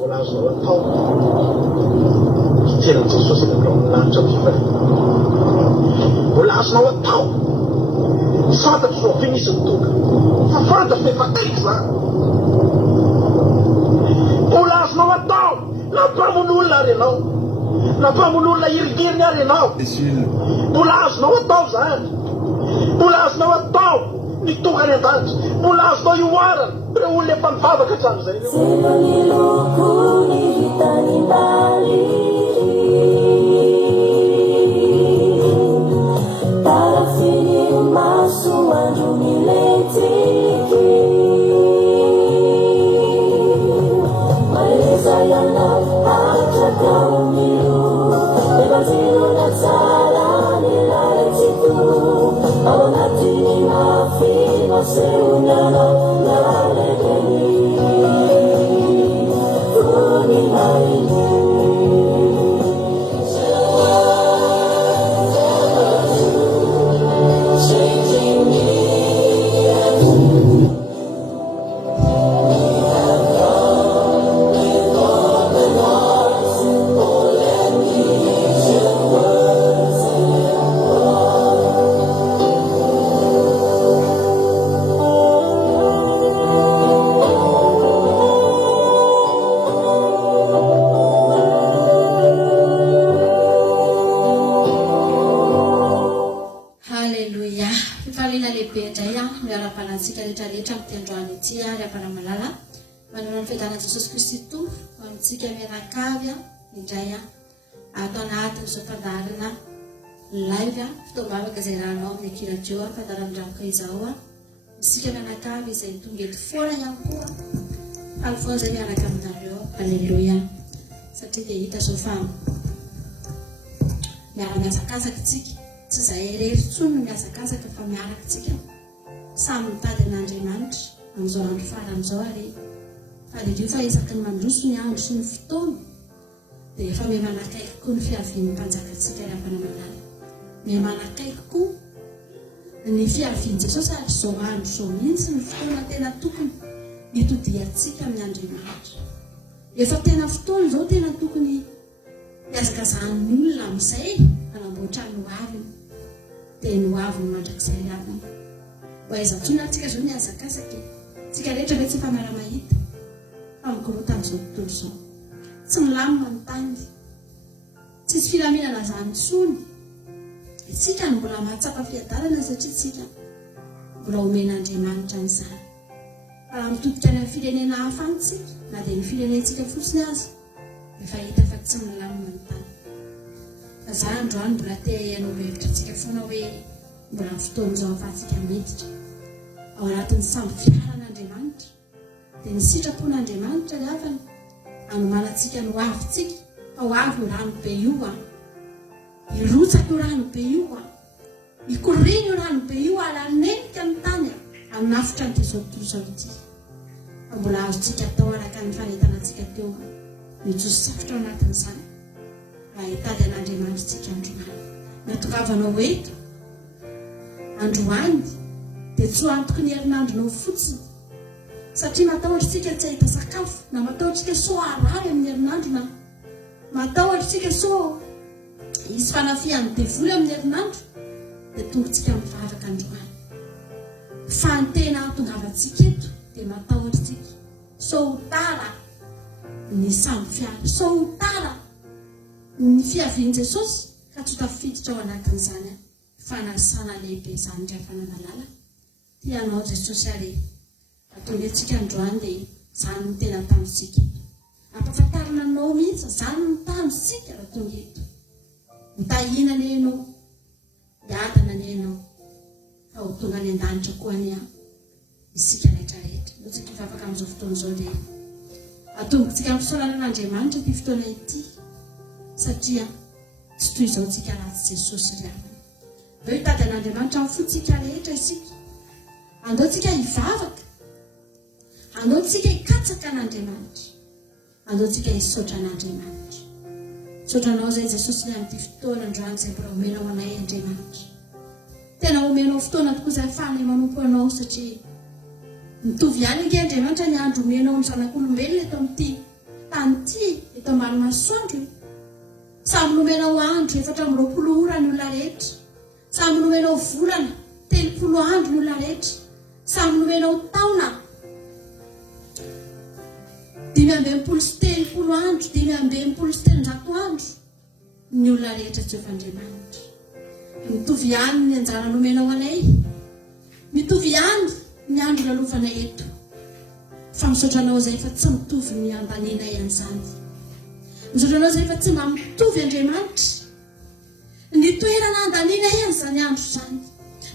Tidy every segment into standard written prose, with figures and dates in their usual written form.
Wala azonao atao fitenan Jesosy ny lanitra mivany. Wala azonao atao fantatro zao ve misy nitonga fa fantatro efa kaiky zany. Wala azonao atao nampamon'olona ary ianao, nampamon'olona irigiriny ary ianao. Wala azonao atao zany. Wala azonao atao nitonga any an-danitra. Wala azonao ioarana ireo olona efa mivavaka hatramin'izay. Jesosy Kristy to amintsika mianakavy indray ato anatin' izao fandarina live fitaovavaka izay rahanao amin'ny akiradio fandaran-dravaka izao isika mianakavy izay tonga eto foana ihany koa ary foana izay miaraka aminareo. Alleluia. Satria dia hita zao fa miara-miazakazaka tsika, tsy izay rery tsony miazakazaka fa miaraka tsika samy mitady an'Andriamanitra amin'izao andro faran'izao ary Alleluia. Fa isaky ny mandroso ny andro sy ny fotoana dia efa miha manakaiky koa ny fiavian'ny mpanjakatsika ravana manala. Miha manakaiky koa ny fiavian'i Jesosy ary izao andro izao mihitsy ny fotoana tena tokony hitodiantsika amin'ny Andriamanitra. Efa tena fotoana izao tena tokony hiazakazahan'ny olona amin'izay hanamboatra ny hoaviny dia ny hoaviny mandrakizay ravana. Mba izantsona antsika izao miazakazaka tsika rehetra ve tsy efa miara-mahita amin'izao tontolo izao tsy milamina ny tany, tsisy filaminana zany tsony. Isika no mbola mahatsapa fiadarana satria tsika mbola omen'Andriamanitra n'izany. Raha mitodika any amin'ny firenena hafa antsika na dia ny firenentsika fotsiny azy efa hita fa tsy milamina ny tany. Fa za androany mbola te hanolo hevitra antsika foana hoe mbola ny fotoana izao ahafahantsika miditra ao anatin'ny samby fiaran'Andriamanitra dia ny sitrapon'Andriamanitra ny avany anomanantsika ny hoavintsika. Fa hoavy io rano be io irotsaka io rano be io ikoriny io rano be io alanenika ny tany amin'afitra n'izao tontolo izao ity. Fa mbola azontsika atao araka ny fanetanantsika teo mijosy safitra ao anatin'izany raha hitady an'Andriamanitra tsika androany. Natokavanao eto androany dia tsy ho antoky ny herinandronao fotsiny satria matahotra tsika tsy ahita sakafo na matahotritsika so arary amin'ny herinandro na matahotritsika so isy fanafihan'ny devoly amin'ny herinandro dia tongotsika mivavaka androany. Fa ny tena antongavantsika eto dia matahotritsika so ho tara ny samby fiara, so ho tara ny fiavian'i Jesosy ka tsy tafiditra ao anatin'izany fanasana lehibe izany rehefa nanalala tianao Jesosy ary atonga antsika androany dia izany ny tena tamintsika eto. Ampafantarina anao mihitsy izany ny tamintsika raha tonga eto. Mitahinana ianao, hiadana ny ianao fa ho tonga any an-danitra koa ny isika rehetrarehetra. Notsika hivavaka amin'izao fotoana izao dia atongitsika amin'ny fisaorana an'Andriamanitra ity fotoana ity satria tsy toy izao tsika ratsy Jesosy ry aminy. Vao hitady an'Andriamanitra amin'ny fotsika rehetra isika. Andao tsika hivavaka, andao tsika hikatsaka an'Andriamanitra, andao tsika hisaotra an'Andriamanitra. Saotranao izay Jesosy ny amin'ity fotoana androany izay mbola omenao anay Andriamanitra. tena omenao fotoana tokoa izay ahafahana manompo anao satria mitovy ihany ange Andriamanitra ny andro omenao ny zanak'olombelona eto amin'ity tany ity eto ambany masoandro samy nomenao andro 420 ora ny olona rehetra, samy nomenao volana 30 andro ny olona rehetra, samy nomenao taona 530 andro, 530 andro ny olona rehetra Jehovah'Andriamanitra. Mitovy ihany ny anjara nomenao anay, mitovy ihany ny andro lalovanay eto, fa misaotra anao izay fa tsy mitovy ny andaniana ihany izany. Misaotra anao izay fa tsy mba mitovy Andriamanitra ny toerana andaniana ihany izany andro izany,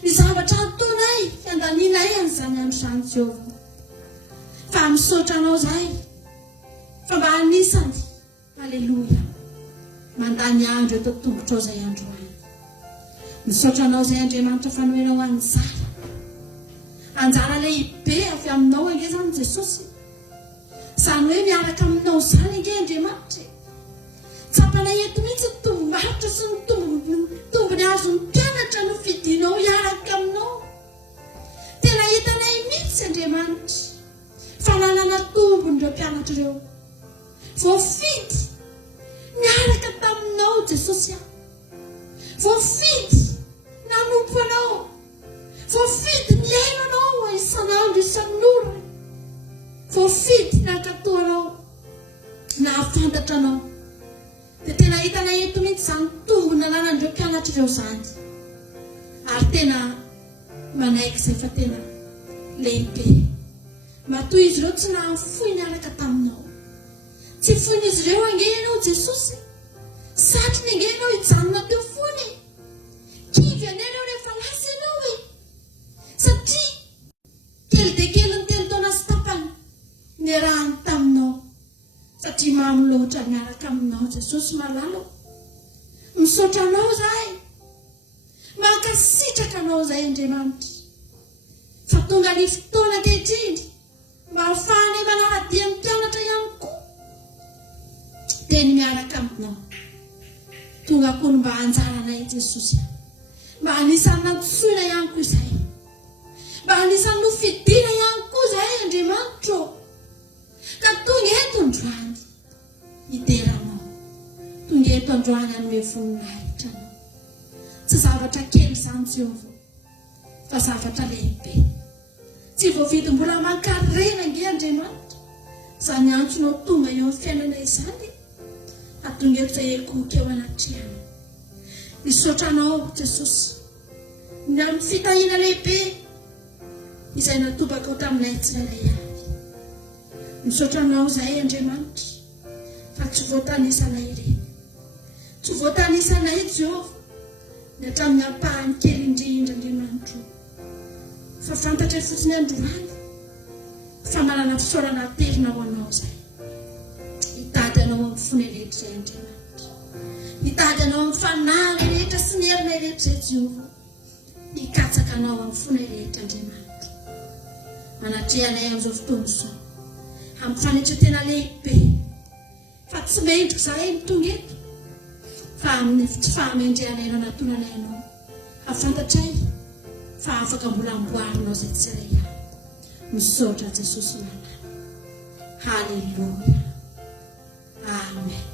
ny zavatra ataonay andaniana ihany izany andro izany Jehovah. Fa misaotra anao izay fa mba anisany haleloia mandany andro eto tongotra ao izay andro any. Misaotra anao izay Andriamanitra fa nomenao anjara lehibe avy aminao ange izany Jesosy, izany hoe miaraka aminao izany ange Andriamanitra, tsapanay eto mihitsy ny tombombahitra sy ny tombony azo ny mpianatra no fidinao hiaraka aminao. Tena hitanay mihitsy Andriamanitra fananana tombony ireo mpianatra ireo voafidy niaraka taminao Jesosy, voafidy nanompo anao, voafidy miaino anao isan'andro isan'ora, voafidy nankatoanao nahafantatra anao. Dia tena hitanay eto mihitsy izany tombony nananan'ireo mpianatra ireo izany, ary tena manaiky izay fa tena lehibe. Matoy izy ireo tsy nahafoy niaraka taminao, tsy foin'izy ireo ange ianao Jesosy, satriny ange ianao hijanona teo fony, kivy anareo rehefa lasa ianao e, satria kely dia kely ny 3 taona sy tapany niarahany taminao, satria mamoloatra miaraka aminao Jesosy malalo. Misaotra anao zahay, mankasitraka anao zay Andriamanitra, fa tonga ny fotoana ankehitriny mba ahafahanay manaradia ny mpianatra ihany koa teny miaraka aminao. Tonga koa mba anjaranay Jesosy, mba anisany natsoina ihany koa izay, mba anisany nofidiana ihany koa izay Andriamanitra, ka tonga eto androany hideranao, tonga eto androany anome voninahitra anao. Tsy zavatra kely izany Jehovah, fa zavatra lehibe, tsy voavidy mbola mankarena ange Andriamanitra izany antsonao tonga eo amin'ny fiainana izany, atonga eto izay ekoky eo anatrehana. Misaotra anao Jesosy ny amin'ny fitahiana lehibe izay natobaka ao taminay tsirairay avy. Misaotra anao izay Andriamanitra fa tsy voatanisanay ireny, tsy voatanisanay Jehovah ny hatramin'ny ampahany kely indrindra Andriamanitra, fa fantatra fotsiny androany fa manana fisaorana terina ho anao izay. Hitady anao amin'ny fony rehetra izay Andriamanitra, hitady anao amin'ny fanahy rehetra sy ny herinay rehetra izay Jehovah, hikatsaka anao amin'ny fony rehetra Andriamanitra. Manatrehanay amin'izao fotoana izao amin'ny fanetretena lehibe, fa tsy mendrika izahay mitonga eto, fa amin'ny tsy fahamendrehanay no anatonanay anao, afantatray fa afaka mbola amboarinao izay tsirairay avy. Misaotra Jesosy malala. Haleluia. Amen.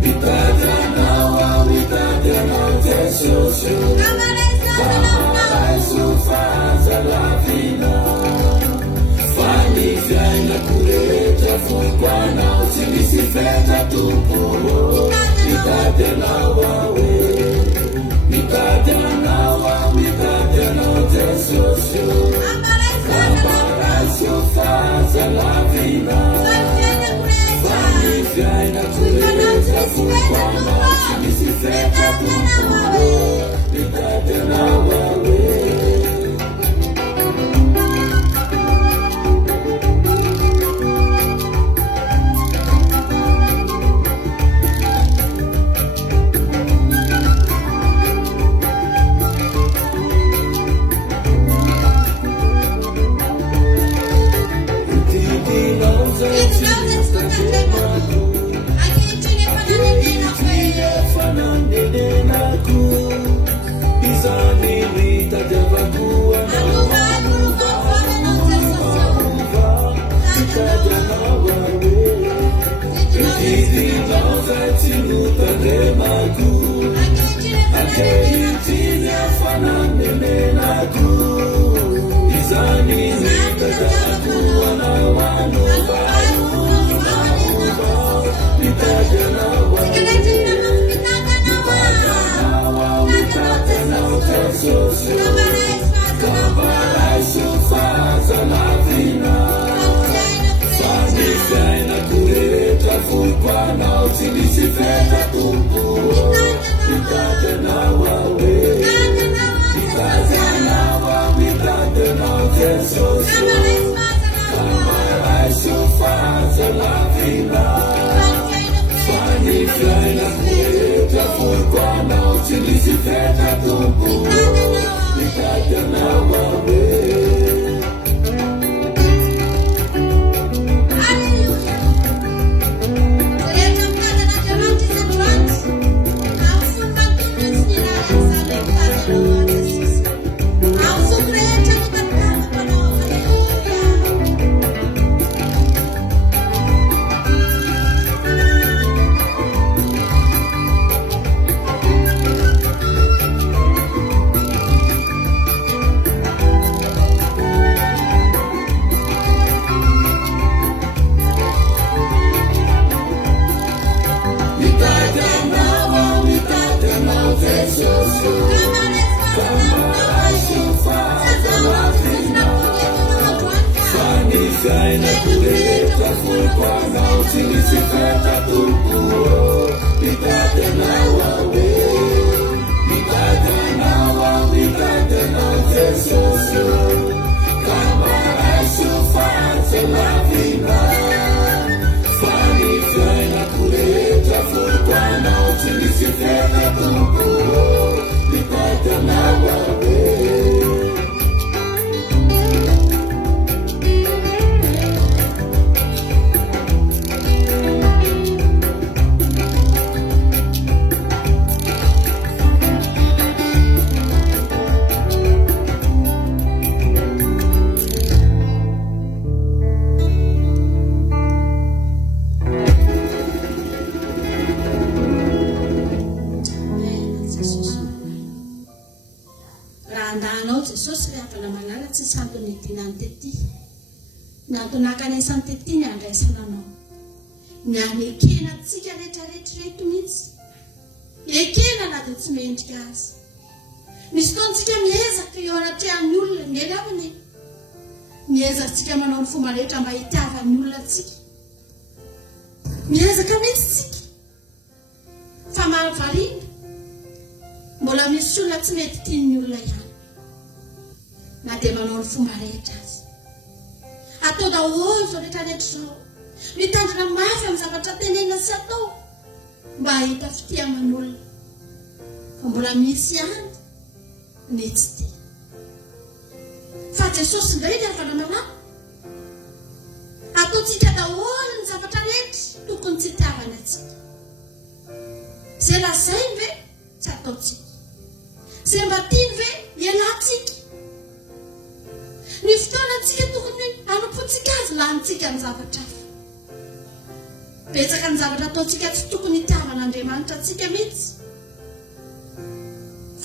Nitadana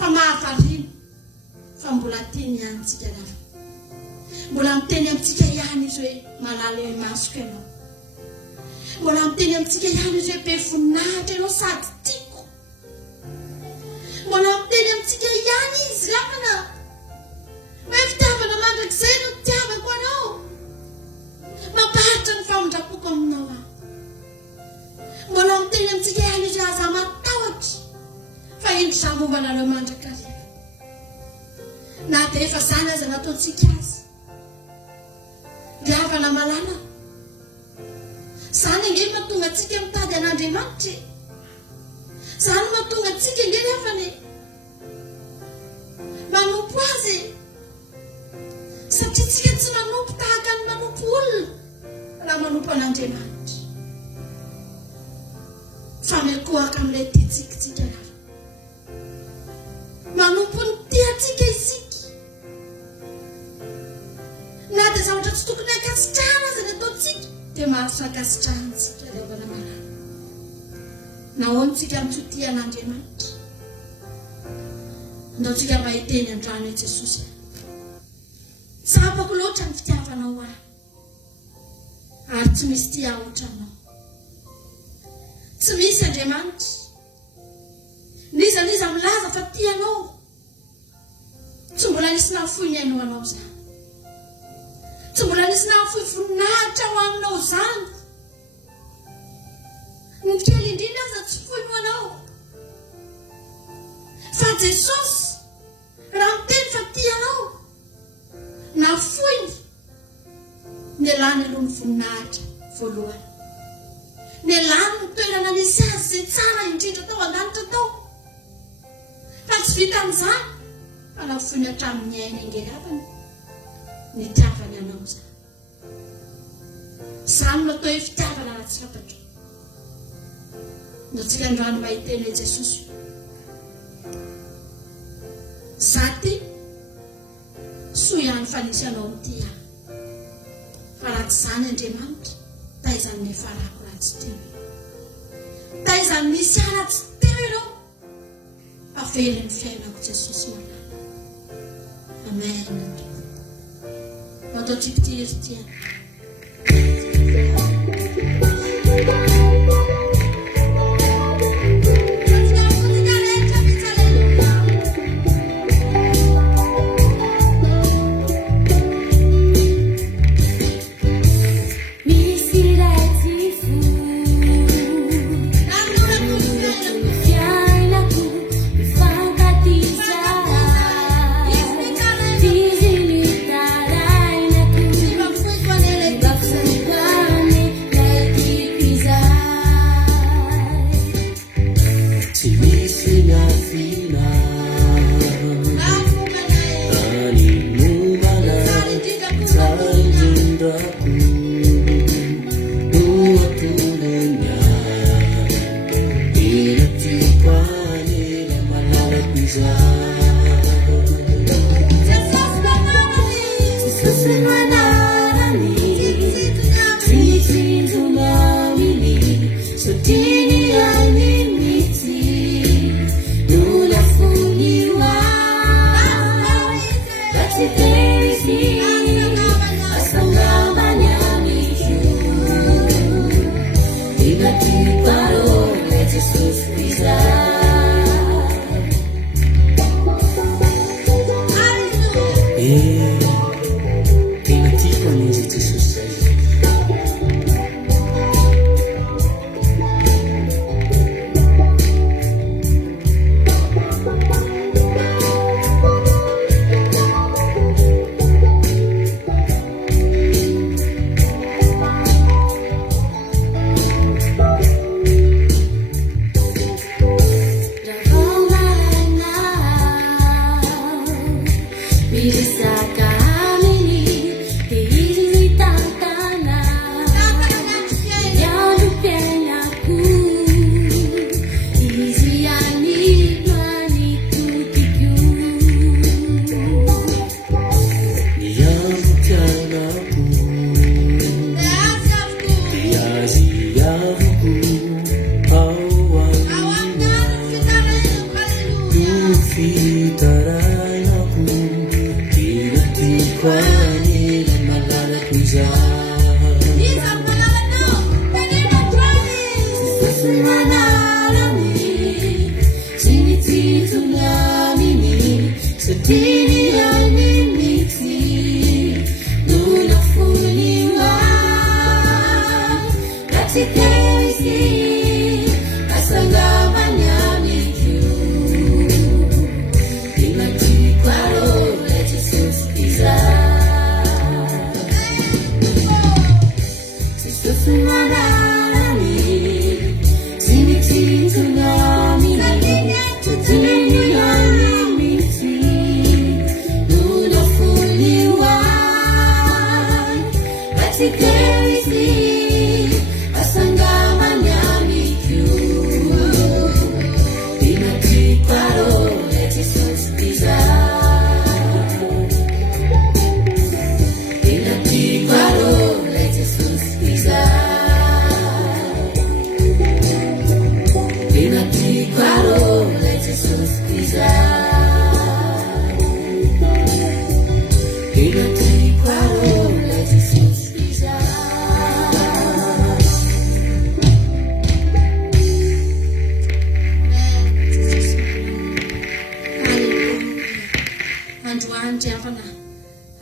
fa mahavarina fa mbola teny ihanytsika raha mbola miteny amintsika ihany izy hoe malala masoko ianao mbola miteny amintsika ihany izy hoe be voninahitra ianao sady tiako mbola miteny amintsika ihany izy lafana hoe fitiavana mandrakizay no tiavako anao mampaharitra ny famondrapoko aminao aho mbola miteny amintsika ihany izy aza matahotra fa indro za momba nareo mandrakariva na dia efa zany aza nataontsika azy riavana malala zany nge mahatonga antsika mitady an'Andriamanitra zany mahatonga antsika nge rehefa manompo azy satria tsika tsy manompo tahaka ny manompo olona raha manompo an'Andriamanitra fa miakohaka amin'ilay tiatsika raha manompo ny tiatsika isika na dia zavatra tsy tokony akasitrahana aza ny ataontsika dia mahazo akasitrahantsika rehefa malala nahoantsika mitsotia an'Andriamanitra ndaontsika mahiteny andrano hoe Jesosy sapako loatra ny fitiavanao ahy ary tsy misy tia ohatranao tsy misy Andriamanitra niza milaza fa tianao tsy mbola nisy nahafoy ny ainao anao zany tsy mbola nisy nahafoy voninahitra ho aminao zany ny kely indrindra aza tsy foy no anao fa Jesosy raha miteny fa tianao nafoiny ny alany aloha ny voninahitra voalohany ny alany ny toerana nisy azy zay tsara indrindra tao an-danitra tao fa tsy vita amin'izany fa nafoiny hatramin'ny aina ingeravany ny tiavany anao zany natao hoe fitiavana raha tsy fantatra ndaontsika androany mahiteny hoe Jesosy za ty soa ihany fa nisy anao ny tia fa raha tsy zany Andriamanitra taizany ny farako raha tsy teo taizany nisy ana tsy teo ianao avely ny fiainako Jesosy malala amen atao tsipitiry tia Bisa amini setini animiti nunafuliwa katika isi asangamanya miku inajikwaro letisuskiza sisusumanani sinitintunami setini animiti nunafuliwa katika isi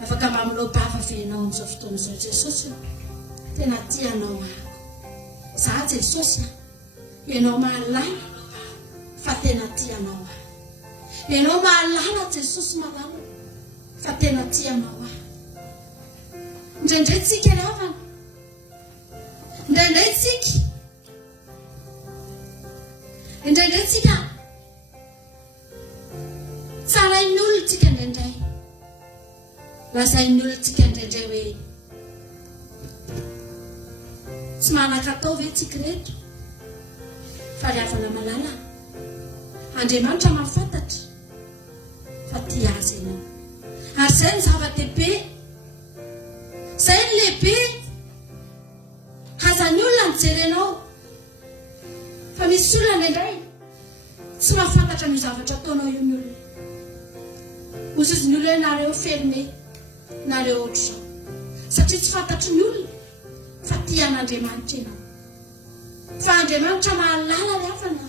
afaka mamilopava fenao am'izao fotoan'izao Jesosy tena tianao ako za Jesosy ianao mahalala fa tena tianao ako ianao mahalala Jesosy malala fa tena tianao ako indraindray tsika ravana indraindray tsika tsarain'ny olona tsika indraindray lazain'ny olona tsika indraindray hoe tsy manakatao ve tsika reto fa riavana malala Andriamanitra mahafantatra fa tia azy ianao ary zay ny zava-dehibe zay ny lehibe hazan'ny olona mijery anao fa misy olona indraindray tsy mahafantatra ny zavatra ataonao io ny olona ozy ny olona nareo ferme nareo ohatr' zao satria tsy fantatry ny olona fa tian'Andriamanitra ianao fa Andriamanitra mahalala ry havana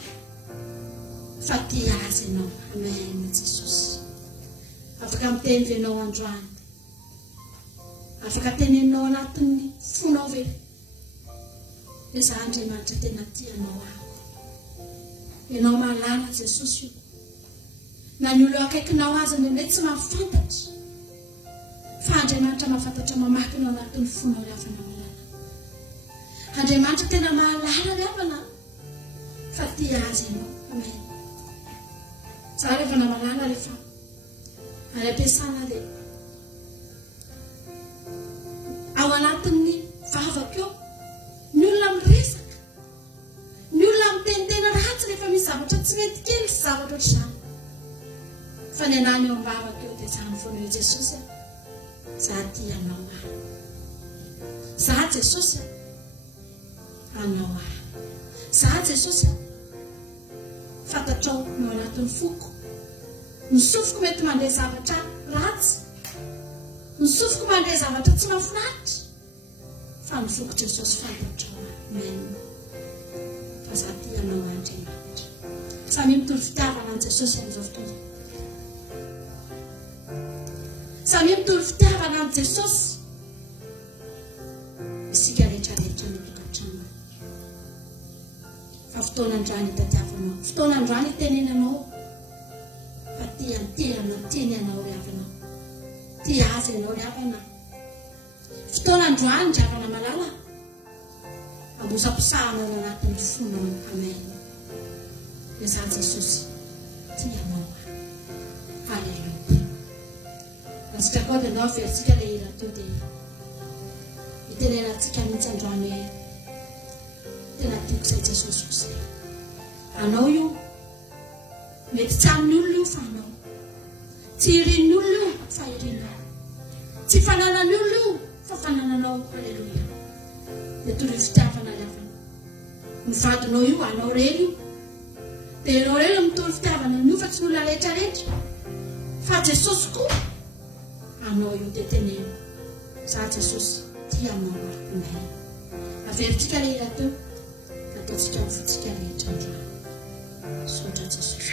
fa tia azy ianao. Amen Jesosy. Afaka miteny venao androany, afaka teneninao anatin'ny fonao ve hoe za Andriamanitra tena tianao ako, ianao mahalala Jesosy io na ny olona akaikinao azy ny tsy mahafantatra fa Andriamanitra mahafantatra mamakina anatin'ny fonao ry havana malala. Andriamanitra tena mahalala ry havana fa tia azy ianao. Amen. Za ry havana malala rehefa any ampiasana dia ao anatin'ny vavako eo ny olona miresaka, ny olona miteniteny ratsy rehefa misy zavatra tsy mety kely sy zavatra ohatr'izany fa ny anany eo am-bavako eo dia izany foana hoe Jesosy za tianao ahy, za Jesosy anao ahy, za Jesosy fantatrao no anatin'ny foko, ny sofiko mety mandeha zavatra ratsy, ny sofiko mandeha zavatra tsy mahafinaritra fa ny foko Jesosy fantatrao. Amen. Fa za tianao Andriamanitra. Samy mitolo fitiavana an Jesosy amin'izao fotoana, samy mitolo fitiavana an Jesosy isika rehetrarehetra ny tokantrano fa fotoana androany itadiavanao, fotoana androany itenenanao fa tiany ianao ry havana, tia azy ianao ry havana. Fotoana androany ry havana malala ambosaposahanao anatin'ny fonao. Amen. Dia za Jesosy tianao. Halleluja. Antsika koa dia anao averintsika ilay hira teo dia itenenantsika mihitsy androany hoe tena tiako izay Jesosy kosa. Anao io mety tsy amin'ny olona io fa anao, tsy irin'ny olona io fa irinao, tsy fananany olona io fa fanananao. Halleluja. Dia toro fitiavana ry havana, ny vadinao io anao reny io dia ianao reny mitolo fitiavana an'io fa tsy olona rehetrarehetra fa Jesosy koa anao io dia teneno za Jesosy tianao. Amen. Averintsika ilay hira teo ataontsika ho fotsika rehetra androany. sotra Jesosy.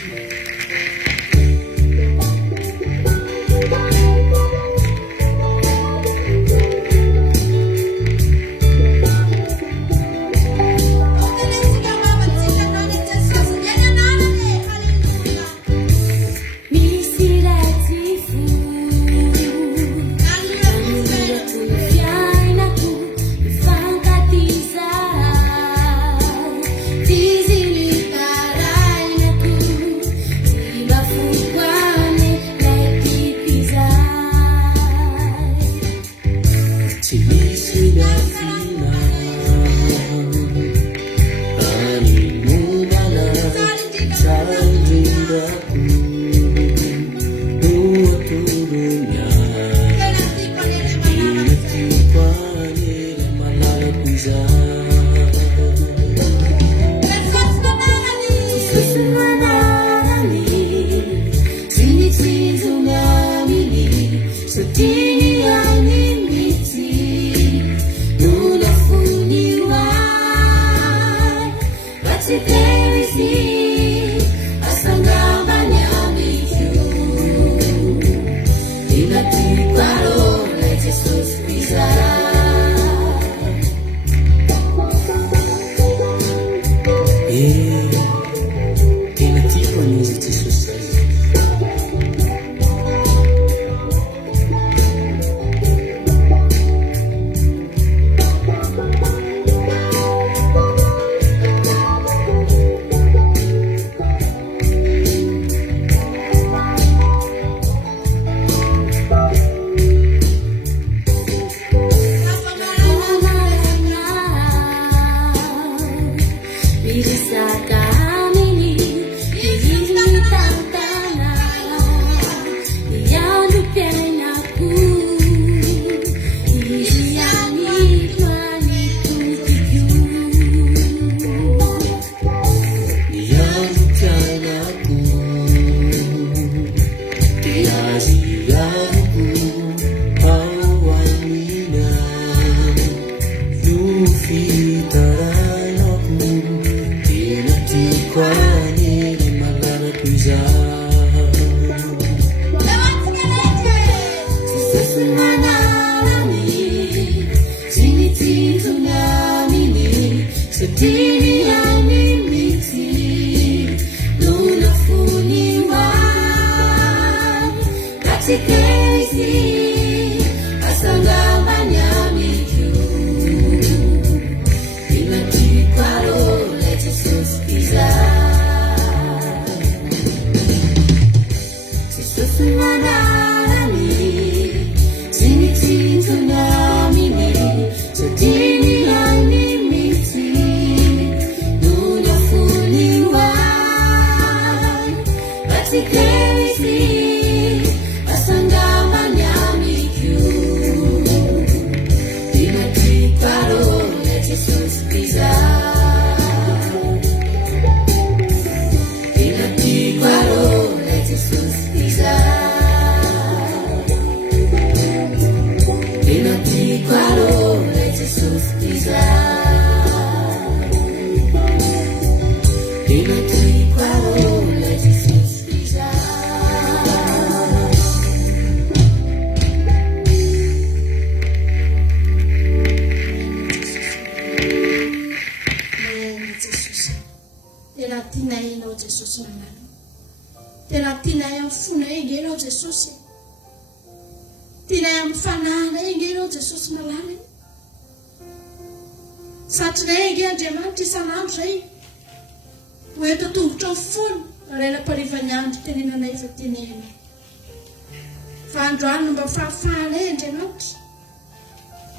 Androany mba fahafahanay Andriamanitra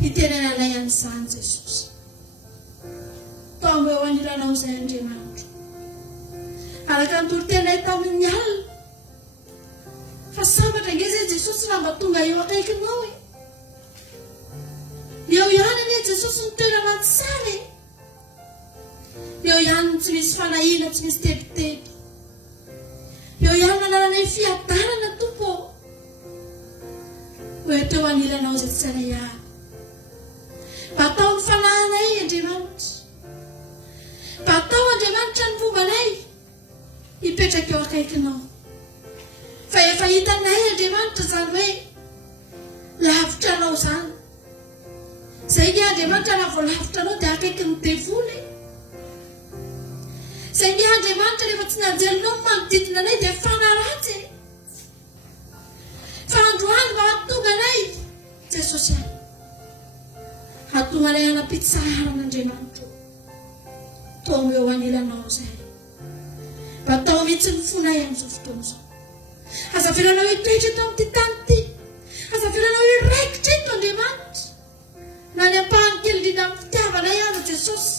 hitenenanay an'izany Jesosy. Tombo eo aniranao izay Andriamanitra. Araka ny torotenay tamin'ny alina. Fa sambatra nge zay Jesosy raha mba tonga eo akaikinao e. Eo ihany ane Jesosy ny toerana tsara e. Eo ihany tsy misy fanahina, tsy misy tebiteby. Eo ihany manananay fiadarana Tompo. Oeteo aniranao izay tsara ihany. Batao ny fanahinay Andriamanitra. Batao Andriamanitra ny fombanay. hipetraka eo akaikinao. Fa efa hitanay Andriamanitra zany hoe lavitra anao zany. Zay ny Andriamanitra raha vao lavitra anao dia akaiky ny devoly. Zay ny Andriamanitra rehefa tsy nanjelinao ny manodidina anay dia fanaratsy. Fa androany mba hatonga anay Jesosy any. Hatonga anay hanapitsaharan'Andriamanitra. Tao eo anilanao zay. Mba tao mihitsy ny fonay amin'izao fotoana izao. Azavelanao hitoetra eto amin'ity tany ity. Azavelanao hiraikitra eto Andriamanitra. Na ny ampahany kely indrindra amin'ny fitiavanay any Jesosy.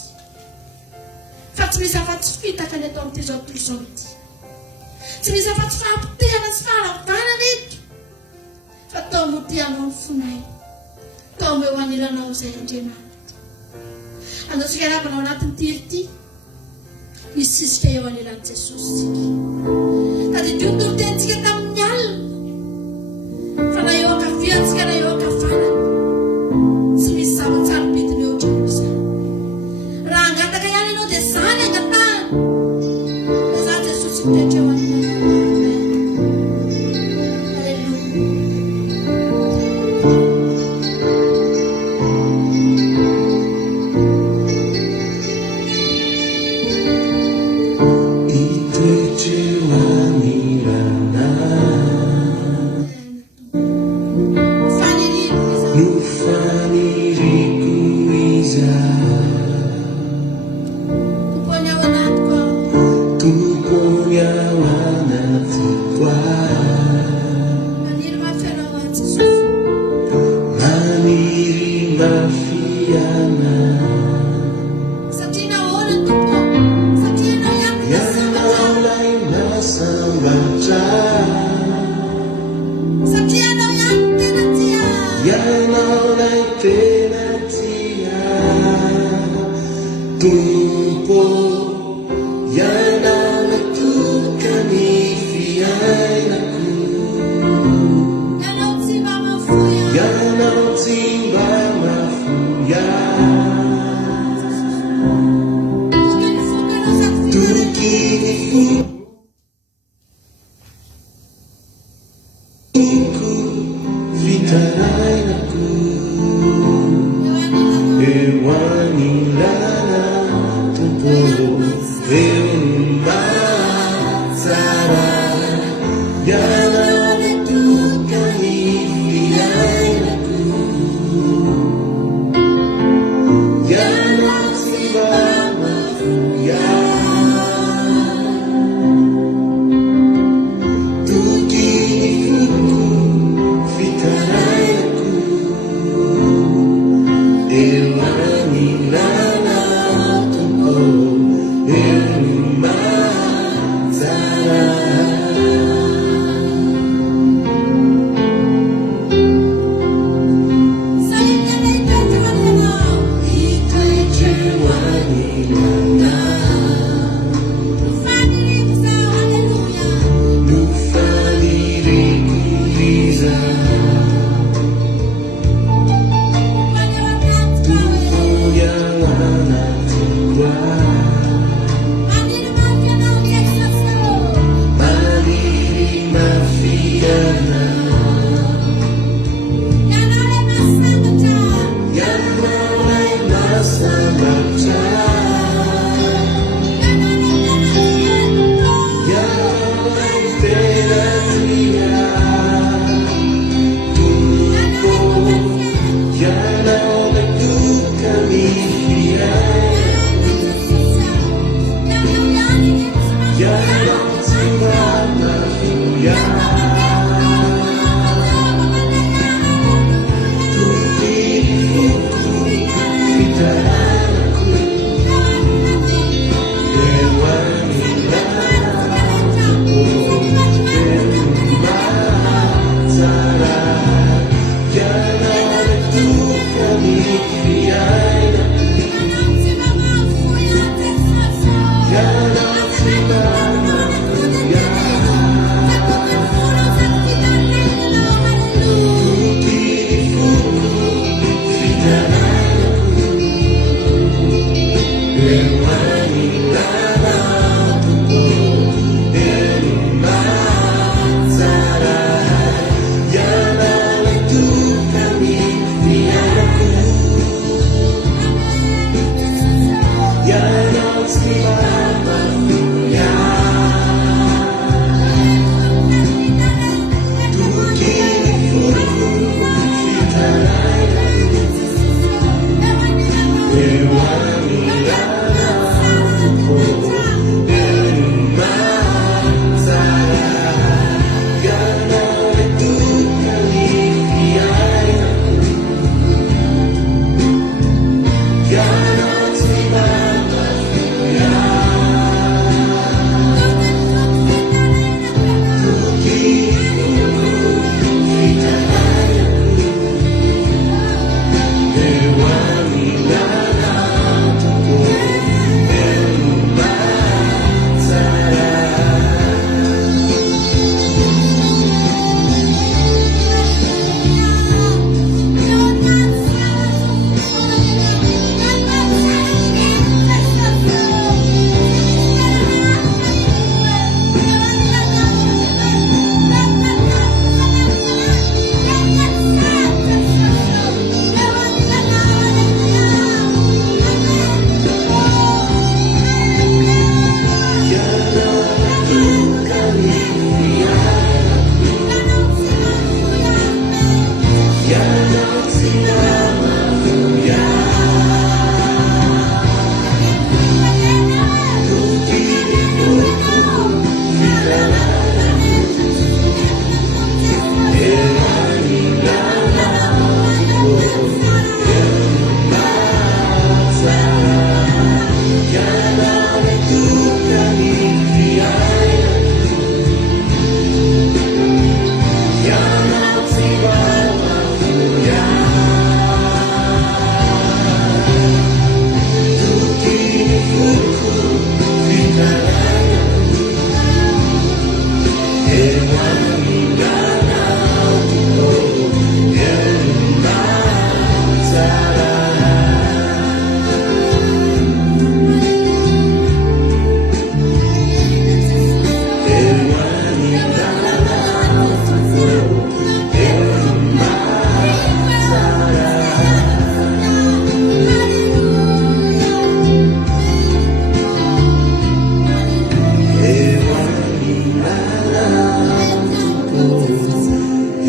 Fa tsy misy afa-tsy fitaka ny eto amin'ity zao tontolo izao ity. Tsy misy afa-tsy fahampitehana sy faharavanana eto. Fa tao motianao ny fonay. Tao eo anilanao zay Andriamanitra. Andatsika ravana ao anatin'ny tiro ity. Misisika eo anilan'i Jesosy. Tadidio ny torotentsika tamin'ny alina. Fa na eo ankaviantsika na eo ankavanana. Tsy misy zava-tsarobidiny eo ohatran'izany. Raha angataka ihany ianao dia zany angatahana. Dia za Jesosy mitetra eo anilanao.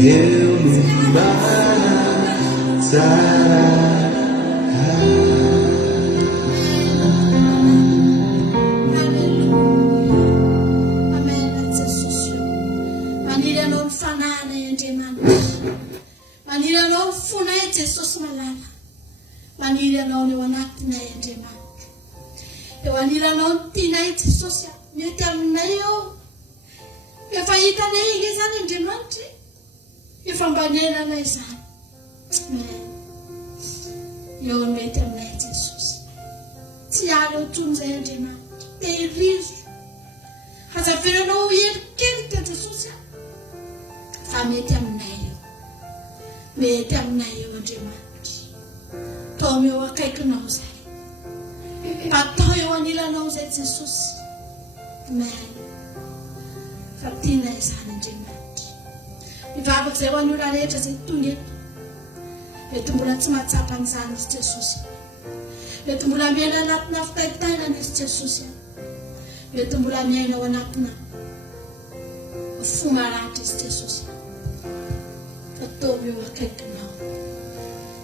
Eu no Amena Jesus io. Maniry anao ny fanahana Andriamanitra. Maniry anao ny fonay Jesosy malala. Maniry anao ny eo anatinay Andriamanitra. Eo maniry anao ny tianay Jesosy mety aminay eo. Efa hitanay iny zany Andriamanitra. Efa mbanenanay zany. Eo mety aminay Jesosy. Tsy ala ohatron'izay Andriamanitra. Tehirizo. Hazaveranao herikelika Jesosy. Fa mety aminay eo. Mety aminay eo Andriamanitra. Tao eo akaikinao zay. Atao eo anilanao zay Jesosy. Amen. Fa tianay zany Andriamanitra. Mivavaka zay ho an'ny olona rehetra zay tonga eto. Mety mbola tsy mahatsapa an'izany izy Jesosy. Mety mbola miaina anatina fitaitainana izy Jesosy. Mety mbola miaina ao anatina fo maratra izy Jesosy. Fa tao eo akaikinao.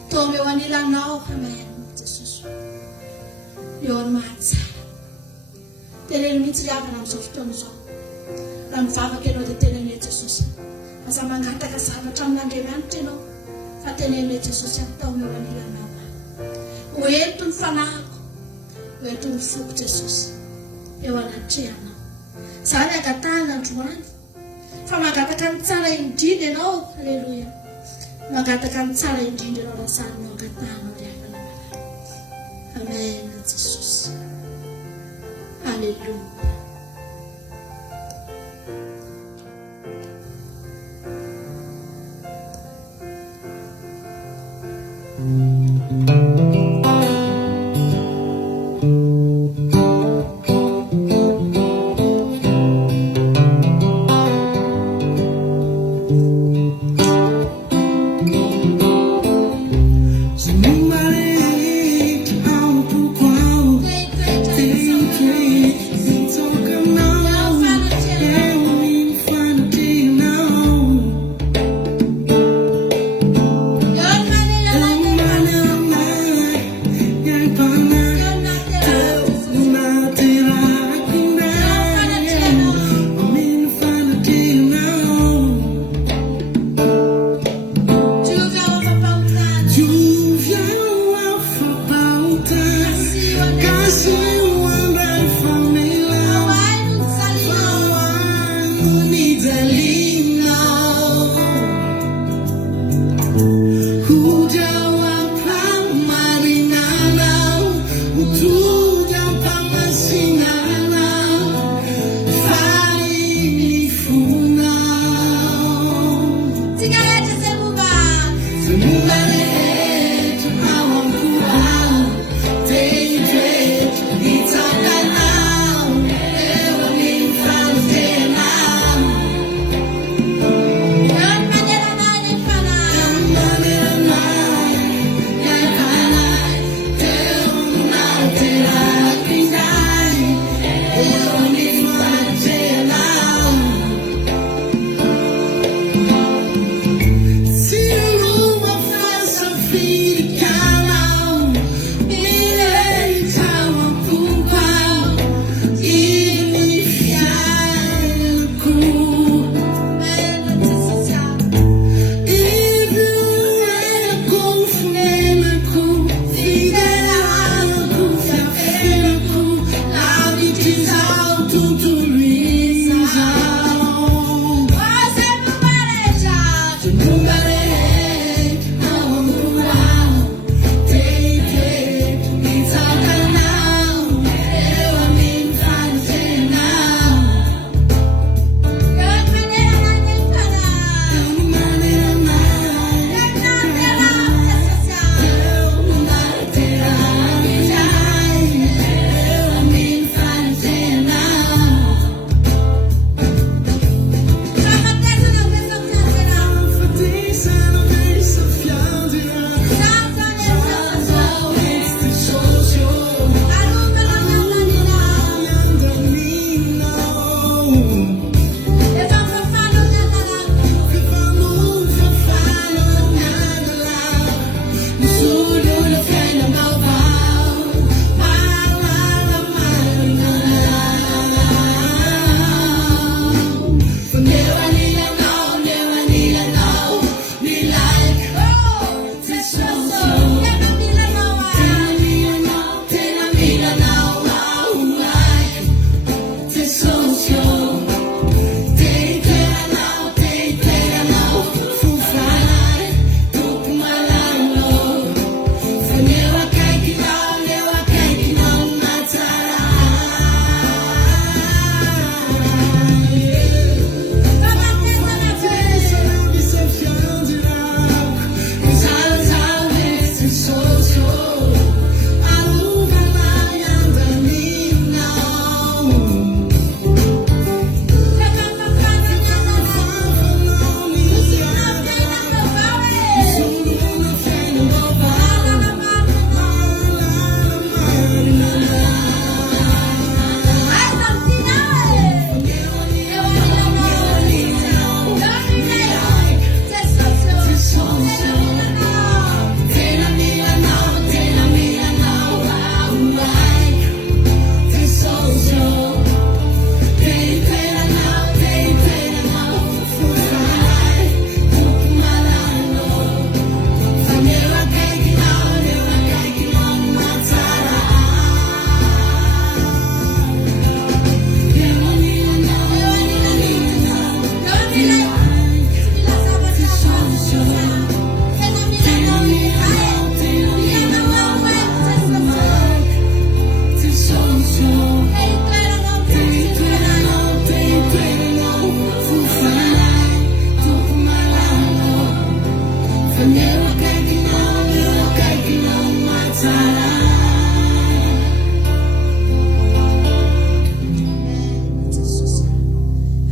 Tao eo anilanao amen Jesosy. Eo ny mahatsara. Teneny mihitsy riavana amin'izao fotoana izao. Raha mivavaka ianao dia teneny Jesosy. Aza mangataka zavatra amin'Andriamanitra ianao. Fa teneny Jesosy tao eo anilanao. Hoeto ny fanahiko. Hoeto ny foko Jesosy. Eo anatrehanao. Zany agatahana androany. Fa mangataka ny tsara indrindra ianao. Alleluia. Mangataka ny tsara indrindra ianao rasanao agatahanao riavana malala. Amen Jesosy. Alleluia.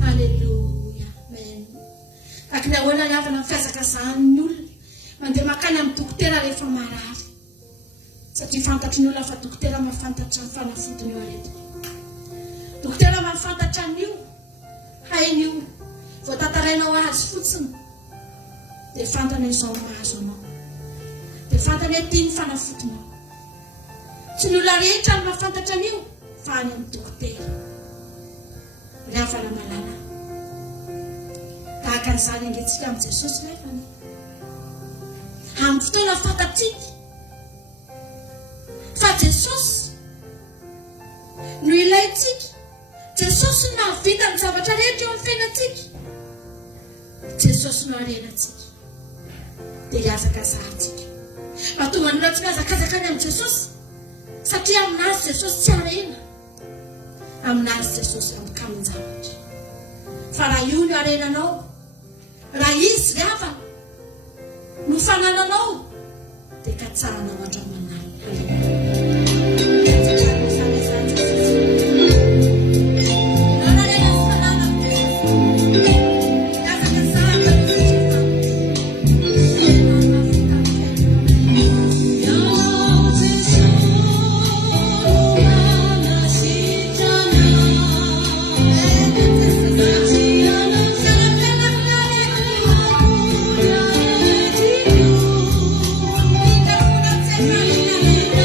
Halleluja, amen. Akina hoana ny avana fiazakazahany olona mandeha makany amin'ny dokotera rehefa marary satria fantatry ny olona fa dokotera mahafantatra ny fanafodiny eo aretina. Dokotera mahafantatra an'io hain'io vao tantarainao azy fotsiny dia fantana izao mahazo anao, dia fantana hoe tiany fanafodinao. Tsy ny olona rehetra ny mahafantatra an'io fa any amin'ny dokotera ry havana malala. Tahaka an'izany angentsika amin'ny Jesosy nefany amin'ny fotoana fantatsika fa Jesosy no ilaitsika, Jesosy no nahavita ny zavatra rehetra eo amin'ny fiainantsika, Jesosy no harenantsika dia hiazakazahantsika. Mahatonga ny olona tsy mihazakazaka any amin'ny Jesosy satria aminazy Jesosy tsy harena, aminazy Jesosy ambikamin-javatra. Fa raha io no harenanao, raha izy ry havana no fanananao dia katsahanao hatramin'any. Thank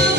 you.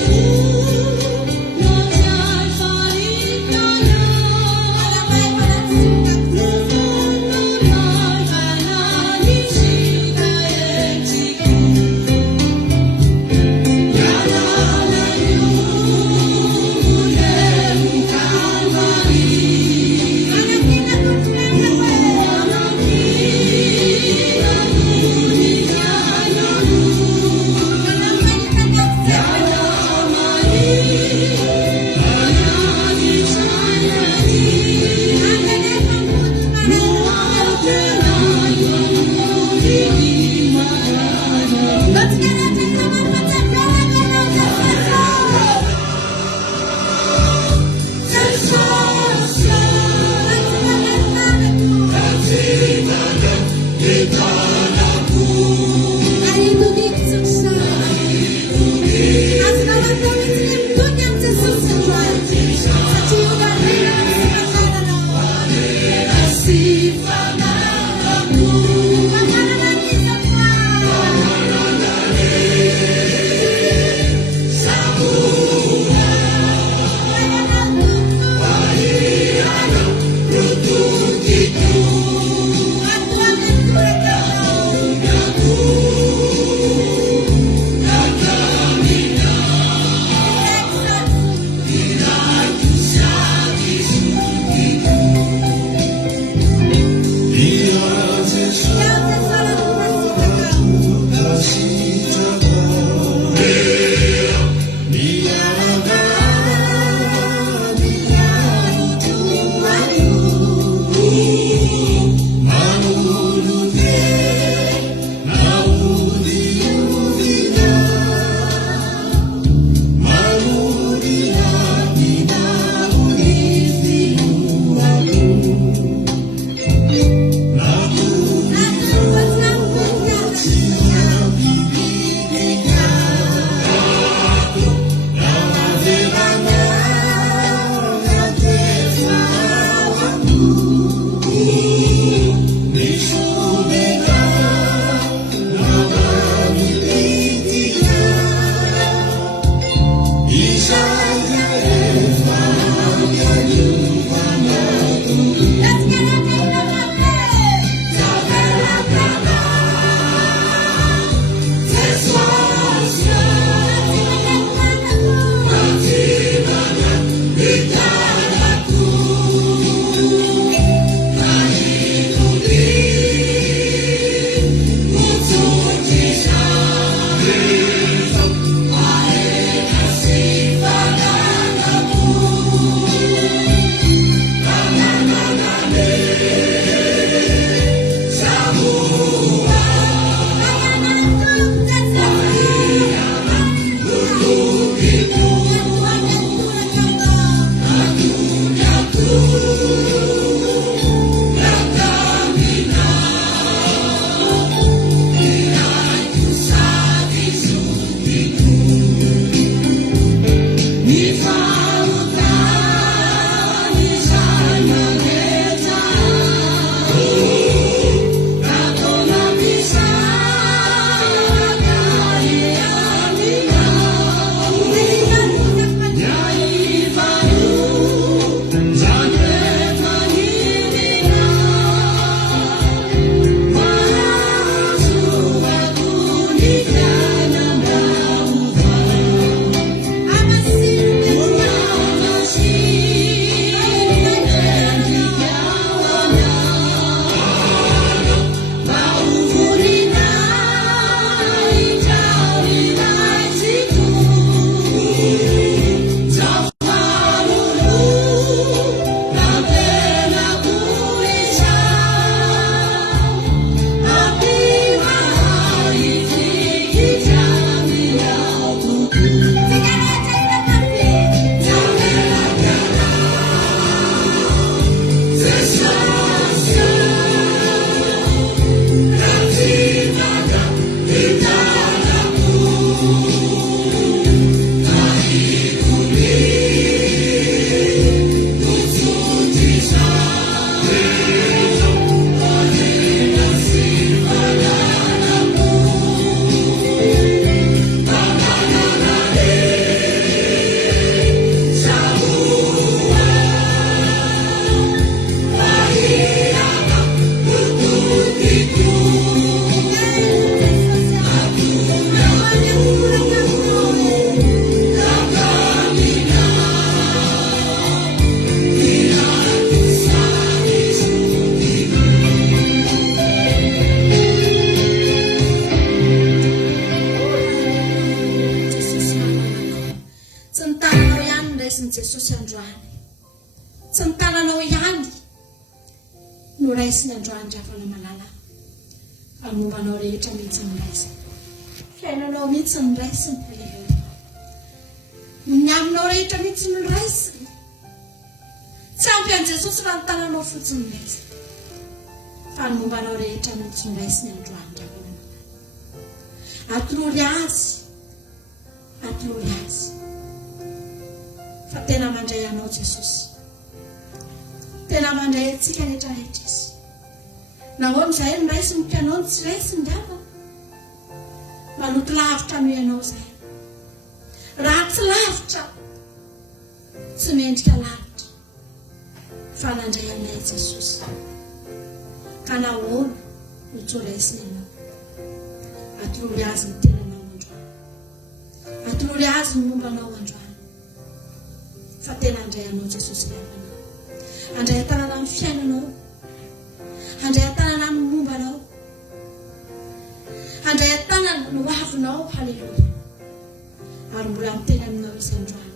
Jesosy androany. Tsy ny tananao ihany no raisiny androany dravana malala. Fa mombanao rehetra mihitsy ny raisiny. Fiainanao mihitsy ny raisiny. Haleluya. Ny aminao rehetra mihitsy ny raisiny. Tsy ampy an Jesosy raha ny tananao fotsiny ny raisiny. Fa ny mombanao rehetra mihitsy ny raisiny androany dravana malala. Atolory azy. Atolory azy. Fa tena mandray anao Jesosy. Tena mandray antsika rehetra rehetra izy. Nahoana izay ny raisiny mpianao ny tsy raisiny dava. Maloto lavitra noho ianao izay. Raha tsy lavitra, tsy mendrika lavitra. Fa nandray anay Jesosy. Ka nahoana no tsy raisiny ianao. Atolory azy ny tenanao androany. Atolory azy ny mombanao androany. Fa tena andray anao Jesosy lavanao. Andray an-tanana amin'ny fiainanao. Andray an-tanana amin'ny mombanao. Andray an-tanana no avinao. Haleluya. Ary mbola miteny aminao izy androany.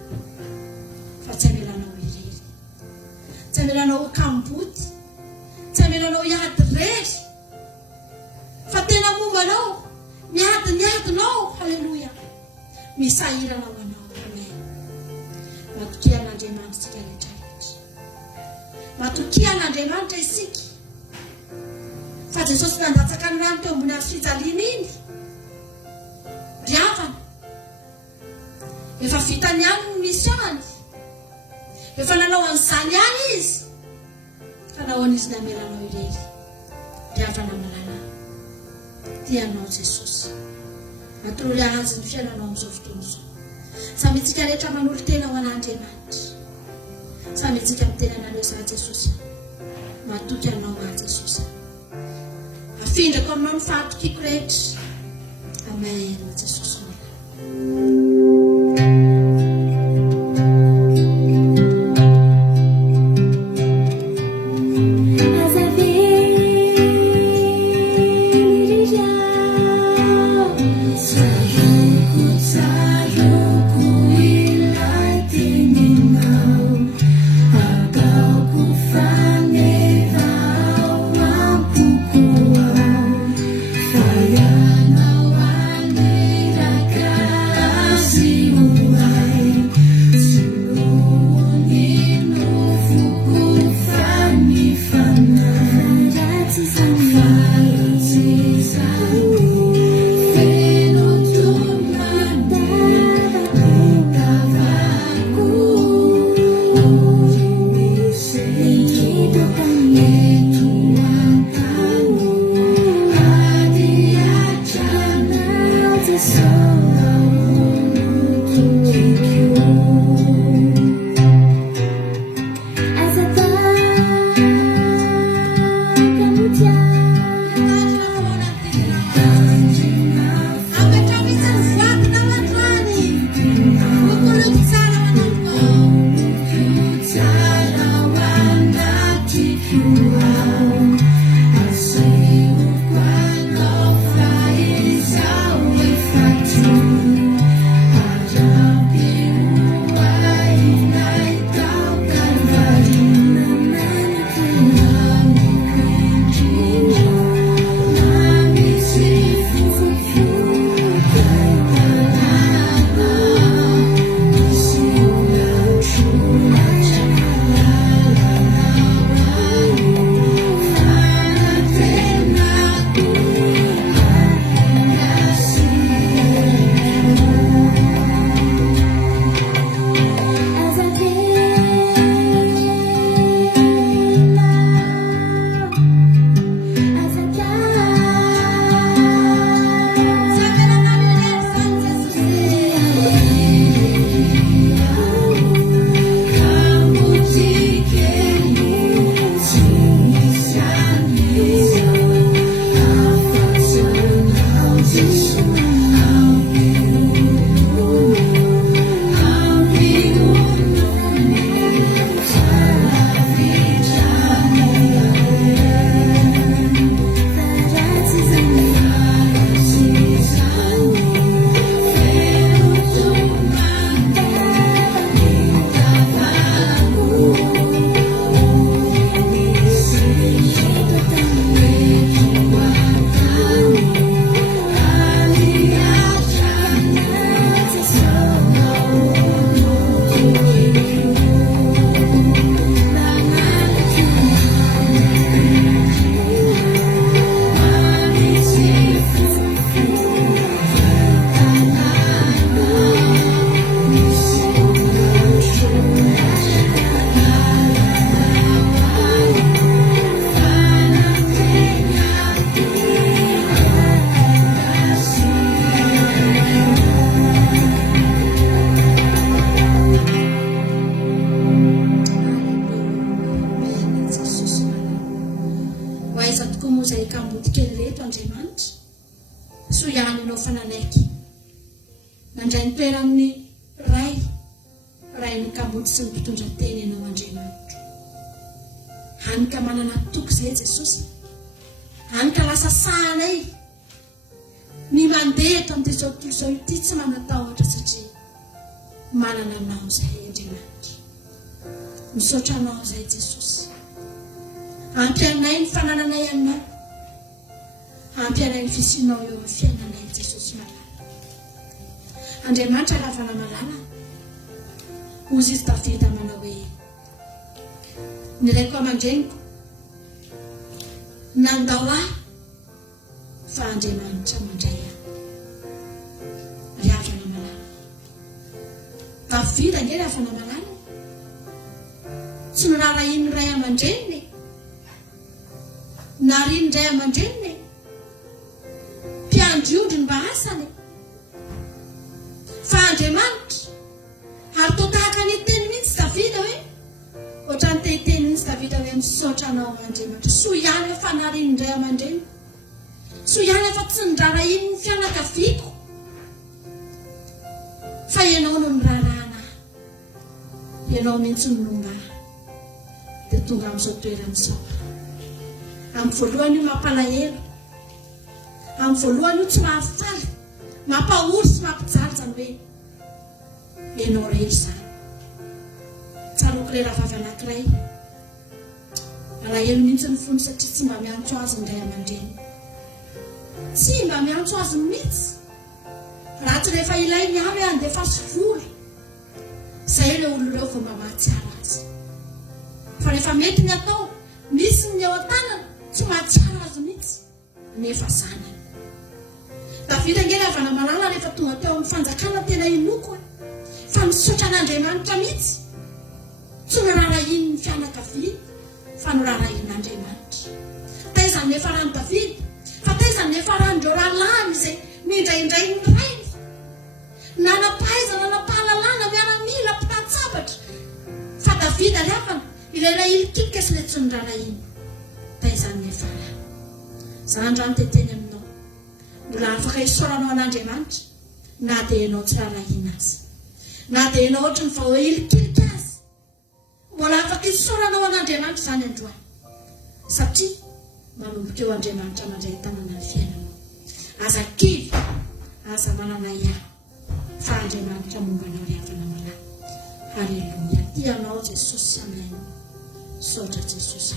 Fa tsy amelanao irery. Tsy amelanao kamboty. Tsy amelanao hiady rery. Fa tena mombanao. Miadinao. Haleluya. Misahirana ho anao. Amen. Matokia an'Andriamanitra isika rehetra rehetra. Matokia an'Andriamanitra isika. Fa Jesosy nandatsaka ny rano teo ambony hazo fijaliana iny. Riavana. Efa vitany ihany ny misiony. Efa nanao an'izany ihany izy. Fa nahoana izy namelanao irery. Riavana malala. Tianao Jesosy. Atolory azy ny fiainanao amin'izao fotoana izao. Samy itsika rehetra manolo tena ho an'Andriamanitra. Samy itsika miteny anareo za Jesosy. Matoky anao a Jesosy. Afindrako aminao ny fahatokiko rehetra. Amen. Jesosy mila. Fire, no one made a God. Andriamanitra so ihany ianao fananaiky mandray ny toeran'ny ray ny kamoty sy ny mpitondra teny ianao Andriamanitra. Hany ka manana toky izay Jesosy, hany ka lasa sahanay ny mandeha eto amin'izao tontolo izao ity tsy manatahotra satria manana anao izay Andriamanitra. Misaotra anao izay Jesosy, ampianay ny fanananay aminao, ampianay ny fisinao eo amin'ny fiainanay Jesosy malala. Andriamanitra ravana malala, hozy izy Davida manao hoe ny raiko aman-dreniko nandao ahy fa Andriamanitra mandray ahy. Ry havana malala, Davida nge ry havana malala, tsy norarahin'ny ray aman-dreniny na riny ray aman-dreniny mpiandriodriny mba asany fa Andriamanitra. Ary toa tahaka ny teny mihitsy Davida hoe ohatrany tehiteny mihitsy Davida hoe misaotra anao Andriamanitra, so ihany efa nariny ray aman-dreny, so ihany efa tsy nirarahiny ny fianakaviako fa ianao no nirarahana, ianao mihitsy no nomba dia tonga amin'izao toeran'izao. Amin'ny voalohany io mampalahelo, amin'ny voalohany io tsy mahafaly, mampahory sy mampijaly zany hoe ianao rery izany. Tsaroko ilay rahavavy anankiray, alahelo mihitsy ny fony satria tsy mba miantso azy ny ray aman-dreny, tsy mba miantso azy mihitsy. Raha tsy rehefa ilay ny avy andefaso voly, izay ilay olo ireo vao mba mahatsiaro azy. Fa rehefa mety ny atao, misy ny eo an-tanana tsy mahatsiaro azy mihitsy nefa zany. Davida nge ravana malala rehefa tonga teo amin'ny fanjakana tena inoko fa misaotra an'Andriamanitra mihitsy, tsy norarahiny ny fianakaviana fa norarahin'Andriamanitra. Taizany nefa rano Davida, fa taizany nefa ran'ireo ralamy izay mindraindray ny rainy, nanapahaizana napahalalana miaramila mpitatsabatra, fa Davida ry havana ilay ray ilikilika sy ilay tsy norarahiny. Taizany nefa rano. Izany rano teteny aminao, mbola afaka hisaoranao an'Andriamanitra na dia ianao tsy rarahina azy, na dia ianao ohatra ny vao ilikilika azy, mbola afaka hisaoranao an'Andriamanitra izany androany, satria manomboka eo Andriamanitra mandray tanana ny fiainanao. Aza kivy, aza manana ihany fa Andriamanitra mombanao ry havana malala. Halleluia. Tianao Jesosy, amen. Saotra Jesosy.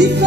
If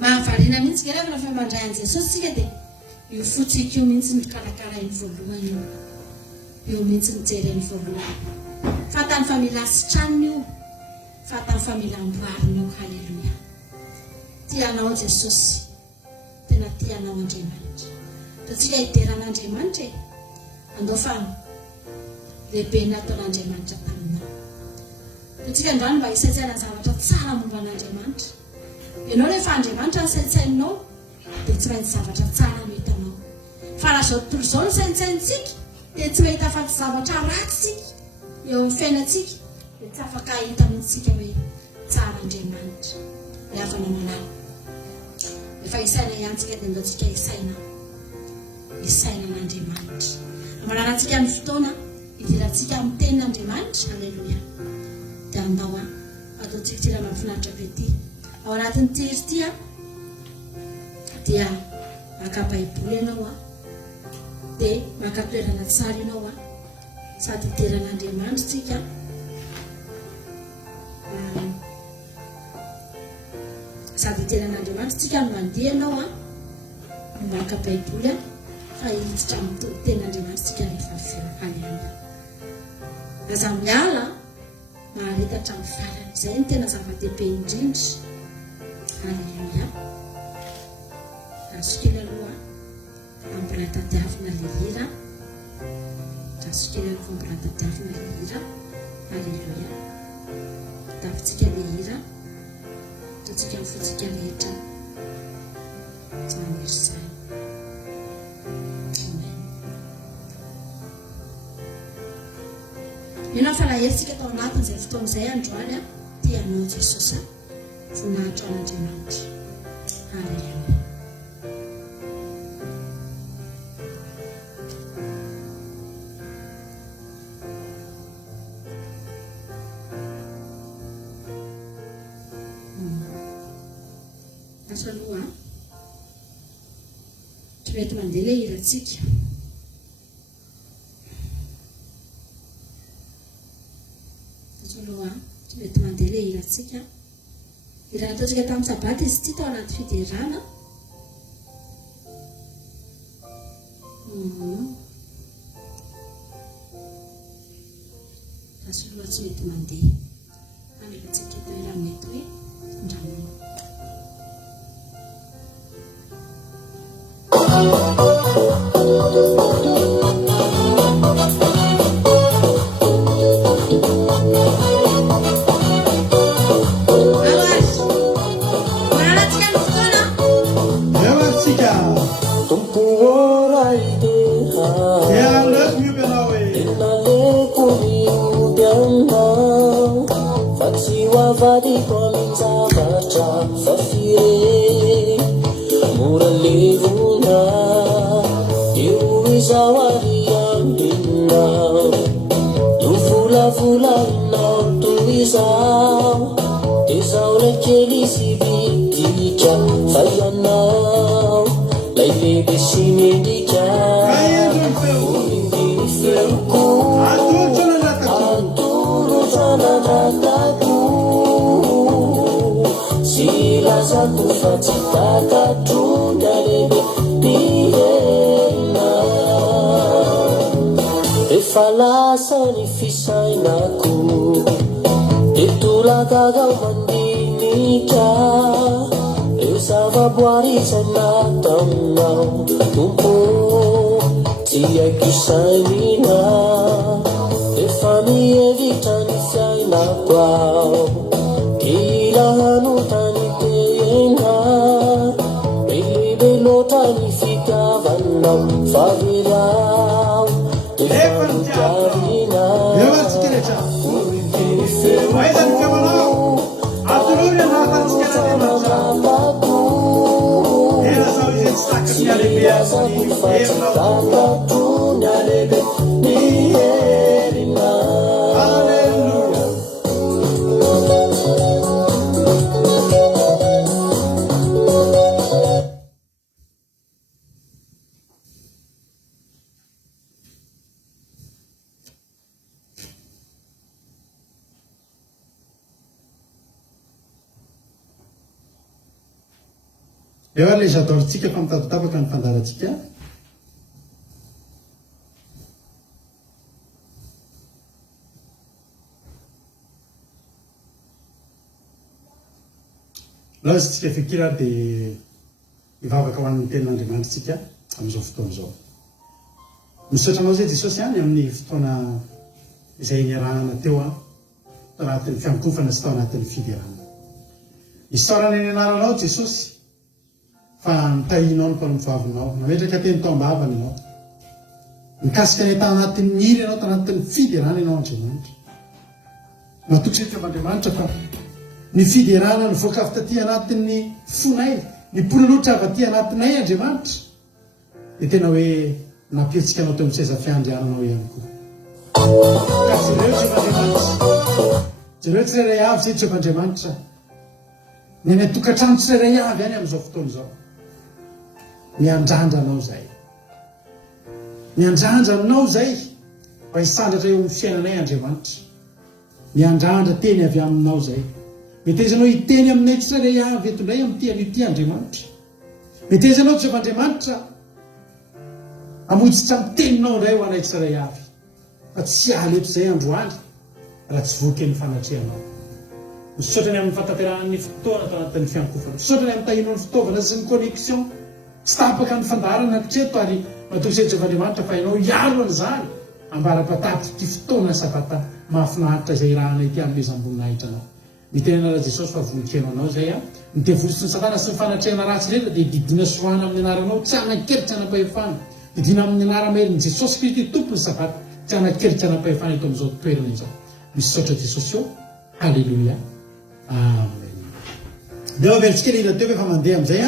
mahavariana mihitsy rehefa rehefa mandray an' Jesosy sika dia io fotsika io mihitsy ny karakara ny voalohany io mihitsy mijery ny voalohany fatany famila sitrany io fatany familam-boariny io. Halleluia. Tianao Jesosy, tena tianao Andriamanitra. Tatsika hideran'Andriamanitra e, andao fa lehibe nataon'Andriamanitra taminao. Tatsika androany mba hisaintsaina zavatra tsara momba an'Andriamanitra. Ianao rehefa Andriamanitra ny saintsainao dia tsy maintsy zavatra tsara mehitanao. Fa raha zao tontolo izao ny saintsaintsika dia tsy mahita afa-tsy zavatra ratsika eo amin'ny fiainantsika dia tsy afaka hita mihitsika hoe tsara Andriamanitra. Ny havana manao efa isaina iantsika dia andaontsika isaina n'Andriamanitra. Amanarantsika ny fotoana hidirantsika amin'ny tenin'Andriamanitra. Halleluia. Dia andao ataontsika tira mahafinaritra be ity ao anatin'ny tiry ity dia maka baiboly ianao dia maka toerana tsara ianao sady hidiran'Andriamanitra tsika sady hidiran'Andriamanitra tsika no mandeha ianao no maka baiboly fa hiditra amin'ny tenin'Andriamanitra tsika rehefa feo. Halleluia. Aza miala maharetatra amin'ny farany, izay ny tena zava-dehibe indrindra. Halleluia. Asokely aloha mbola tadiavina le hira, asokely aloha mbola tadiavina le hira. Halleluia. Tafitsika le hira, ataontsika mifotsika rehetra tsy maniry izay. Amen. Ianao fa laherintsika tao anatin'izay fotoan'izay androany tianao Jesosy voninahitra an'Andriamanitra. Halleluia. Aso aloha tsy mety mandeha ilay hirantsika. Aso aloha tsy mety mandeha ilay hirantsika. Irana ataontsika tamin'ny sabata izy ity tao anaty fiderana. Aso aloha tsy mety mandeha. Anefatsika tao irana mety hoe ndranono. Falasani fisainaku itulah kagau mandinika Eusavabuari sana tamau tumpu Tia kisainina Efami evitani sainakwau Kilahanu tani tena Beli belotani fikavanau Favirau eo ary le zadorintsika fa mitatotapaka ny fandarantsika. Lazitsika fekira dia mivavaka ho an'ny tenin'Andriamanitsika amin'izao fotoana izao. Misaotra anao izay Jesosy any amin'ny fotoana izay niarahana teo tao anatin'ny fiankofana sy tao anatin'ny fiderana. Isaorana ny anaranao Jesosy fa mitahinao ny mpanovavinao, nametraka teny tao ambavany ianao. Mikasika ny tao anatin'ny iry ianao tao anatin'ny fiderana ianao Andriamanitra. Matoky setra Andriamanitra fa ny fiderana ny voaka avy taty anatin'ny fonay, ny pololotra avy aty anatinay Andriamanitra, dia tena hoe nampiantsika anao teo amin'ny seza fiandriananao ihany koa. Ka jereo Andriamanitra, jereo tsirairay avy zay Jehovah Andriamanitra, ny any tokantrano tsirairay avy any amin'izao fotoana izao, miandrandra anao zay, miandrandra anao zay mba hisandratra eo amin'ny fiainanay Andriamanitra, miandrandra teny avy aminao zay. Metezanao hiteny aminay tsirairay avy etondray amin'ity an'ity Andriamanitra. Metezanao Jehovah Andriamanitra amotsitra miteninao indray ho anay tsirairay avy, fa tsy aleto izay androany raha tsy voky ny fanatrehanao. Misaotra ny amin'ny fataterahany fotoana tao anatin'ny fiankofana, misaotra ny amin'ny tahinao ny fitaovana sy ny connexion, tsy tapaka ny fandarana hatreto ary matoky izay Jehovah Andriamanitra fa ianao hiaro an'izany ambara-patapitra ity fotoana sabata mahafinaritra izay rahanay ity amin'ny zambonahitra anao. Mitena ra Jesosy fa vonikeno anao zay ny devolisy ny satana sy ny fanatrehana ratsy rehetra dia didina soahana amin'ny anaranao, tsy anakeritsy anam-pahefana, didina amin'ny anara-maherin' Jesosy Kristy tompony sabata, tsy anakeritsy anam-pahefana eto amin'izao toerana izao. Misaotra Jesosy eo. Halleluia. Amen. Dia avelontsika lila teo efa mandeha amin'izay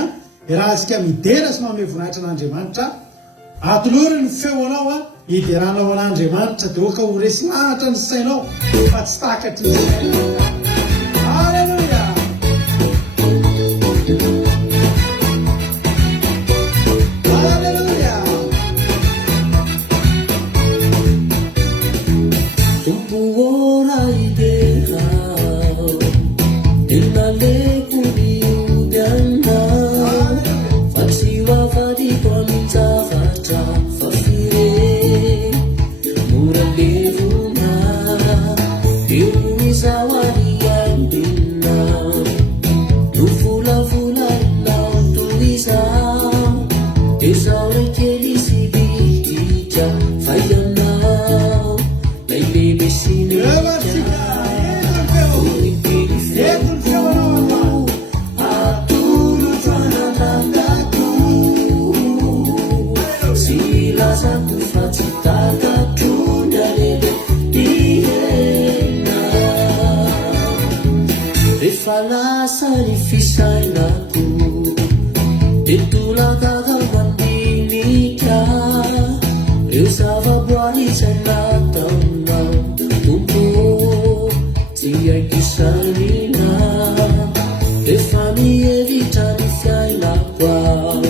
rahantsika midera sy manome voninahitra an'Andriamanitra. Atolory ny feo anao hideranao an'Andriamanitra dia oka ho resinahatra ny sainao fa tsy takatry ny sainao. Halleluia. Halleluia. Tumpuora ideal Inaleku diudana Fatsiwa fadi ponta fata Fafire Muralevuna Iuisa wariandina Tufula fula na tuisa Isaure kelisi bihija Fayana Baby sini Sila satu facita katunda lebe diena Refalasa rifisai naku Itulah kagawan dinika Resava buani senatau Tia kisanina Efami evitani fiaina kwao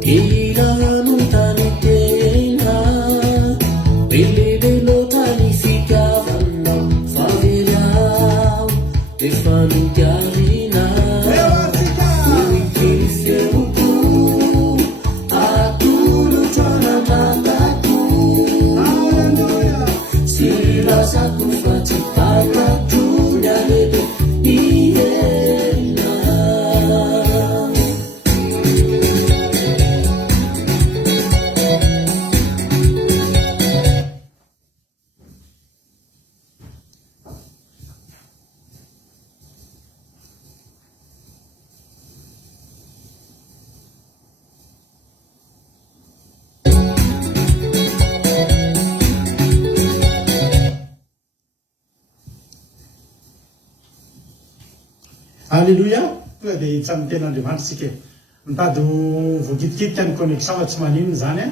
Kailangan tani tena Belebelo tani fikavana Favelau Efami karina Uikiri feuku Atulu tana tataku Sila saku fatipaka Halleluia. Tonga dia tsy amin'ny tenin'Andriamanitra sika mitady voakitikitika ny connexion tsy maninona zany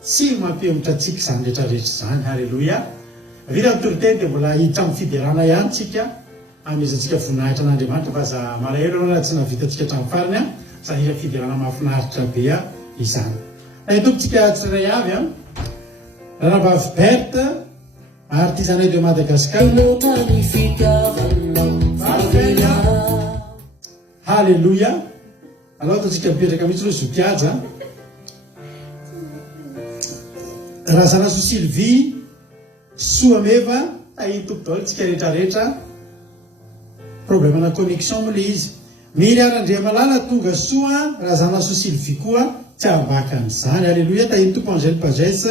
sy mampihemotra antsika izany rehetrarehetra izany. Halleluia. Vita ny toroteny dia mbola hiditra amin'ny fiderana ihany tsika amezantsika voninahitra an'Andriamanitra fa za malahelo raha tsy navitantsika hatramin'ny farany satria fiderana mahafinaritra be izany. Tompitsika tsirairay avy Rahavavy Berthe artisanat de Madagascar. Halleluia. alao ataontsika mipetraka mihitsy loha zokiaja raha zanaso Sylvie Soameva ahitopo daholo tsika rehetrarehetra problèmena connexion moa le izy mily arandrea malala tonga soa raha zanaso Sylvie koa tsy abaka an'izany alleloia tahiny tompo Angèle Pagès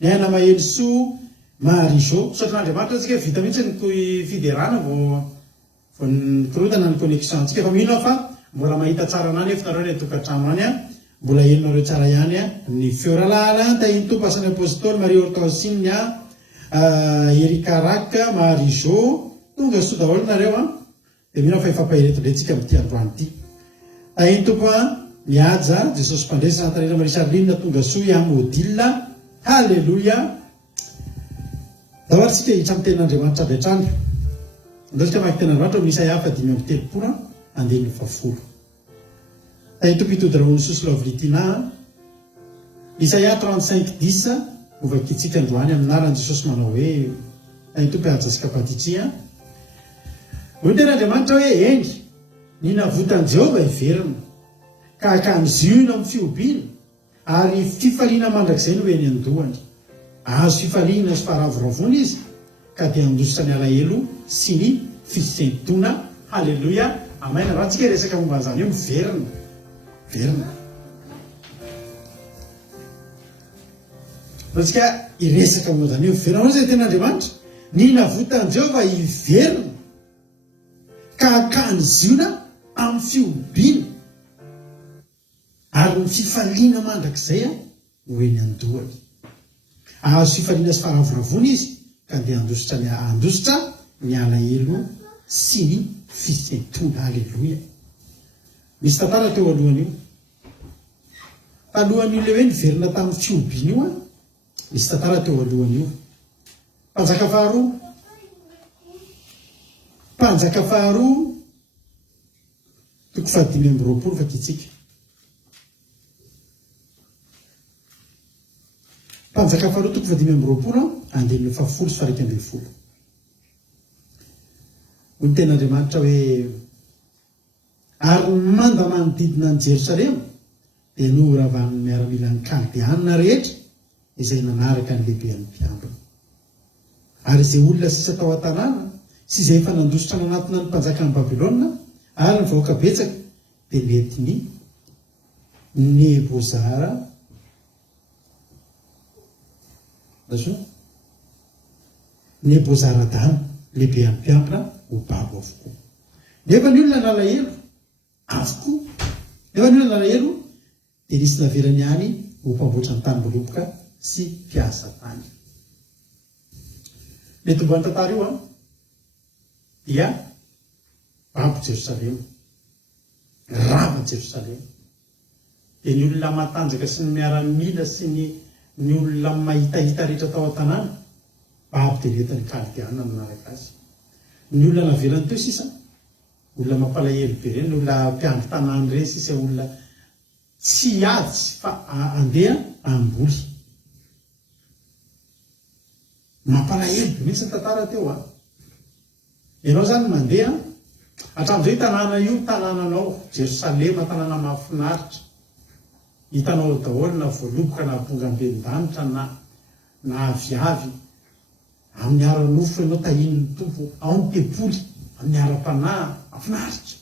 ny aina mahely soa Marijo sotran'Andriamanitra tsika vita mihitsy ny fiderana vao nikorotana ny connexion antsika fa mino fa mbola mahita tsara anany efa nareo ny tokantrano any mbola helinareo tsara ihany ny fioralala tahiny tompo asan'ny apôstôly Marie Hortensine Erika Raka Marijo tonga soa daholo nareo dia mino fa efa pahiretondrentsika amin'ity androany ity tahiny tompo mihaja Jesosy mpandresy Santarena Marie Charline tonga soa iamodila halleloia daholo tsika hitra amin'ny tenin'Andriamanitra avy hatrany ndosika maky tenin'Andriamanitra amin'ny Isaia 5:30 andininy 70 tahiny tompo itodiraony sosy lavilitina Isaia 35:10 ovakitsika androany aminaran Jesosy manao hoe tahiny tompo hajatsika patitria hoy ny tenin'Andriamanitra hoe engy ny navotan Jehovah iverina ka akamizioina amin'ny fiobiana ary fifaliana mandrakizay no hoe ny andohany azo fifaliana sy faravoravona izy ka dia andositra ny alahelo sy ny fisentona halleloia amen raha tsika resaka momba an'izany io miverina raha tsika iresaka momba an'izany io miverina ao zay tenin'Andriamanitra ny navotan Jehovah iverina ka akanyziona amin'ny fiobiana ary ny fifaliana mandrakizay hoe ny andohany azo fifaliana sy faravoravona izy ka dia andositra ny alahelo sy ny fisentona halleloia misy tantara teo alohan'io talohan'io le hoe niverina tamin'ny fiobiana io misy tantara teo alohan'io mpanjaka faharoa toko 5:20 fakitsika mpanjaka faharoa toko 5:20 andininy 70 sy 120 hoy ny tenin'Andriamanitra hoe ary manda manodidina ny Jerosalema dia noravan'ny miaramila ny Kaldeanina rehetra izay nanaraka ny lehibean'ny mpiambina ary izay olona sisa tao an-tanàna sy izay efa nandositra nanatina ny mpanjaka ny Babilôna ary ny vahoaka betsaka dia mety ny Nebozaradan lehibean'ny mpiambina ho babo avokoa nefa ny olona nalahelo avokoa nefa ny olona nalahelo dia nisy naverany any ho mpamboatra ny tany mboloboka sy mpiasa tany le tombany tantara io dia babo Jerosalema rava Jerosalema dia ny olona matanjaka sy ny miaramila sy ny olona mahitahita rehetra tao an-tanàna babo dia letany Kaldeanina manaraka azy ny olona navelany teo sisa olona mampalahelo be reny olona mpiango tanàny reny sisa olona tsy ady fa andeha amboly mampalahelo be mihitsy ny tantara teo ianao zany mandeha hatramin'izay tanàna io tanànanao Jerosalema tanàna mahafinaritra hitanao daholo na voaloboka na bongam-bendanitra na aviavy amin'ny ara-nofo ianao tahin'ny tompo ao ny tepoly amin'ny ara-panahy mafinaritra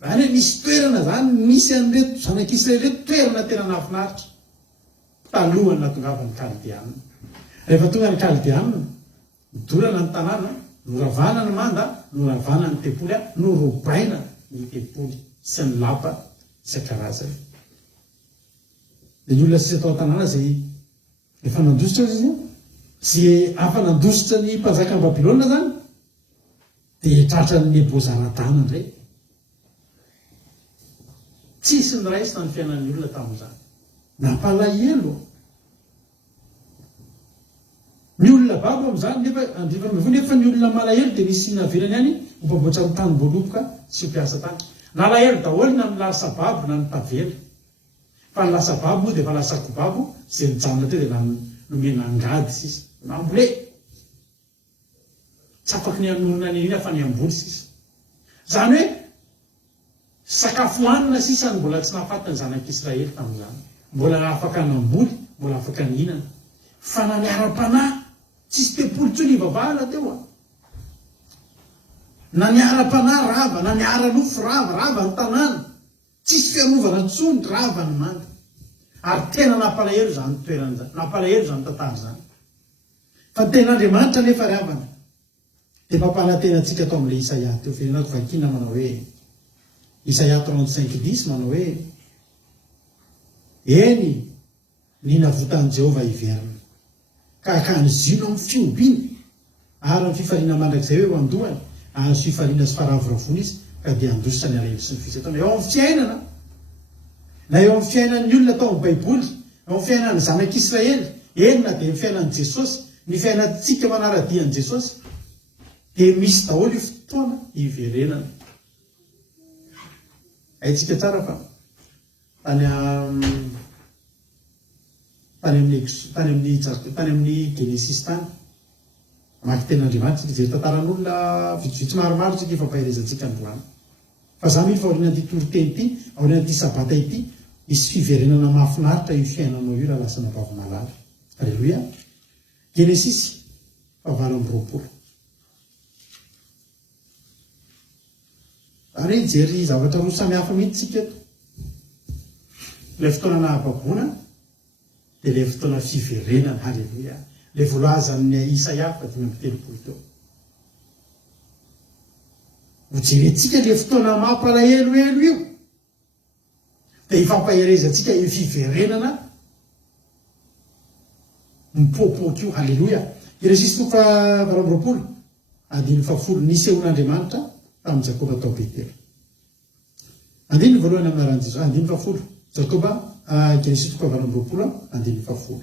zany hoe misy toerana zany misy an'reto zanak'Israely reto toerana tena nafinaritra talohany natongavan'ny Kaldeanina rehefa tonga ny Kaldeanina midorana ny tanàna noravana ny manda noravana ny tepoly norobaina ny tepoly sy ny lapa isan-karazany dia ny olona sisa tao an-tanàna zay efa nandositra izy zay afa nandositra ny mpanjaka ny Babilôna zany dia tratra ny Nebozaradan indray tsisy ny raisy na ny fiainan'ny olona tamin'izany nampalahelo ny olona babo amin'izany nefa ny olona malahelo dia nisy naverany any mipamboatra ny tany mboloboka sy mpiasa tany nalahelo daholo na nilasa babo na nitavela fa nilasa babo moa dia efa lasa kobabo zay nijanona teo dia nomena angady sisa nambole tsy afaky ny anonona ny iny afa ny amboly sisa zany hoe sakafo hanina sisany mbola tsy nahafatany zanak'Israely tamin'izany. Mbola afaka namboly, mbola afaka nihinana. Fa na niara-panahy, tsisy tepolo tsony ivavahana teo a. Na niara-panahy rava, na niara-nofo rava ny tanàna. Tsisy fiarovana tsony rava ny manga. Ary tena nampalahelo zany toerana zany, nampalahelo zany tantara zany. Fa tena Andriamanitra nefa ravana. Dia mampalatena antsika atao amin'ilay Isaia teo firenako vakina manao hoe Isaia 35:10 manao hoe eny ny navotan'i Jehovah iverina ka akany zino amin'ny fiobiny ary amin'ny fifaliana mandrakizay hoe andohany ary fifaliana sy faravoravony izy ka dia andositra ny alahelo sy ny fisy ataony eo amin'ny fiainana na eo amin'ny fiainan'ny olona atao amin'ny baiboly, eo amin'ny fiainan'ny zanak'Israely, eny na dia ny fiainan'i Jesosy, ny fiainantsika manaradian'i Jesosy, dia misy daholo io fotoana iverenana. Haitsika tsara fa tany amin'ny Genesis tany maky ten'Andriamanitra tsika izay tantaran'olona vitsivitsy maromaro tsika efa mpaherezantsika androany. Fa za mily fa aorian'ity toroteny ity, aorian'ity sabata ity, misy fiverenana mahafinaritra io fiainanao io raha lasa nabavy malala. Alleluia. Genesis 8:20. Ary jery zavatra roa samihafa mihitsy tsika eto. Ilay fotoana nahababona dia ilay fotoana fiverenana. Halleluia. Ilay voalazan'ny Isaia 5:30 teo. Hojerentsika ilay fotoana mampalahelo io. Dia ifampaherezantsika io fiverenana mipopoka io. Halleluia. Genesis 8:20 nisehoan'Andriamanitra tamin'ny Jakoba tao Betela. Andiny voalohany amin'ny anaran'i Jesosy. 10:10 Jakoba Genesis 8:20.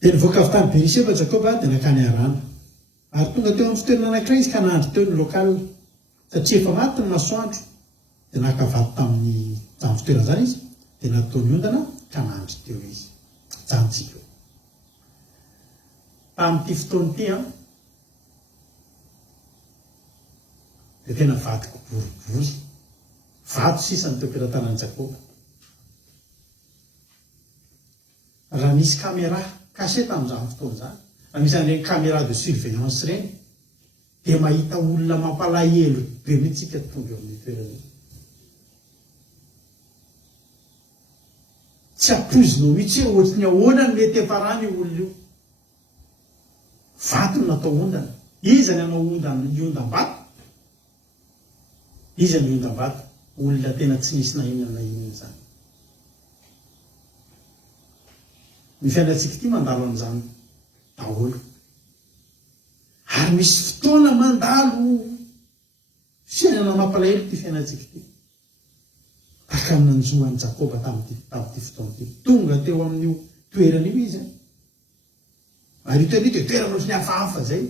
Dia nivoaka avy tany Beeriseba Jakoba dia nakany Harana. Ary tonga teo amin'ny fitoerana anankiray izy ka nandry teo ny lokal satria efa maty ny masoandro. Dia nakavady tamin'ny fitoerana zany izy dia nataony ondana ka nandry teo izy. Janontsika eo. Tamin'ity fotoana ity dia tena vadiko boribory. Vato sisa ny teo am-pelantanan'i Jakoba. Raha nisy caméra kasety amin'izany fotoana zany, raha misy an'ireny caméra de surveillance ireny, dia mahita olona mampalahelo be mihitsika tonga eo amin'ny toerana. Tsy ampoizinao mihitsy hoe ohatrany ahoana ny mety hafarany io olona io. Vato no natao ondana. Iza ny anao ondam-bato? Iza ny ondam-bato? Olona tena tsy nisy na inona zany. Ny fiainantsika ity mandalo an'izany daholo. Ary misy fotoana mandalo fiainana mampalahelo ity fiainantsika ity. Taka nanjohan'i Jakoba tamin'ity fotoana ity. Tonga teo amin'io toerana io izy. Ary io toerana io dia toerana ohatry ny hafahafa zay.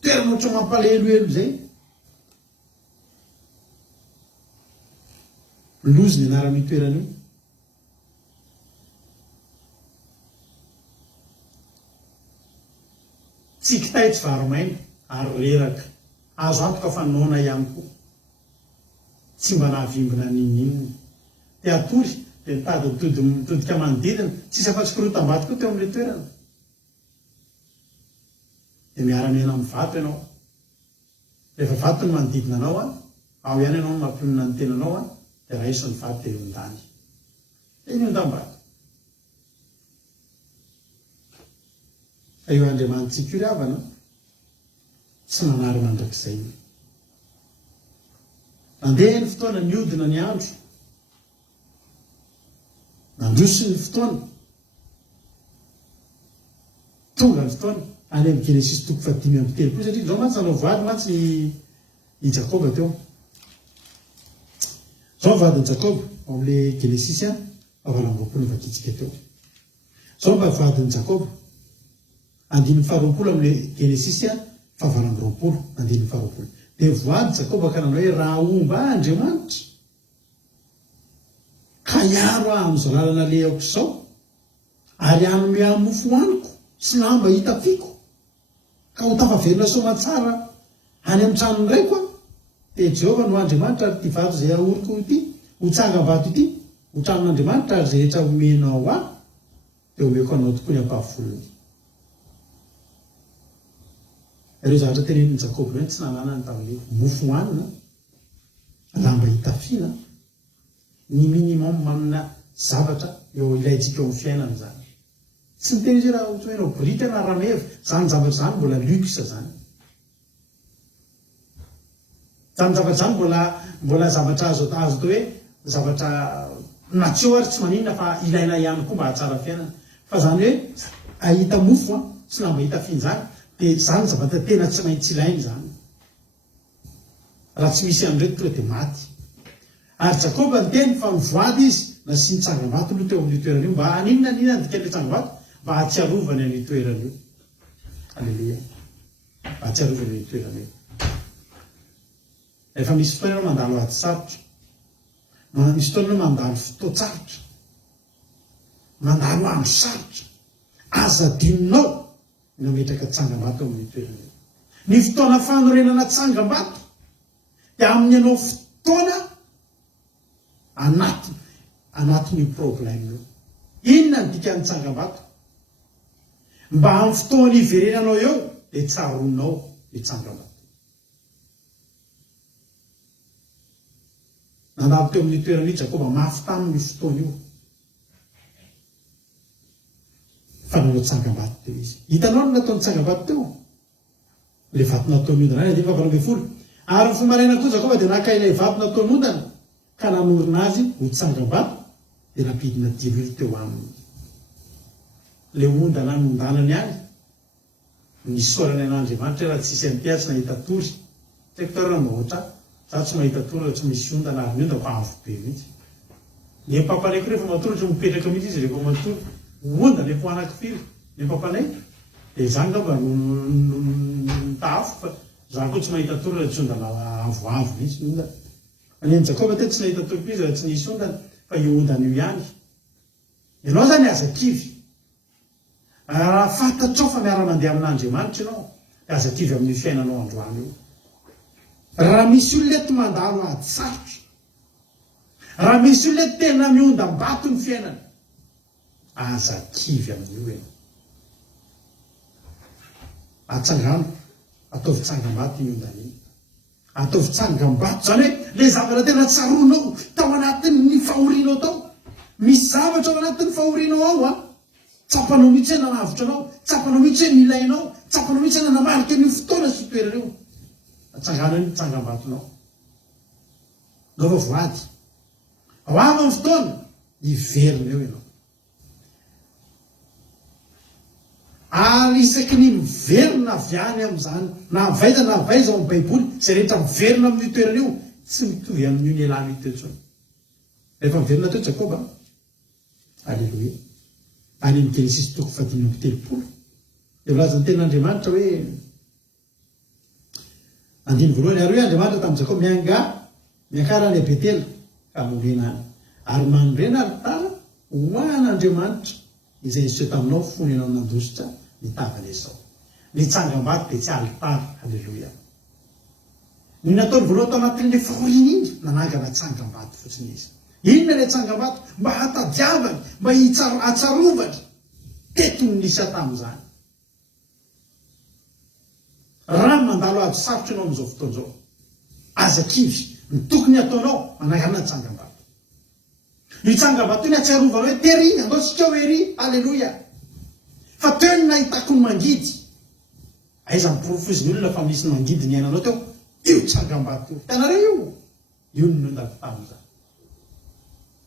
Toerana ohatry mampalahelohelo zay. Lozy ny anaran'io toerana io. Tsy kitay tsy varomaina ary leraka. Azo antoka fa nona ihany koa. Tsy mba nahavimbina ninninona. Dia atory dia nitady mitodika manodidina. Tsisy afa-tsy korotam-bato koa teo amin'ilay toerana. Dia miara-miaina amin'ny vato ianao. Rehefa vato ny manodidina anao ao ihany ianao mampionona ny tenanao dia raiso ny vato dia ondany. Dia ny ondam-bato. Eo Andriamanitsika io ravana tsy manary mandrakizay. Nandeha ny fotoana niodina ny andro. Nandroso ny fotoana. Tonga ny fotoana any amin'ny Genesis 5:30 satria zao mantsy nanao vady mantsy i Jakoba teo. Zao vadin'i Jakoba ao amin'ilay Genesis 9:20 vakitsika teo. Zao mba vadin'i Jakoba 9:20 amin'ilay Genesis 9:20. Dia voady Jakoba ka nanao hoe raha omba Andriamanitra ka hiaro amin'izao lalana lehako izao ary hanome mofo hoaniko sy lamba hitafiko ka ho tafaverina somatsara any amin'ny tranony raiko dia Jehovah no Andriamanitra ary ty vato izay ahoriko ity ho tsangam-bato ity ho tranon'Andriamanitra ary rehetra omenao aho dia omeko anao tokoa ny ampahafolony. Ireo zavatra tenenin'i Jakoba ireny tsy nananany tamin'ilay mofo hohanina, lamba hitafiana, ny minimum amina zavatra eo ilayntsika eo amin'ny fiainana zany. Tsy miteny izy raha ohatra hoe nao brita na rameva, zany zavatra zany mbola luxe zany. Zany zavatra zany mbola zavatra azo atao hoe zavatra natiora tsy maninona fa ilaina ihany koa mba hahatsara fiainana. Fa zany hoe ahita mofo tsy lamba hitafiana zany dia zany zavatra tena tsy maintsy ilainy zany. Raha tsy misy an'ireto tonga dia maty. Ary Jakoba ny teny fa mivoady izy na sy nitsangambato aloha teo amin'ny toerana io mba aninona dikan'ilay tsangambato mba hatsiarovany an'io toerana io. Alleluia. Mba hatsiarovany an'io toerana io. Efa misy fotoana ianao mandalo ady sarotra, misy fotoana ianao mandalo fotoan-tsarotra, mandalo andro sarotra, aza dininao nametraka tsangambato amin'ny toerana io. Ny fotoana fanorenana tsangambato dia amin'ny anao fotoana anatin'ny problème io. Inona ny dikan'ny tsangambato? Mba amin'ny fotoana iverenanao eo dia tsaronao ny tsangambato. Nandalo teo amin'ny toerana io Jakoba mafy tamin'ny fotoana io. Fa nanao tsangambato teo izy. Hitanao ny nataony tsangambato teo? Le vato nataony ondana any 20. Ary ny fomaraina koa Jakoba dia naka ilay vato nataony ondana ka nanorina azy ho tsangambato dia nampidina diloilo teo aminy. Le ondana nondanany any nisorany an'Andriamanitra raha tsisy ampiatsy nahita tory. Tsy haiko toerana mba ohatra za tsy mahita tory tsy misy ondana ary ny ondana fa avo be mihitsy. Ny papanay koa rehefa matoritra mipetraka mihitsy izy rehefa matory ondana efa anankifilo ny papanay dia zany ngamba nitafo fa za koa tsy mahita tory raha tsy ondana avoavo mihitsy ny ondana. Any Jakoba tety tsy nahita tory izy raha tsy nisy ondana fa io ondana io ihany. Ianao zany aza kivy. Raha fantatrao fa miara-mandeha amin'Andriamanitra ianao dia aza kivy amin'ny fiainanao androany io. Raha misy olona eto mandalo ady sarotra, raha misy olona eto tena miondam-bato ny fiainana, aza kivy amin'io ianao. Atsangano, ataovy tsangambato iny ondana iny. Ataovy tsangambato zany hoe le zavatra tena tsaronao tao anatin'ny fahorianao tao. Misy zavatra ao anatin'ny fahorianao ao tsapanao mihitsy nanavitra anao, tsapanao mihitsy milainao, tsapanao mihitsy nanamarika ny fotoana sy toerana io. Atsangano ny tsangambatonao. Nova voady. Ao amin'ny fotoana iverina eo ianao. Ary isaky ny miverina avy any amin'izany na vaiza ao amin'ny Baiboly izay rehetra miverina amin'ny toerana io tsy mitovy amin'io ny elana io teo intsony. Rehefa miverina teo Jakoba, alleluia. Any amin'ny Genesis 3:30. Dia volazan'ny ten'Andriamanitra hoe andiny voalohany ary hoe Andriamanitra tamin'ny Jakoba miankara any Betela ka morena any. Ary manorena alitara ho an'Andriamanitra izay niseho taminao fony ianao nandositra nitavana Esau. Ny tsangambato dia tsy alitara. Alleluia. Ny nataony voalohany tao anatin'ilay fahoriana iny nanangana tsangambato fotsiny izy. Inona ilay tsangambato? Mba hatadiavany, mba hatsarovany. Teto ny nisy tamin'izany. Raha mandalo ady sarotra ianao amin'izao fotoan'izao, aza kivy ny tokony ataonao manangana ny tsangambato. Ny tsangambato iny atsiarovana hoe tery, andao sika ho ery. Alleluia. Fa teo ny nahitako ny mangidy. Aiza miprofoziny olona fa misy mangidy ny ainanao teo, io tsangambato io. Hitanareo io? Io ny nondako tamin'izany.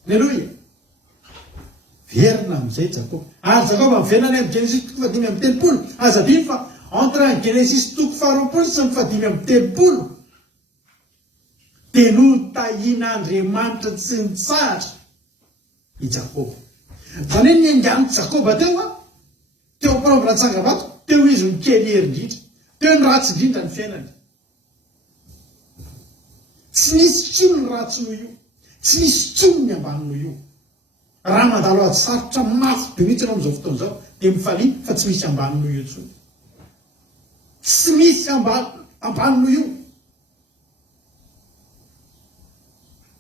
Alleluia. Verina amin'izay Jakoba. Ary Jakoba miverina any amin'ny Genesis 3:30. Aza diny fa entre ny Genesis 3:20 sy ny 3:30 dia notahian'Andriamanitra tsy nitsahatra i Jakoba. Zany hoe niangano Jakoba teo ampanaovana tsangambato, teo izy ny kely herindritra, teo ny ratsy indrindra ny fiainany. Tsy nisy tsony ny ratsy noho io, tsy nisy tsony ny ambany noho io. Raha mandalo ady sarotra mafy be mihitsy anao amin'izao fotoan'izao dia mifalia fa tsy misy ambany noho io tsony. Tsy misy ambany noho io.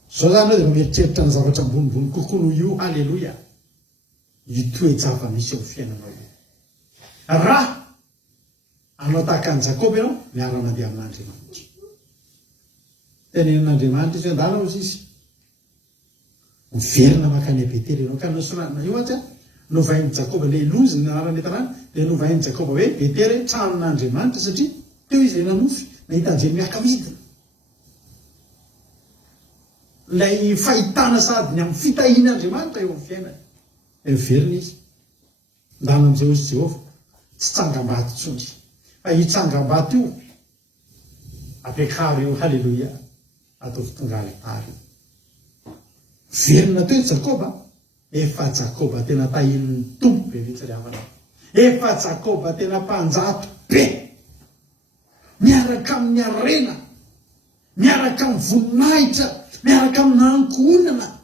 zao zany hoe dia mieritreritra ny zavatra ambonimbony kokoa noho io. Halleloia. Io toe-java misy eo fiainanao io. Raha anao tahaka ny Jakoba ianao miara-mandeha amin'Andriamanitra. Tenen'Andriamanitra izy andala ozy izy miverina makany Betely ianao ka nosorana io ohatra novahin'ny Jakoba le lozy ny anarany tanàna dia novahin'ny Jakoba hoe Betely tranon'Andriamanitra satria teo izy ilay nanofy nahita Jeremiaka midina. Ilay fahitana sady ny amin'ny fitahian'Andriamanitra eo amin'ny fiainany. Verina izy ndana amin'izay ozy Jehovah tsy tsangam-bato tsony fa io tsangam-bato io apekary io. Halleloia. Atao fitonga alitary. Verina teo Jakoba. Efa Jakoba tena tahin'ny tompo be mihitsy havana. Efa Jakoba tena mpanjato be miaraka amin'ny arena, miaraka amin'ny voninahitra, miaraka amin'ny ankohonana.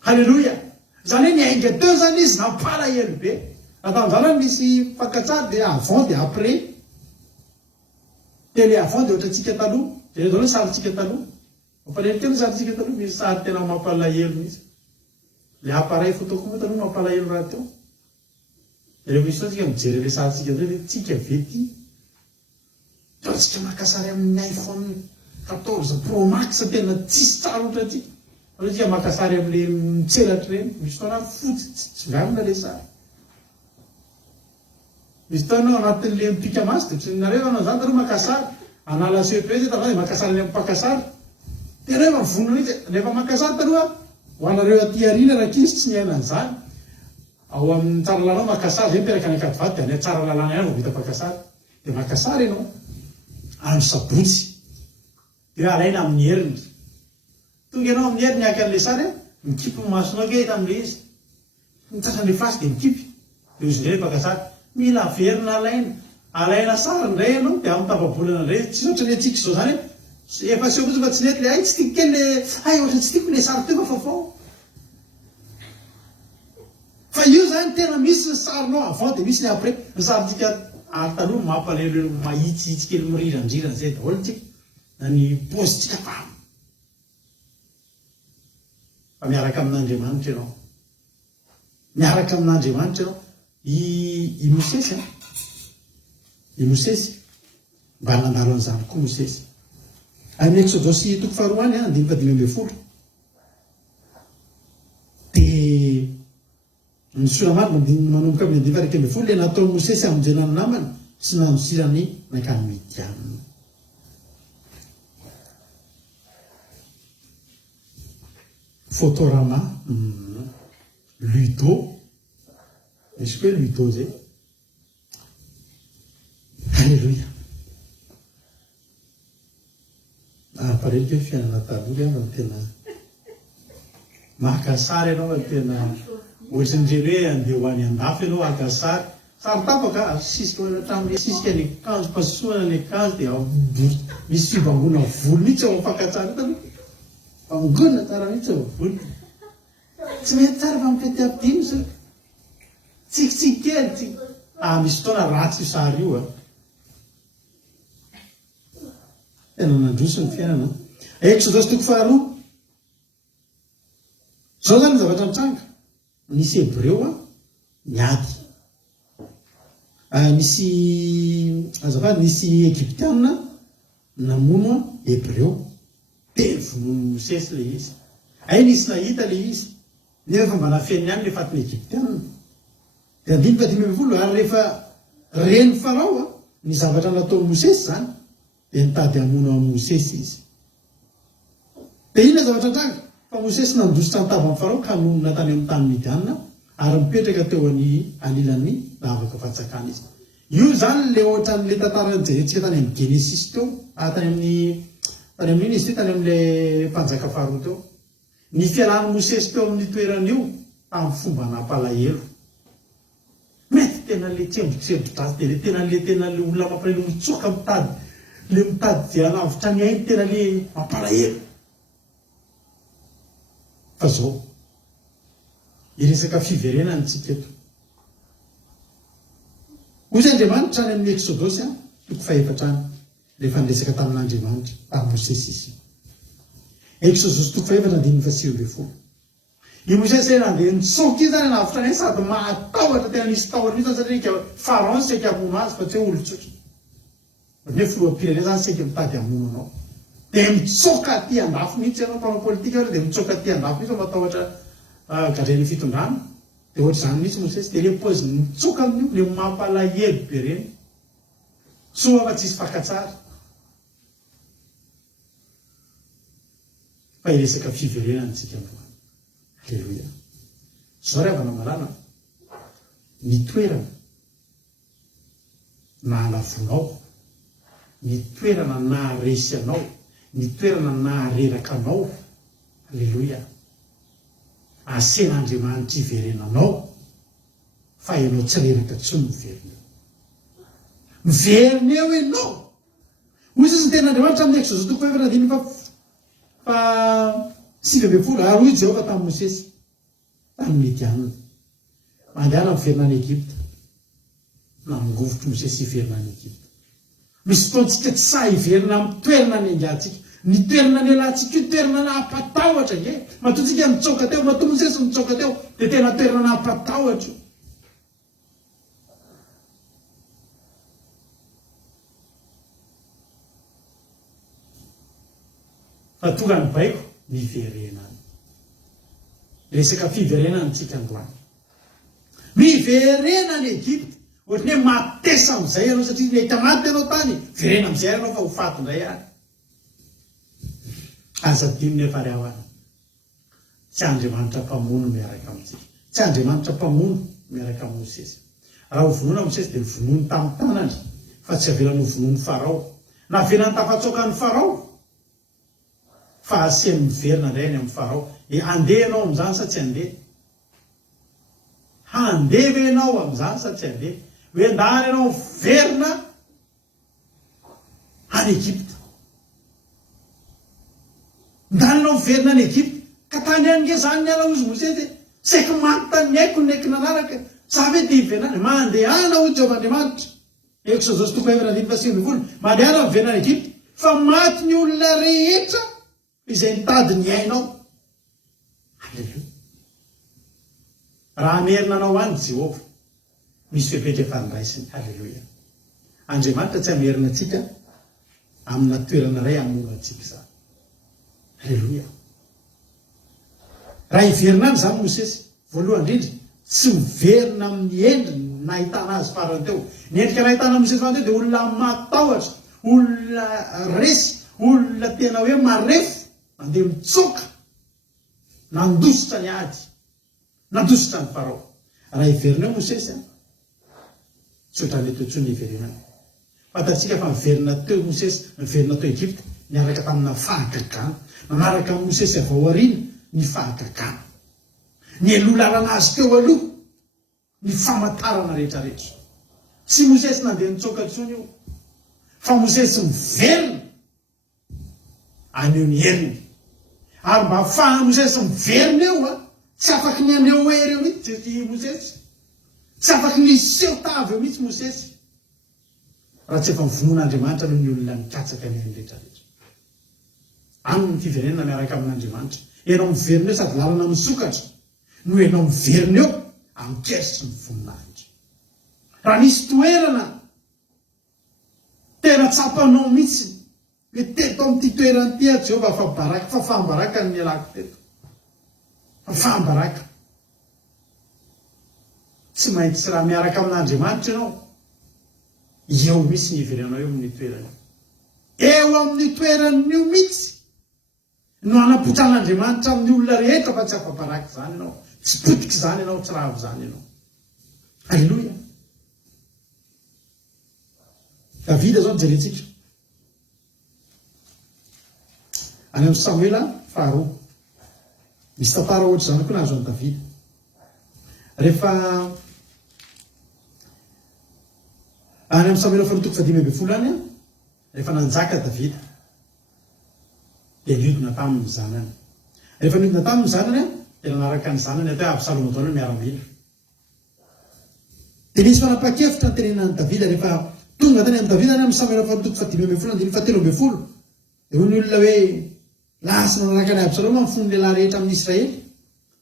Halleloia. Zany hoe niainga teo zany izy nampalahelo be. Ataon'izany misy fankatsary dia avant dia après. Tele avant dia ohatra tsika taloha. Dia zao hoe sarintsika taloha. Mampalahelo teo ny sarintsika taloha, misy sary tena mampalahelo mihitsy. Le appareil photo koa taloha mampalahelo raha teo. Dia misy tsika mijery le sarintsika zay hoe tsika vety. Tsika maka sary amin'ny iPhone 14 Pro Max tena tsisy tsara ohatra tsika. Tsika maka sary amin'le mitselatra reny. Misy fotoana fotsy tsy gamina le sary. Misy fotoana anatin'le mipika masy dia tsy nareo anao zany taloha maka sary. Anala surprise taloha maka sary amin'ny mpaka sary. Dia rehefa vonona izy rehefa maka sary taloha ho anareo aty arina raha kisy tsy niaina an'izany. Ao amin'ny tsara lalàna maka sary zay miteraka ny akadivaty dia any tsara lalàna ihany vao vita mpaka sary. Dia maka sary ianao amin'ny sabotsy. Dia alaina amin'ny heriny. Tonga ianao amin'ny heriny aka an'ilay sary mikipy ny masonao ke hita amin'ilay izy. Ny tsasan'ilay fasy dia mikipy. Dia izy indray mpaka sary. Mila verina alaina. Alaina sary indray ianao dia amin'ny tapabolana indray. Tsy ohatran'ny antsika izao zany efa seho kosa fa tsy nety le ay tsy tiako kely le ay ohatra tsy tiako le sary teo fa fao. Fa io zany tena misy ny sarinao avant dia misy ny après. Ny sarintsika taloha mampalahelo mahitsy kely mirirandrirana zay daholo tsika. Na ny pôzitsika fa miaraka amin'Andriamanitra ianao. Miaraka amin'Andriamanitra ianao. I Mosesy i Mosesy mba nandalo an'izany koa Mosesy. Amin'ny Exodosy toko faharoany 5:12. Dia ny solamary manomboka amin'ny 5:12 le nataony Mosesy hamonjena ny namany sy nanosirany nakany Midianina. Photorama Ludo. Misy koa Ludo zay. Halleluia. Parely hoe fiainana taloha ianao tena maka sary ianao tena ohatran'ireny hoe andeha ho any an-dafy ianao maka sary. Sary tapaka sisika hatramin'le sisika ny kanjo pasoana ny kanjo dia misy fivangona volo mihitsy ao fankatsary taloha. Vangona tsara mihitsy ao volo. Tsy mety tsara fa mipety ampidino sa tsikitsiky kely. Misy fotoana ratsy io sary io. Tena nandroso ny fiainana. Exodosy toko faharoa. Zao zany zavatra nitranga. Nisy Hebreo niady. Nisy Egyptiana namono Hebreo. Dia vonono Mosesy le izy. Nisy nahita le izy. Nefa mba nafeniny ihany le fatin'ny Egyptiana. Dia 5:12 ary rehefa reny Farao ny zavatra nataony Mosesy zany. Dia nitady hamono amin'ny Mosesy izy. Dia inona zavatra tranga? Fa Mosesy nandositra ny tava amin'ny Farao ka nonona tany amin'ny tany Midianina ary mipetraka teo anilan'ny lavaka fatsakana izy. Io zany le ohatran'le tantara nijerentsika tany amin'ny Genesis teo, tany amin'ny izy tany amin'le mpanjaka faharoa teo. Ny fialan'ny Mosesy teo amin'ny toeran'io amin'ny fomba nampalahelo. Mety tena le tsembotsembodrasy dia le tena le olona mampalahelo mitsoka mitady. Le mitady dia lavitra ny ainy tena le mampalahelo. Fa zao iresaka fiverenany tsika eto. Ozy Andriamanitra any amin'ny Exodosy toko 4 rehefa niresaka tamin'Andriamanitra tamin'ny Mosesy izy. Exodus 4:5. I Mosesy nandeha nitsoka izy zany navitra ny sady mahatahotra tena nisy tahotra mihitsy satria Pharaon saika hamono azy fa tsy hoe olon-tsotra. Ne filoham-pirenena zany saika mitady hamono anao. Dia mitsoka aty andafo mihitsy ianao mpanao politika dia mitsoka aty andafo mihitsy matahotra gadren'ny fitondrana. Dia ohatra izany mihitsy Mosesy dia le paozy mitsoka amin'io le mampalahelo be reny. Soa fa tsisy fankatsary. Fa iresaka fiverenana tsika androany. Halleluia. Zao ry havana marana, ny toerana nahalavonao, ny toerana naharesy anao, ny toerana nahareraka anao, halleluia, asen'Andriamanitra iverenanao, fa ianao tsy reraka intsony miverineo. Miverineo ianao. Hoy izy ny ten'Andriamanitra amin'ny Exodus 4:7 ary hoy Jehovah tamin'ny Mosesy tamin'ny Midianina mandehana miverina any Egypta. Nangovotry Mosesy hiverina any Egypta. Misy fotoantsika tsy sahy hiverina amin'ny toerana ny angatsika. Ny toerana ny alantsika io toerana nahampatahotra nge. Matoantsika mitsoka teo, matoa Mosesy mitsoka teo, dia tena toerana nahampatahotra io. Fa tonga ny baiko miverenana. Resaka fiverenana tsika androany. Miverena ny Egypta, ohatry hoe matesa amin'izay ianao satria nahita maty ianao tany, verena amin'izay ianao fa ho faty indray any. Aza dimy nefa ry avana. Tsy Andriamanitra mpamono miaraka amintsika. Tsy Andriamanitra mpamono miaraka amin'ny Mosesy. Raha ho vonoina Mosesy dia vonoiny tamin'ny tanany, fa tsy avelany ho vonoiny Farao. Navelany tafatsoka ny Farao. Fa aseny miverina indray any amin'ny Farao. Andeha ianao amin'izany sa tsy andeha? Handeha ve ianao amin'izany sa tsy andeha? Hoe andahany ianao miverina any Egypta. Ndany ianao miverina any Egypta. Ka tany any nge zany niala ozy Mosesy. Saika maty tany haiko ny haiko nanaraka. Sa ve dia hivernany? Mandehana ho Jehovahandriamanitra. Exodus 4:5. Mandehana miverina any Egypta. Fa maty ny olona rehetra izay nitady ny ainao. Halleluia. Raha merina anao any Jehovah, misy fepetra efa niraisiny. Halleluia. Andriamanitra tsy amerina antsika amina toerana iray hamono antsika izany. Halleluia. Raha hiverina any izany Mosesy, voalohany indrindra, tsy miverina amin'ny endriny nahitana azy farany teo. Ny endrika nahitana Mosesy farany teo dia olona matahotra, olona resy, olona tena hoe marefo, mandeha mitsoka, nandositra ny ady, nandositra ny Farao. Raha hiverinao Mosesy, tsy ohatrany eto intsony hiverenana. Fantatsika fa miverina teo Mosesy, miverina teo Egypta, niaraka tamina fahagagana. Nanaraka amin'ny Mosesy avy ao aoriana ny fahagagana. Ny elolalana azy teo aloha, ny famantarana rehetrarehetra. Tsy Mosesy nandeha nitsoka intsony io, fa Mosesy miverina aneo ny heriny. Ary mba ahafahana Mosesy miverina eo, tsy afaky ny aneo hery eo mihitsy Mosesy. Tsy afaky niseho tavy eo mihitsy Mosesy. Raha tsy efa mivonon'Andriamanitra noho ny olona mikatsaka ny rehetrarehetra. Amin'ny fiverenana miaraka amin'Andriamanitra. Ianao miverina eo sady lalana misokatra. No ianao miverina eo amikersy ny voninahitra. Raha nisy toerana tena tsapanao mihitsy, hoe teto amin'ity toerana ity Jehovah fa baraka, fa fambaraka ny alako teto. Fa fambaraka. Tsy maintsy raha miaraka amin'Andriamanitra ianao, eo mihitsy ny iverenanao eo amin'ny toerana. Eo amin'ny toeran'io mihitsy no anapotran'Andriamanitra amin'ny olona rehetra fa tsy afabaraka izany ianao. Tsy potika izany ianao, tsy ravo izany ianao. Halleluia. Davida zao nijerentsika. Any amin'ny Samuela 2. Misy tantara ohatra izany koa nahazo an'i Davida. Rehefa any amin'ny Samuela 1:5 any, rehefa nanjaka Davida, dia niodina tamin'ny zanany. Rehefa niodina tamin'ny zanany, dia nanaraka ny zanany atao Absalom ataony miaramila. Dia nisy fanapa-kevitra ny tenenan'i Davida rehefa tonga tany amin'ny Davida any amin'ny Samuela 1:5 dia ny 7. Dia hoy ny olona hoe lasa nanaraka ny Absaloma amin'ny fony lehilahy rehetra amin'ny Israely.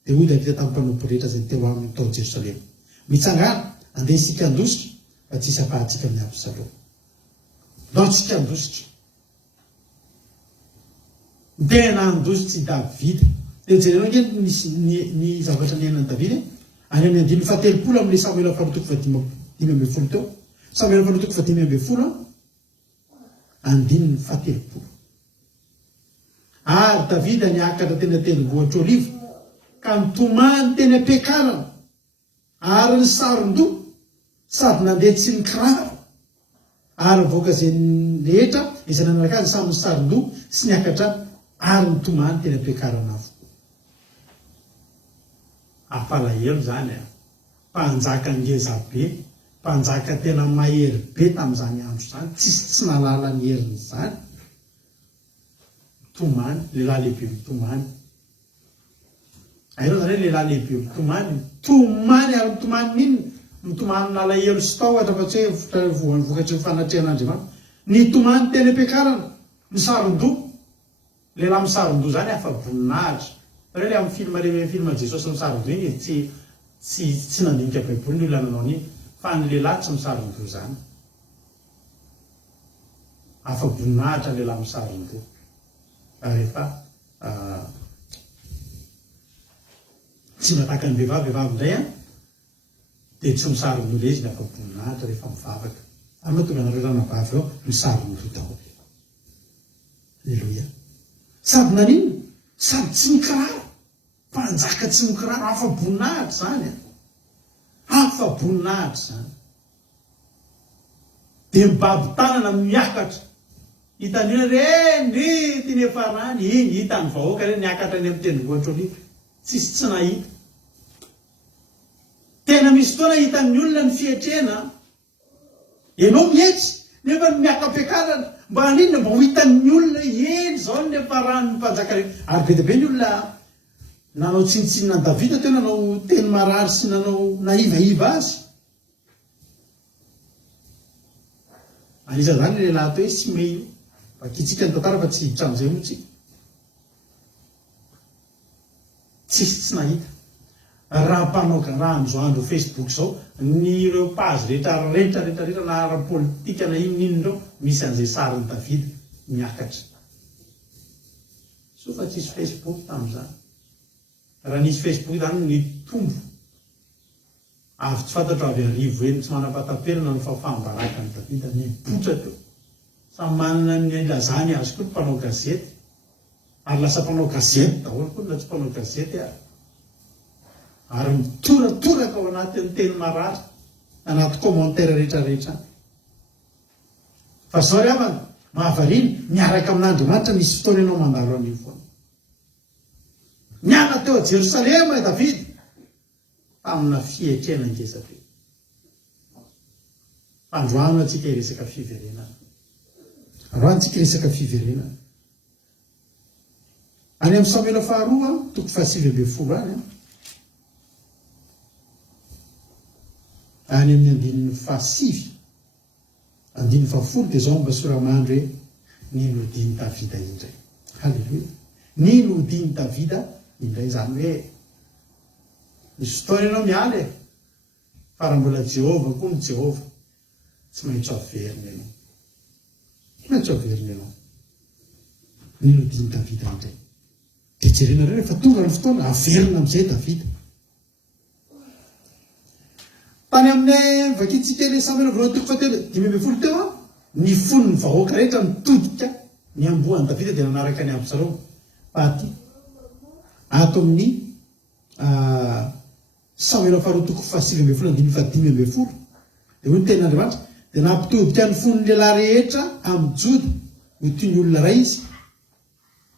Dia hoy Davida tamin'ny mpanompo rehetra izay teo amin'ny tao Jerosalema, mitsangana andeha isika andositra fa tsy hisy apahantsika amin'ny Absaloma. Daontsika andositra. Tena andositra i Davida. Dia jerena nge ny zavatra niainan'i Davida any amin'ny andininy fahatelopolo amin'ilay Samuela faharoa toko dimy ambin'ny folo teo. Samuela faharoa toko dimy ambin'ny folo andininy fahatelopolo. Ary Davida niakatra teny an-tendrombohitra Oliva ka nitomany teny am-piakarana ary ny saron-doha sady nandeha tsy nikiraro ary voaka izay rehetra izay nanaraka azy samy ny saron-doha sy niakatra ary nitomany teny am-piakarana avokoa. Ampalahelo zany mpanjaka ngezabe, mpanjaka tena mahery be tamin'izany andro zany, tsy nalala ny heriny zany. Mitomany, lehilahy lehibe mitomany. Ahiao zany hoe lehilahy lehibe mitomany ary mitomany n'inona? Mitomany nalahelo sy tahotra fa tsy hoe vokatry ny fanatrehan'Andriamanitra. Nitomany teny am-piakarana, ny saron-doha. Lehilahy misaron-doha zany afa-boninahitra. Fa le amin'ny film rehefa film Jesosy misaron-doha iny tsy nandinika Baiboly ny olona nanao an'iny, fa ny lehilahy tsy misaron-doha zany. Afa-boninahitra lehilahy misaron-doha. Rehefa tsy mataka ny vehivavy indray dia tsy misaron-doha ilay izy ny afa-boninahitra rehefa mivavaka. Ary mahatonga anareo ranavavy ao misaron-doha daholo. Alleloia. Sady nanino? Sady tsy mikiraro. Mpanjaka tsy mikiraro, afa-boninahitra zany. Afa-boninahitra zany. Dia mibaby tanana miakatra. Hitanina reny tiny efa rany, iny hitany vahoaka reny niakatra ny amin'ny tendrombohitra Oliva. Tsisy tsy nahita. Tena misy fotoana hitan'ny olona ny fietrena. Ianao mihetsy, nefa ny miaka-piakarana, mba ninona mba ho hitan'ny olona eny zao ny efa rany ny mpanjaka rehetra. Ary be dia be ny olona nanao tsinitsinina ny Davida teo, nanao teny marary sy nanao naivaiva azy. Anisa zany lehilahy atao hoe Simei io. Vakitsika ny tantara fa tsy hiditra amin'izay moa tsisy tsy nahita. Raha amin'izao andro Facebook zao, ny ireo page rehetra na ara-politika na inona ireo misy an'izay sarin'ny Davida miakatra. So fa tsisy Facebook tamin'izany. Raha nisy Facebook zany ny tombo. Avy tsy fantatro avy arivo eny tsy manam-patapelana ny fahafaham-baraka ny Davida mipotra teo. Samy manana ny ilazany azy koa mpanao gazety. Ary lasa mpanao gazety daholo koa na tsy mpanao gazety ary. Ary mitoratoraka ao anatin'ny teny marary, anaty commentaire rehetrarehetra. Fa zao ry havana, mahavariana, miaraka amin'Andriamanitra misy fotoana ianao mandalo an'io foana. Niala teo a Jerosalema i Davida amina fietrena ngezabe. Androany antsika hiresaka fiverenana. Androany antsika hiresaka fiverenana. Any amin'ny Samuela faharoa, toko 7:10 any. Any amin'ny andininy 7, andininy 10 dia zao mba soramandry hoe nino hodiny Davida indray. Halleluia. Nino hodiny Davida indray zany hoe misy fotoana ianao miala fa raha mbola Jehova koa ny Jehova tsy maintsy averina ianao. Tsy maintsy averina ianao. Nino hodiny Davida indray. Dia jerena reo rehefa tonga ny fotoana averina amin'izay Davida. Tany amin'ny vakitsika ilay Samuela voalohany toko 5:10 teo ny fon'ny vahoaka rehetra mitodika ny amboan'i Davida dia nanaraka ny Absaloma. Fahaty ato amin'ny Samuela faharoa toko 7:10 dia hoy ny tenin'Andriamanitra dia nampitodika ny fon'ny lehilahy rehetra amin'ny Joda ho toy ny olona ray izy.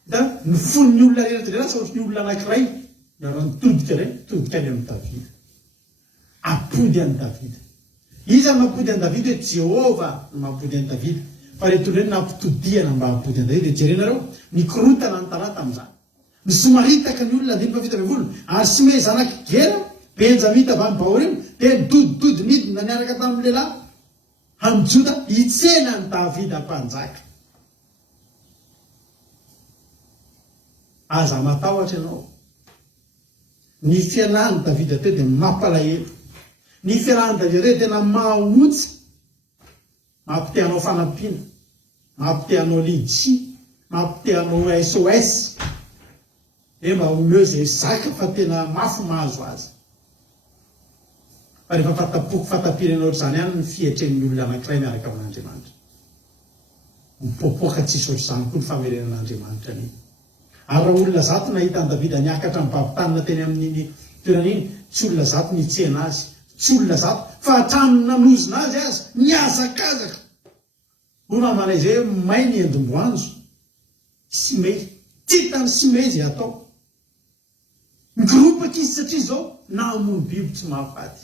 Da ny fon'ny olona rehetra dia lasa ohatry ny olona anankiray mitodika ny amin'ny Davida. Ampody an'i Davida. Iza mampody an'i Davida hoe Jehova no mampody an'i Davida. Fa reto ireny nampitodiana mba hampody an'i Davida. Dia jerenareo nikorotana ny tanàna tamin'izany. Ny somaritaka ny olona 120 ary Simei zanaky Gera, Benjamita avy amin'ny Baorina dia dodidody midina niaraka tamin'ny lehilahy amin'ny Joda hitsena ny Davida mpanjaka. aza matahotra ianao. Ny fianahany Davida teo dia mampalahelo. Ny fianahany Davida teo tena mahaotsy, mampiteanao fanampiana, mampiteanao lidsi, mampiteanao SOS. Mba omeo zay zaka fa tena mafy mahazo azy. Fa rehefa fatapirenao ohatr'izany ihany ny fihetren'ny olona anankiray miaraka amin'Andriamanitra. Mipoapoaka tsisy ohatr'izany koa ny famerenan'Andriamanitra an'iny. Ary raha olona zato nahita ny Davida niakatra mibavitanina teny amin'iny toerana iny, tsy olona zato nitsehana azy, tsy olona zato, fa hatraminy nanozona azy niazakazaka. Ona manay izay hoe may ny endom-boanjo, Simei, titany Simei izay atao. Migoropaka izy satria izao nahamono biby tsy mahafaty.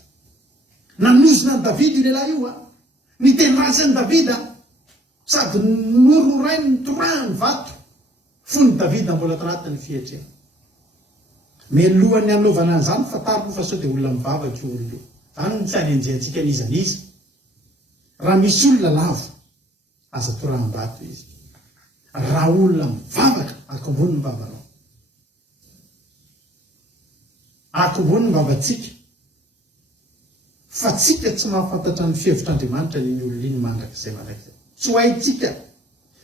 Nanozona ny Davida io lehilahy io, ny tena ratsy Davida, sady nororainy nitorahany vato. Fony Davida mbola tanatin'ny fihetrena. Melohany anaovana an'izany fatariko fa sao dia olona mivavaka io olona io. Zany tsy hanenjehantsika nizaniza. Raha misy olona lavo, aza toraham-bato izy. Raha olona mivavaka, akombony ny vavanao. Akombony ny vavantsika. Fa tsika tsy mahafantatra ny fevitr'Andriamanitra ny olona iny mandrakizay mandrakizay. Tsy ho haitsika.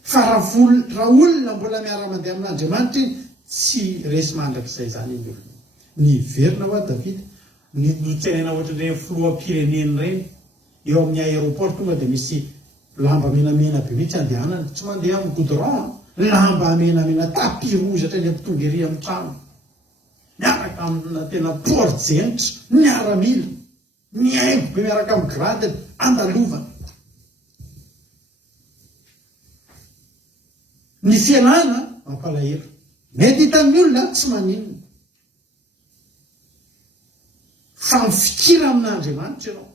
Fa raha olona mbola miara-mandeha amin'Andriamanitra iny, tsy resy mandrakizay zany iny olona. Niverina ho a Davida, nitsenena ohatr'ireny filoham-pireneny reny, eo amin'ny aéroport tonga dia misy lamba menamena be mihitsy andehanana, tsy mandeha amin'ny goudron, lamba menamena tapirozatra ny ampitonga ery amin'ny trano. Miaraka amina tena porte-jenitra, miaramila, mihaingo be miaraka amin'ny gradiny, andalovana. Ny fianahana mampalahelo. Mety hitan'ny olona tsy maninona. Fa mifikira amin'Andriamanitra ianao.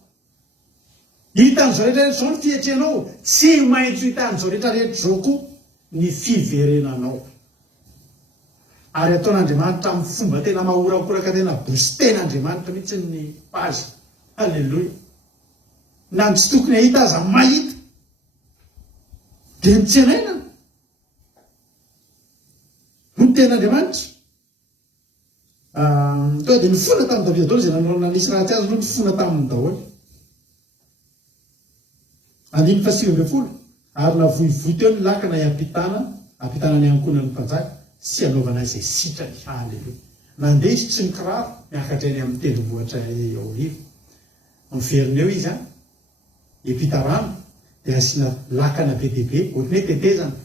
Hitan'izao rehetra zao ny fihetrenao, tsy maintsy hitan'izao rehetra zao koa ny fiverenanao. Ary ataon'Andriamanitra amin'ny fomba tena mahorakoraka tena boosten'Andriamanitra mihitsy ny pazy. Halleloja. Na tsy tokony hahita aza mahita. Dia nitsenainana. Ny ten'Andriamanitra. Toa dia nifona tamin'ny Davida daholo izay nanisy ratsy azy no nifona tamin'ny daholo. 9:20. Ary navoivoy teo ny lakana ampitana ny ankonan'ny mpanjaka sy anaovana izay sitrany. Halleloja. Nandeha izy tsy ny kiraro, miakatra eny amin'ny tendrombohitra Oliva. Miverina eo izy, hiampita rano, dia asiana lakana be dia be, ohatran'ny hoe tetezana.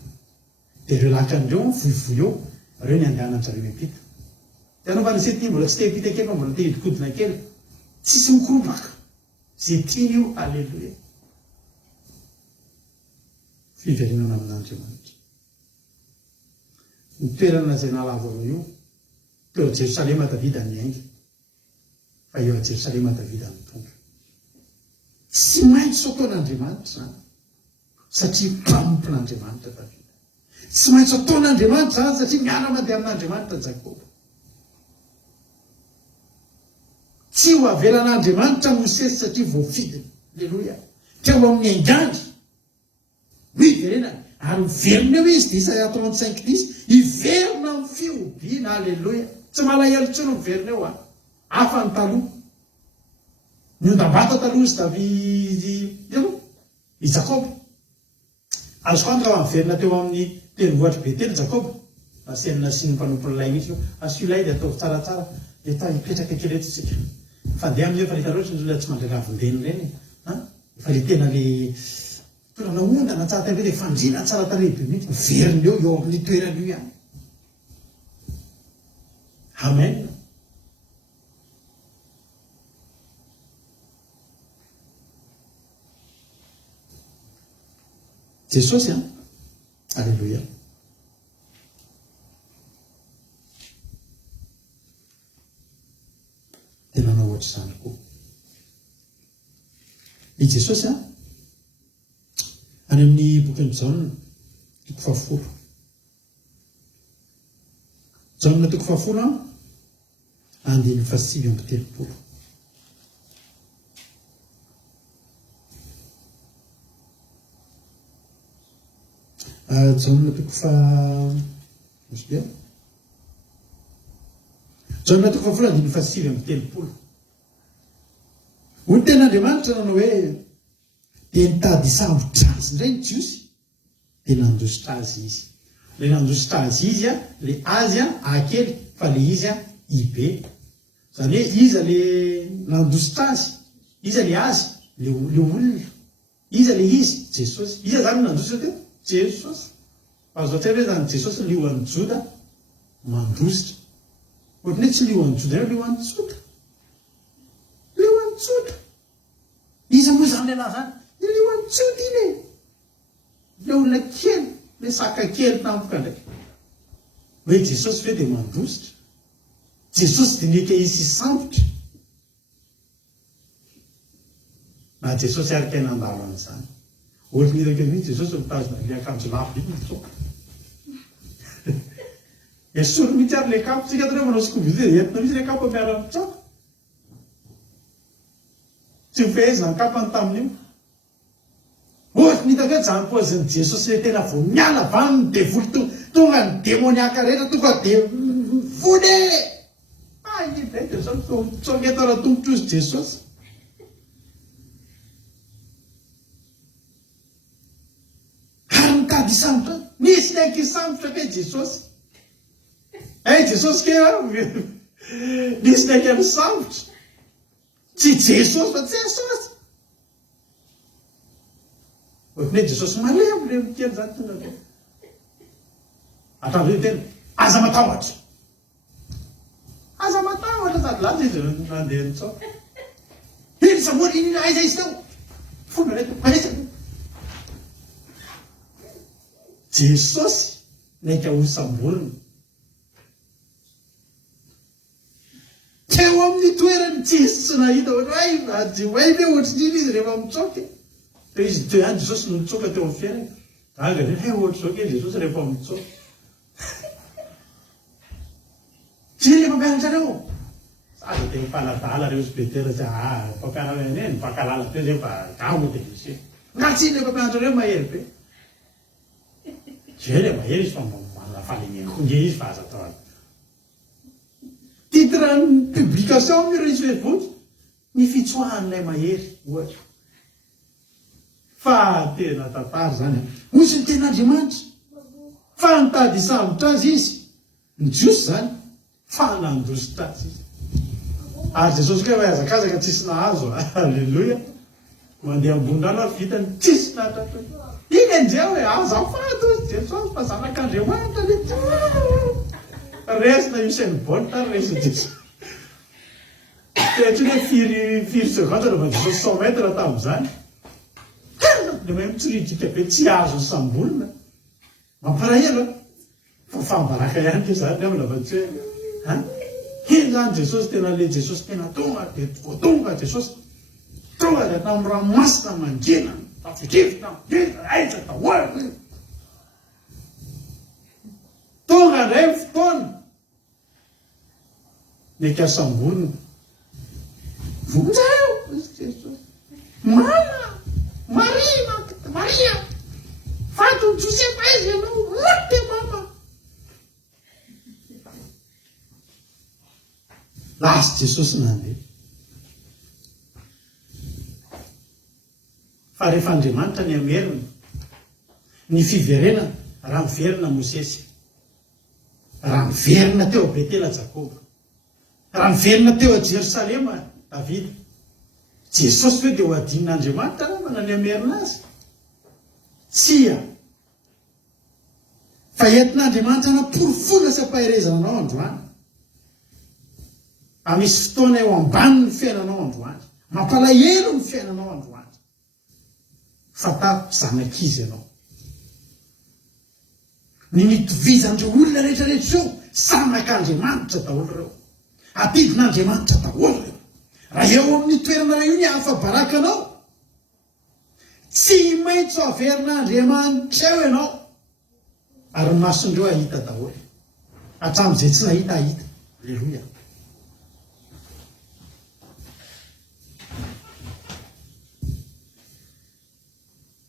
Dia ireo lakan'ireo voivoy eo, ireo ny andehanan'izareo miampita. Dia anaovana izay tia mbola tsy te hiampita kely, mbola te hidikodina kely. Tsisy mikorobaka. Izay tiany io, halleloja. Fiverenana amin'Andriamanitra. Ny toerana izay nalavana io, teo a Jerosalema Davida niainga, fa eo a Jerosalema Davida nitonga. Tsy maintsy ataon'Andriamanitra zany, satria mpampon'Andriamanitra Davida. Tsy maintsy ataon'Andriamanitra zany satria miara-mandeha amin'Andriamanitra Jakoba. Tsy ho avelan'Andriamanitra Mosesy satria voafidiny. Alleluia. Teo amin'ny angandry. Miverenana. Ary miverina eo izy, dia Isaia 35:10, hiverina amin'ny fiobiana. Alleluia. Tsy malahelo intsony miverina eo. Hafa ny taloha. Ny ondam-bata taloha i Jakoba. Azoko antoka raha miverina teo amin'ny tendrombohitra Betely Jakoba. Asenina sy ny mpanompon'ny lay mihitsy. Asio lay dia ataovy tsaratsara. Efa hipetraka kely eto isika. Fa dia amin'io efa le taloha ny olona tsy mandray ravin-deny ireny. Efa le tena le tolana ondana tsara tarehy, dia fandriana tsara tarehy be mihitsy. Miverina eo amin'ny toerana io ihany. Amen. Jesosy, alleluia. Tena nanao ohatr'izany koa. I Jesosy any amin'ny bokin'ny Jaona 10. Jaona 10 andiny 7:30. Jaona 10 Jaona toko fahafolany fa 7:30. Hoy ten'Andriamanitra nanao hoe dia nitady sambotra azy indray ny Jiosy dia nandositra azy izy. Le nandositra azy izy le azy akely fa le izy ibe. Zany hoe iza le nandositra azy, iza le azy, le olona, iza le izy, Jesosy. Iza zany nandositra teo? Jesosy. Azo atao hoe zany Jesosy liohan'ny Joda mandositra. Ohatrany hoe tsy liohan'ny Joda, liohan'ny Tsotra. Liohan'ny Tsotra. Iza moa zany lehilahy zany? Liohan'ny Tsotra iny e. Le olona kely, le saka kely tampoka ndray. Hoe Jesosy ve dia mandositra? Jesosy dinika izy sambotra. Na Jesosy arika nandalo an'izany. Ohatrany iraka mihitsy Jesosy mitazona le akanjo lava iny mitsoka. Esory mihitsy ary le kapo, tsika tena manao skovizy entina misy le kapo miara mitsoka. Tsy mifehezana kapany tamin'io. Ohatrany hitako hoe zany pozin'i Jesosy le tena vao miala vaniny dia volo tonga ny demoniaka rehetra tonga dia vone. Indray dia zany tsoka eto raha tombotra ozy Jesosy. Ary mitady sambotra, nisy naiky sambotra ke Jesosy. Jesosy ke nisy naiky amin'ny sambotra. Tsy Jesosy fa tsy Jesosy. Ohatrany hoe Jesosy malemy le mikely zany tonga ko. Atramin'izay tena aza matahotra. Aza matahotra sady laza izy nandeha nitsoka. Iny sambotra iny aiza izy tao? Fomba reto, aiza? Jesosy naika ho samborina. Teo amin'ny toerany tsy nahita ohatry hoe ve ohatr'iny izy rehefa mitsoka. Dia izy teo ihany Jesosy no mitsoka teo amin'ny fiainana. Aga hoe ohatry zao ke Jesosy rehefa mitsoka. Tsy rehefa mpianatrareo. Aza dia mifaladala reo sibetera tsy mpampianatra eny mifankalala teo zay fa gamo dia misy. Nga tsy rehefa mpianatrareo mahery be. Zay le mahery izy fa manana fahalenenkonge izy fa aza atao azy. Titre ny publication miro izy Facebook ny fitsoahan'ilay mahery ohatra. Fa tena tantara zany. Osy ny ten'Andriamanitra. Fa nitady sambotra azy izy. Ny Jiosy zany. Fa nandositra azy izy. Ary Jesosy koa hoe azakazaka tsisy nahazo. Alleluia. Mandeha ambonirano ary vitany tsisy nahatratra. Iny anjeo hoe azafady ozy Jesosy fa zanak'Andriamanitra le resina Usain Bolt ary resina Jesosy. Tehatra hoe firy seconde rehefa Jesosy 100 mètres tamin'izany. Le mahay mitsoridrika be tsy azo sambolina. Mampalahelo. Fa fambaraka ihany ke zany amin'ny lavatsy hoe iny zany Jesosy tena le Jesosy tena tonga dia tonga Jesosy tonga dia tamin'ny ranomasina mangina tafidrivotra mangina aiza tahoana tonga indray fotoana meka sambolina vonjeo Jesosy mana Maria fato Josefa izy ianao motte mama. Lasa Jesosy nandeha. Fa rehefa Andriamanitra ny amerina ny fiverenana raha miverina Mosesy, raha miverina teo a Betela Jakoba, raha miverina teo a Jerosalema Davida. Jesosy hoe dia ho adin'Andriamanitra raha manany amerina azy. Tsia. Fa entin'Andriamanitra namporofoana sy ampaherezana anao androany. Misy fotoana eo ambany ny fiainanao androany. Mampalahelo ny fiainanao androany. Fatako zanak'izy ianao. Ny mitovizandreo olona rehetrarehetra io zanak'Andriamanitra daholo reo. Atidin'Andriamanitra daholo reo. Raha eo amin'ny toerana io ny afa-barakanao. Tsy maintsy averin'Andriamanitra eo ianao. Ary ny masondreo ahita daholo. Hatramin'izay tsy nahita ahita. Alleluia.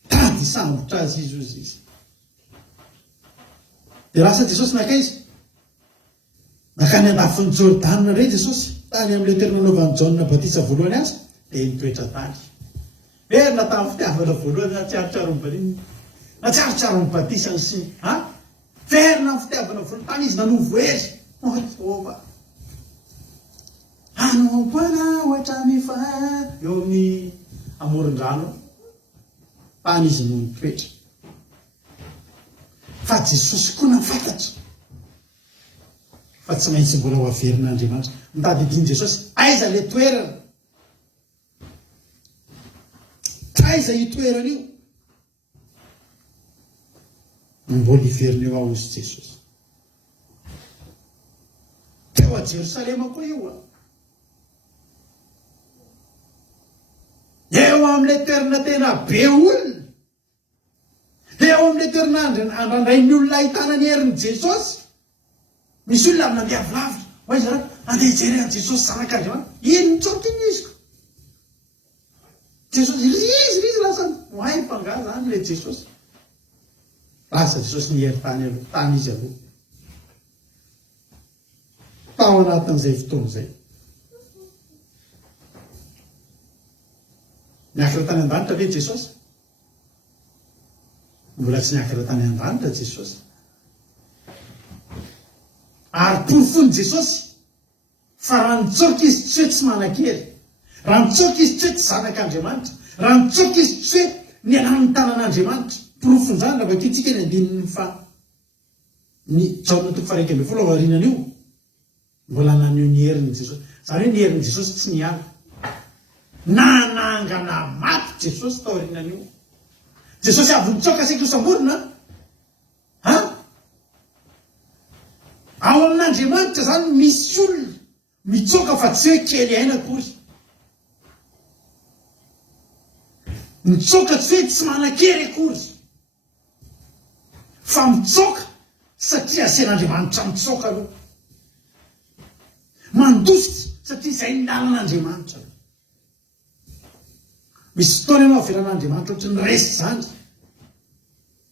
Tady sambotra azy izy izy. Dia lasa Jesosy nakaiza? nakany andafiny Jordana re Jesosy tany amin'le toerana nanaovan'i Jaona Batisa voalohany azy dia nitoetra tany. Verina tamin'ny fitiavana voalohany na tsiarotsiaro ny Baliny na tsiarotsiaro ny Batisa ny sy verina amin'ny fitiavana voalohany tany izy nanovo hery Jehova. Anompoana ohatra mifa eo amin'ny amoron-drano tany izy no nitoetra. Fa Jesosy koa nafantatra fa tsy maintsy mbola ho averin'Andriamanitra. Mitady idiny Jesosy aiza le toerana, aiza io toerana io, mbola hiverina eo ao izy Jesosy. Teo a Jerosalema koa io eo amin'le toerana tena be olona, eo amin'le toerana andraindray ny olona ahitana ny herin'i Jesosy. Misy olona amina miavlavitra hoy izy raha andeha hijery an Jesosy zanak'Andriamanitra. Ino mitsoka iny izy ko Jesosy rizy lasa hoay mpangaha zany le Jesosy. Lasa Jesosy nihery tany aloha, tany izy aloha tao anatin'izay fotoana izay. Niakatra tany an-danitra ve Jesosy? Mbola tsy niakatra tany an-danitra Jesosy. Ary porofony Jesosy fa raha nitsoka izy tsy hoe tsy manan-kery, raha nitsoka izy tsy hoe tsy zanak'Andriamanitra, raha nitsoka izy tsy hoe ny anan'ny tanan'Andriamanitra. Porofony zany raha vakio tsika ny andininy fa ny Jaona 1:20 ao aorianan'io mbola naneo ny herin'i Jesosy. Zany hoe ny herin'i Jesosy tsy niala, nanangana maty Jesosy tao aorianan'io. Jesosy avy nitsoka saika ho samborona ao amin'Andriamanitra zany misy olona mitsoka fa tsy hoe kely aina akory, mitsoka tsy hoe tsy manan-kery akory, fa mitsoka satria asen'Andriamanitra mitsoka aloha, mandositra satria izay ny lalan'Andriamanitra. Misy fotoana ianao averan'Andriamanitra ohatra ny resy zany,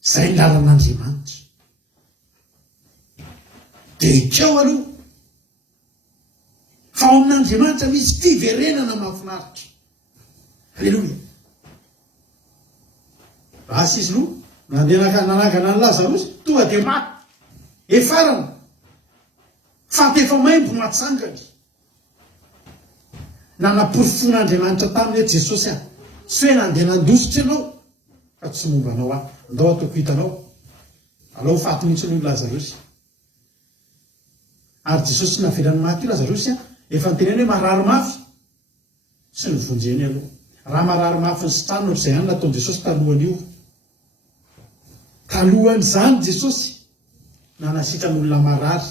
izay ny lalan'Andriamanitra. Dia ikeo aloha fa ao amin'Andriamanitra misy fiverenana mahafinaritra. Alleloia. Lasa izy no nandeha nanangana ny Lazarosy tonga dia maty efarana fa tefa maimbo matsangany. Nanaporofon'Andriamanitra taminy hoe Jesosy tsy hoe nandeha nandositra ianao fa tsy mombanao andao ataoko hitanao alao faty mihitsy noho Lazarosy. Ary Jesosy navelany maty io Lazarosy efa niteneny hoe marary mafy sy nivonjeny aloha. Raha marary mafy ny sitrano ohatr'izay ihany nataony Jesosy talohan'io. Talohan'izany Jesosy nanasitranyolona marary.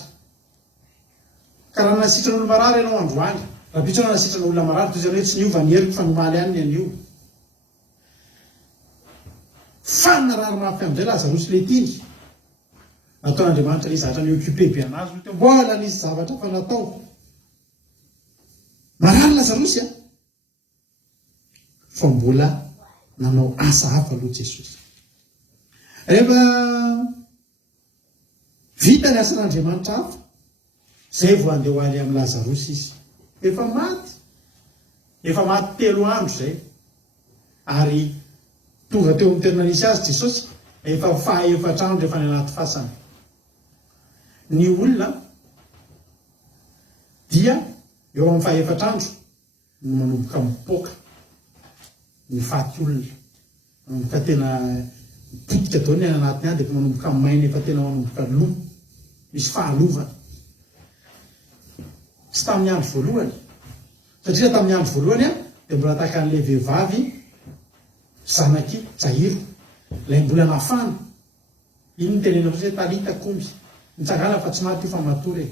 Ka raha nanasitranyolona marary ianao androany, raha pitso nanasitranyolona marary toy izany hoe tsy niova ny heriko fa nomaly ihany ny anio. Fa narary mafy amin'izay Lazarosy le tiny. Nataon'Andriamanitra ny zatra ny occupé be anazy hoe mbola nisy zavatra fa natao. Marary Lazarosy fa mbola nanao asa hafa aloha Jesosy. Rehefa vita ny asan'Andriamanitra hafa, zay vao andeha hoaly amin'ny Lazarosy izy. Efa maty 3 andro zay. Ary tonga teo amin'ny toerana nisy azy Jesosy efa faha-4 andro efa ny anaty fasana. Ny olona dia eo amin'ny faha-4 andro no manomboka mipoaka ny faty olona, manomboka tena mipotika dao ny anatiny any, dia manomboka maina efa tena manomboka lo, misy fahalovana. Tsy tamin'ny andro voalohany, satria tamin'ny andro voalohany dia mbola tahaka an'ilay vehivavy zanaky Jairo, ilay mbola nafana. Iny ny tenena hoe talita komby, mitsangana fa tsy maty io fa matory.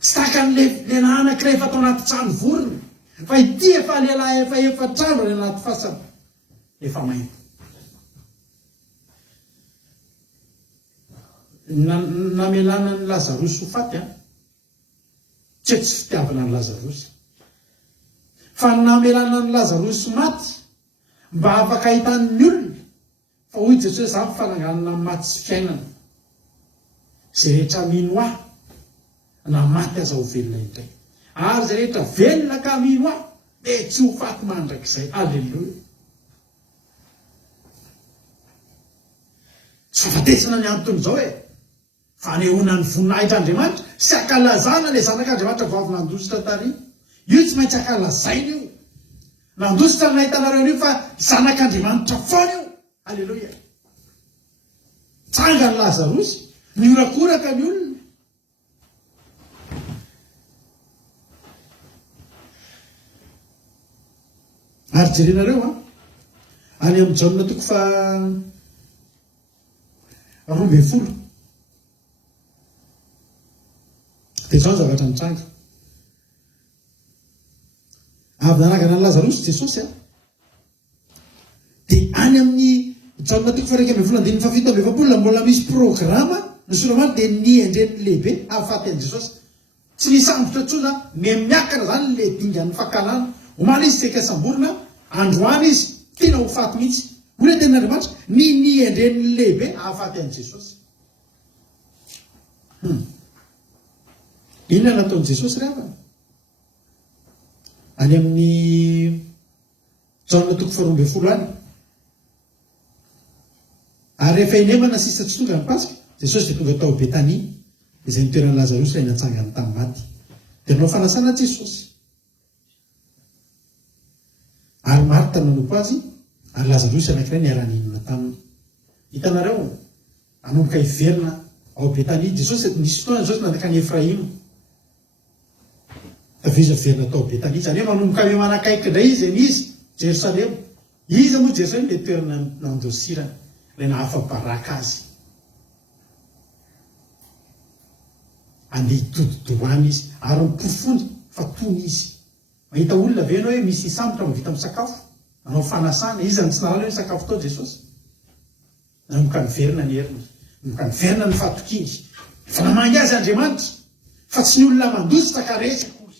Tsy tahaka an'ilay anankiray efa tao anaty trano vorona, fa ity efa lehilahy efa 4 andro any anaty fasana, efa maina. Namelana ny Lazarosy ho faty tsy fitiavana ny Lazarosy, fa namelana ny Lazarosy maty mba afaka ahitan'ny olona fa hoy Jesosy za fananganana maty sy fiainana. zay rehetra mino ahy na maty aza ho velona indray, ary zay rehetra velona ka mino ahy de tsy ho faty mandrakizay. Alleloia. Tsy fahafatesana ny antony zao fanehoana ny voninahitry'Andriamanitra sy akalazana le zanak'Andriamanitra vao avy nandositra tary. Io tsy maintsy akalazaina io. Nandositra ny nahitanareo io fa zanak'Andriamanitra foana io. Alleloia. Tsanga ny Lazarosy, niorakoraka ny olona. Ary jerenareo any amin'ny Jaona toko fa 12 dia zao ny zavatra nitranga. Avy nanangana ny Lazarosy Jesosy dia any amin'ny Jaona toko fa 1:17 mbola misy programa ny Solamana dia niendren'ny lehibe ahafaty an'i Jesosy. Tsy nisambotra tsona miakana zany le dingan'ny fakalana. Omaly izy tseka samborona, androany izy tena ho faty mihitsy. Hoy tenin'Andriamanitra niendren'ny lehibe ahafaty an'i Jesosy. Inona nataon'i Jesosy rehefa? Any amin'ny Jaona toko 12 any. Ary rehefa inemana sisa tsy tonga ny Pasika, Jesosy dia tonga tao Betania, izay nitoeran'ny Lazarosy ilay natsangany tamin'ny maty. Dia nanao fanasana Jesosy. Ary Marta nanompo azy, ary Lazarosy anankiray niara-ninona taminy. Hitanareo, anomboka hiverina ao Betania, Jesosy nisy fotoana Jesosy nandakany Efraima. Tavisa verina tao Betania, zany hoe manomboka eo manakaiky indray izy izy Jerosalema. Izy moa Jerosalema dia toerana nandosirana, ilay nahafa-baraka azy. Andeha hitododohany izy, ary mipofony fatony izy. Mahita olona avena hoe misy sambotra vita amin'ny sakafo, manao fanasana, izy zany tsy nalala hoe sakafo tao Jesosy. Nanomboka niverina ny heriny, nanomboka niverina ny fatokiny. Fa namangy azy Andriamanitra, fa tsy ny olona mandositra ka resy akory.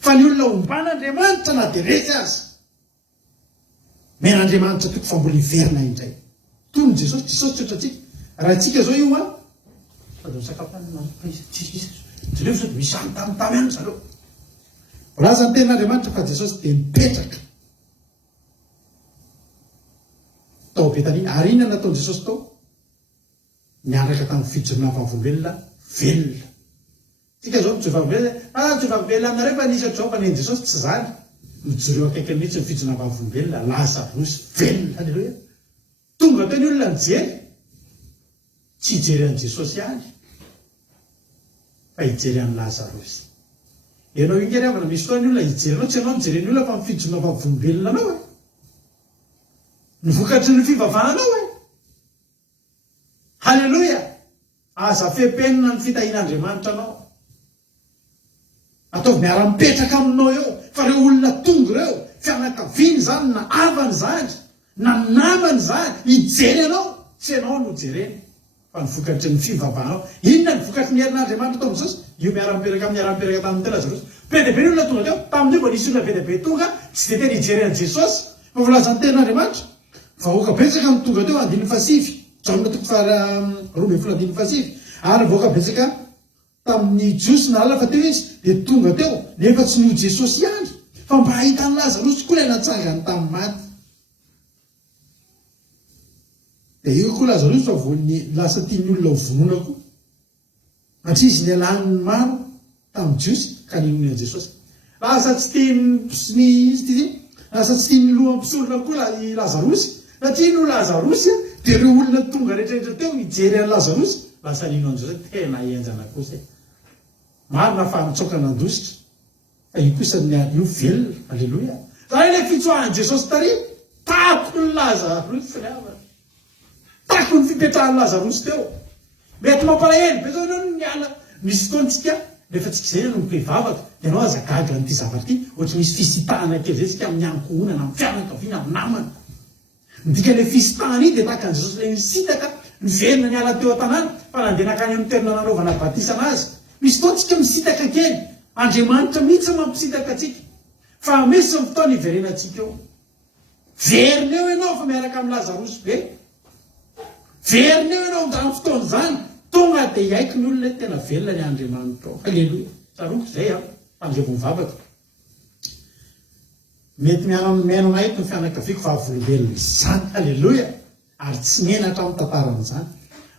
Fa ny olona omban'Andriamanitra na dia resy azy. Men'Andriamanitra toko fa mbola hiverina indray. Toy ny Jesosy tsy otra tsika. Raha tsika zao io fadao sakafo jereo sao misy any tamintamy any zareo. Laza ny tenin'Andriamanitra fa Jesosy dia mipetraka tao Betania. Ary inona nataon'i Jesosy tao? Niandraka tamin'ny fijoroana vavolombelona velona. Tsika zao mijoro vavolombelona, mijoro vavolombelona aminareo fa nisy ohatr'izao fa ny Jesosy tsy zany. Mijoro eo akaiky mihitsy ny fijoroana vavolombelona, Lazarosy velona. Alleloia. Tonga tao ny olona nijery, tsy hijery an'i Jesosy ihany, fa hijery an'i Lazarosy. Ianao iny rehefa misy fotoana ny olona hijery anao, tsy ianao mijery ny olona fa mifijoroana vavolombelona anao ny vokatry ny fivavahanao Halleluia. Aza fepenina ny fitahin'Andriamanitra anao. Ataovy miara-mipetraka aminao eo. Fa reo olona tonga reo, fianakaviany zany, na avany zany, na namany zany, hijery anao, tsy ianao no jereny, fa ny vokatry ny fivavahanao. Inona ny vokatry ny herin'Andriamanitra tao Jesosy? Io miara-mipetraka tamin'ny tena Lazarosy. Be dia be ny olona tonga teo, tamin'io mba nisy olona be dia be tonga, tsy dia tena hijery an'i Jesosy, fa volazan'ny tenin'Andriamanitra. Vahoaka betsaka ny tonga teo, 5 Jaona toko fa 12:17. Ary vahoaka betsaka tamin'ny jiosy na ala fa teo izy dia tonga teo, nefa tsy noho Jesosy ihany, fa mba ahitany Lazarosy koa ilay natsangany tamin'ny maty. Dia io koa Lazarosy fa voany lasa tiany olona ho vonoina koa. Satria izy nialan'ny maro tamin'ny jiosy ka ninoina Jesosy. Lasa tsy tiany lasa tsy tiany loham-pisorona koa i Lazarosy. Satria no Lazarosy dia ireo olona tonga rehetrarehetra teo hijery an'i Lazarosy, lasa nino an'i Jesosy tena enjana kosa. Marina fa mitsoka nandositra. Fa io kosa io velona. Alleloia. Zany ilay fitsoahan'i Jesosy tary, tako ny Lazarosy finiavana. Tako ny fipetrahan'i Lazarosy teo. Mety mampalahelo be zao ianao niala. Misy fotoantsika rehefa tsika izay no mivavaka, ianao azagaga n'ity zavatra ity, ohatry misy fisitahana kely zay tsika amin'ny ankohonana, amin'ny fianakaviana, amin'ny namana. Midika ilay fisitahana iny dia tahaka an'i Jesosy ilay misitaka, miverina niala teo an-tanàna, fa nandeha nakany amin'ny toerana nanaovana batisana azy. Misy fotoantsika misitaka kely, Andriamanitra mihitsy mampisitaka atsika. Fa misy ny fotoana hiverenantsika eo. Verina eo ianao fa miaraka amin'ny Lazarosy be. Verina eo ianao amin'ny fotoana izany, dia iaiko ny olona tena velona ny Andriamanitra. Halleloia. Tsaroako izay tamin'izay vao mivavaka. Mety miaino eto ny fianakaviako vavolombelona izany. Halleloia. Ary tsy menatra amin'ny tantaran'izany.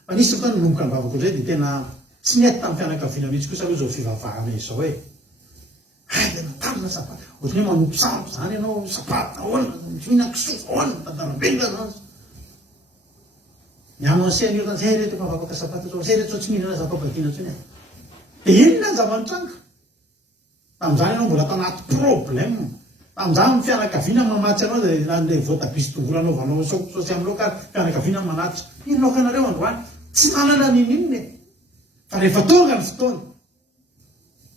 Fa nisy fotoana nanomboka ny vavako izay dia tena tsy mety tamin'ny fianakaviana mihitsy kosa aloha izao fivavahana izao hoe. Tena tamina sapato. Ohatrany hoe manompo sambo izany ianao sapato ahoana, mihinan-kisoa ahoana, tantaram-belona. Miamana sehany io zay reto efa vavaka sapato zao, zay reto tsy mihinana zavabadiana intsony. Dia inona ny zava-nitranga? Tamin'izany ianao mbola tanaty problème. Tamin'izany ny fianakaviana mamatsy anao dia andeha voatabisy tongolo anaovanao saosy amin'ny laoka ary fianakaviana manatitra. Iny laokanareo androany tsy manana nin'inona e. Fa rehefa tonga ny fotoana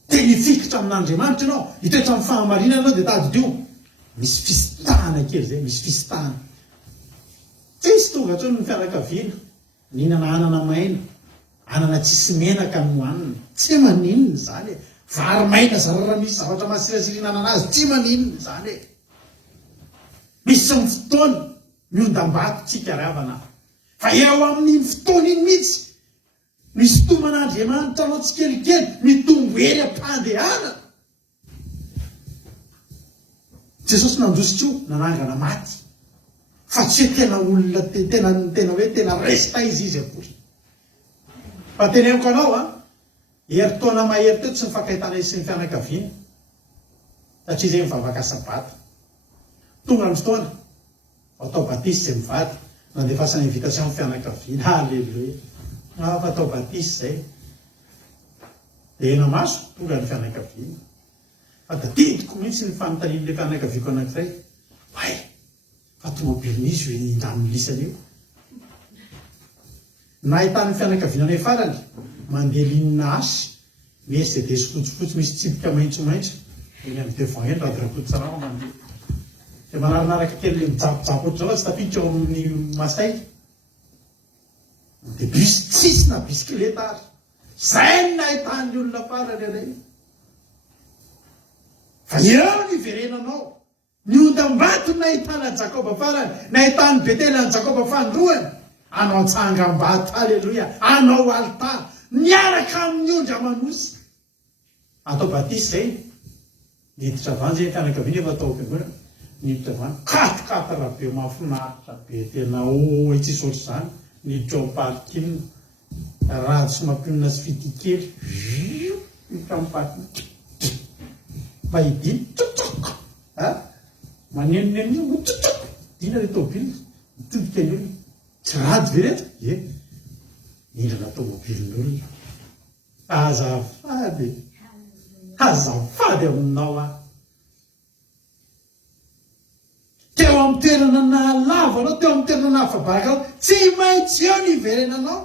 dia hifikitra amin'Andriamanitra ianao, hitoetra amin'ny fahamarinana ianao dia tadidio. Misy fisitahana kely zay, misy fisitahana. Tsisy tonga intsony ny fianakaviana, nihinana anana maina, anana tsisy menaka no hohanina. Tsy maninona izany e. Vary maina zarara misy zavatra masirasirina ananazy, tsy maninona izany e. Misy ny fotoana miondam-batontsika ravana. Fa eo amin'iny fotoana iny mihitsy, misy toman'Andriamanitra anao tsikelikely, mitombo ery am-pandehana. Jesosy nandositra io nanangana maty. Fa tsy hoe tena olona tena hoe tena resta izy akory. Fa teneniko anao heritaona mahery teo tsy mifankahitana izy sy ny fianakaviana. Satria izay mivavaka sabata. Tonga ny fotoana, atao batisy izay mivady, nandefasana invitation amin'ny fianakaviana. Halleluia. Fa atao batisy izay. Dia ena maso, tonga ny fianakaviana. Fa da tentiko mihitsy ny fanontanian'ilay fianakaviako anankiray. Hay! Fa tomobilin'izy hoe indraminy lisana io. Nahitany fianakaviana any farany, mandeha linina asy, Mercedes fotsifotsy misy tsipika maitsomaitso. Eny amin'ny devant eny, radrakoto tsara mandeha. Dia manarinaraka kely mijabojabo ohatr'izao tsy tafiditra ao amin'ny masay. Dia bus tsisy na bisikileta ary. Zay no nahitany olona farany anay. Fa eo ny iverenanao. Ny ondam-bato nahitana Jakoba farany, nahitany Betela ny Jakoba fandroany. Anao an-tsangam-bato, halleloia, anao alta, miaraka amin'ny ondra manosy. Atao batisy zay, niditra avany zay fianakaviana efa atao am-piangonana, niditra avany, katokata rabe mahafinaritra be tena tsisy ohatr'izany, niditra ao am-parikina, raha tsy mampionina sy fitikely, niditra amin'ny parikina. Mahidiny, tsotsoko, manenonenony, tsotsoko, dina le tômobily, mitodika ny olona. Tsy rady ve reto? Ie, indrina tômobilin'olona. Azafady, azafady aminao aho. Teo amin'ny toerana nahalava anao, teo amin'ny toerana nahafabaraka anao, tsy maintsy eo ny iverenanao.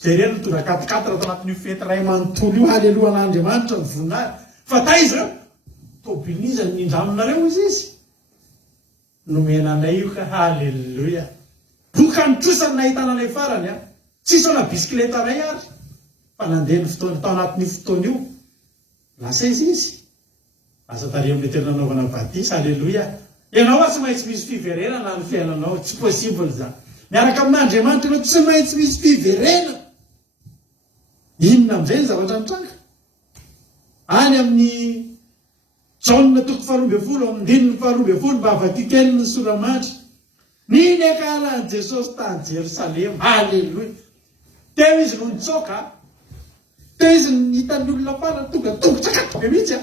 Zay reny mitondra katikatatra atao anatin'io fety ray manontolo io, halleloa an'Andriamanitra ny voninahitra. Fa taiza tômobilin'izy nindraminareo izy. Nomena anay io ka, halleluia. Boka nitrosany nahitana anay farany tsisy ona bisikileta ray ary. Fa nandeha ny fotoana tao anatin'io fotoana io. Lasa izy. Asa tary amin'ny toerana anaovana batisy, halleluia. Ianao tsy maintsy misy fiverenana ny fiainanao, tsy possible zany. Miaraka amin'Andriamanitra ianao tsy maintsy misy fiverena. Inona amin'izay ny zavatra mitranga? Any amin'ny Jaona toko 12, amin'ny dininy 12, bavaki kely ny soramandry. Niny akaran'i Jesosy tany Jerosalema, halleluia. Teo izy no nitsoka, teo izy hitan'ny olona farany, tonga tsakato be mihitsy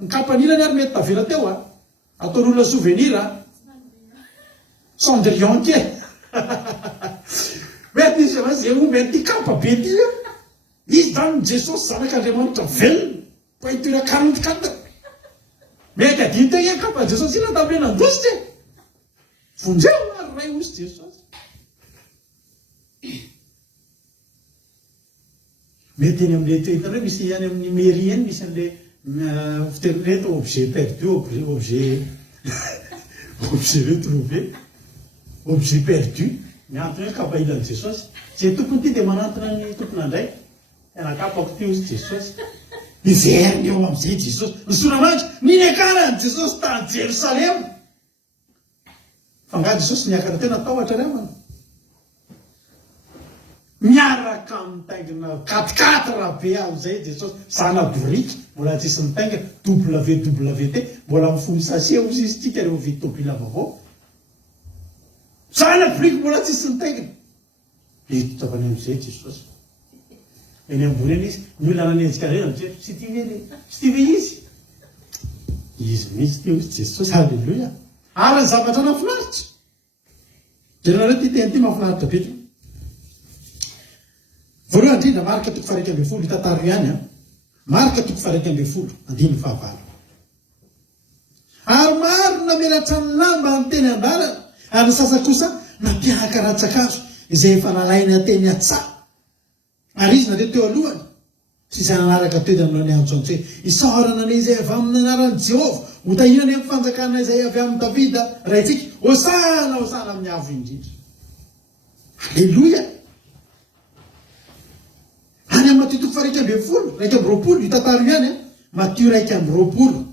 ny kapanilany ary mety tavela teo ataon'olona souvenir Cendrillon kely. Mety izy zay mety kapa be ty izy zany Jesosy zanak'Andriamanitra velona, pointure 44. Mety adiny teo kapa Jesosy ina tamin'ilay nandositra e. Vonjeo ary ray osy Jesosy. Mety eny amin'ilay toetana hoe misy any amin'ny mairie eny misy an'ilay fiteninreto objet perdu, objet retrouvé, objet perdu. Miantona hoe kapa ilan'i Jesosy. Zay tompony ity dia manantona ny tompona indray. Tena kapako ty ozy Jesosy. Iveriny eo amin'izay Jesosy. Ny soramandry, niny akaran'i Jesosy tany Jerosalema. Fa nga Jesosy niakatra teo natahotra ry amana. miaraka mitaingina 4 rahabe am'izay jesosy zana borika mbola tsisy mitaingina wwt mbola mifony sase ozy izy tika reo vy tobila vaovao zana borika mbola tsisy mitaingina itotavany am'izay jesosy eny ambony eny izy ny olona nanenjika reny sy tive izy misy teo izy jesosy halleloia ary ny zavatra nafinaritra jerareo ty teny ty mahafinaritra be voalohany indrindra marika toko faraiky amby folo hitataro ihany a marika toko faraiky amby folo andiny fahavalo ary maro namelatra ny lamba ny teny andarana ary ny sasa kosa nampiahaka ratsakazo izay efa nalainy ateny atsa ary izy nade teo alohany sy izay nanaraka toedy aminao ny antso antso hoe isaorana ny izay avy amin'ny anaran'i Jehova hotahinany amin'ny fanjakana izay avy amin'ny Davida raitsika hosana amin'ny avo indrindra halleloia any amin'ny Matio toko faraiky amby folo raiky amby roapolo hitataro ihany a Matio raiky amby roapolo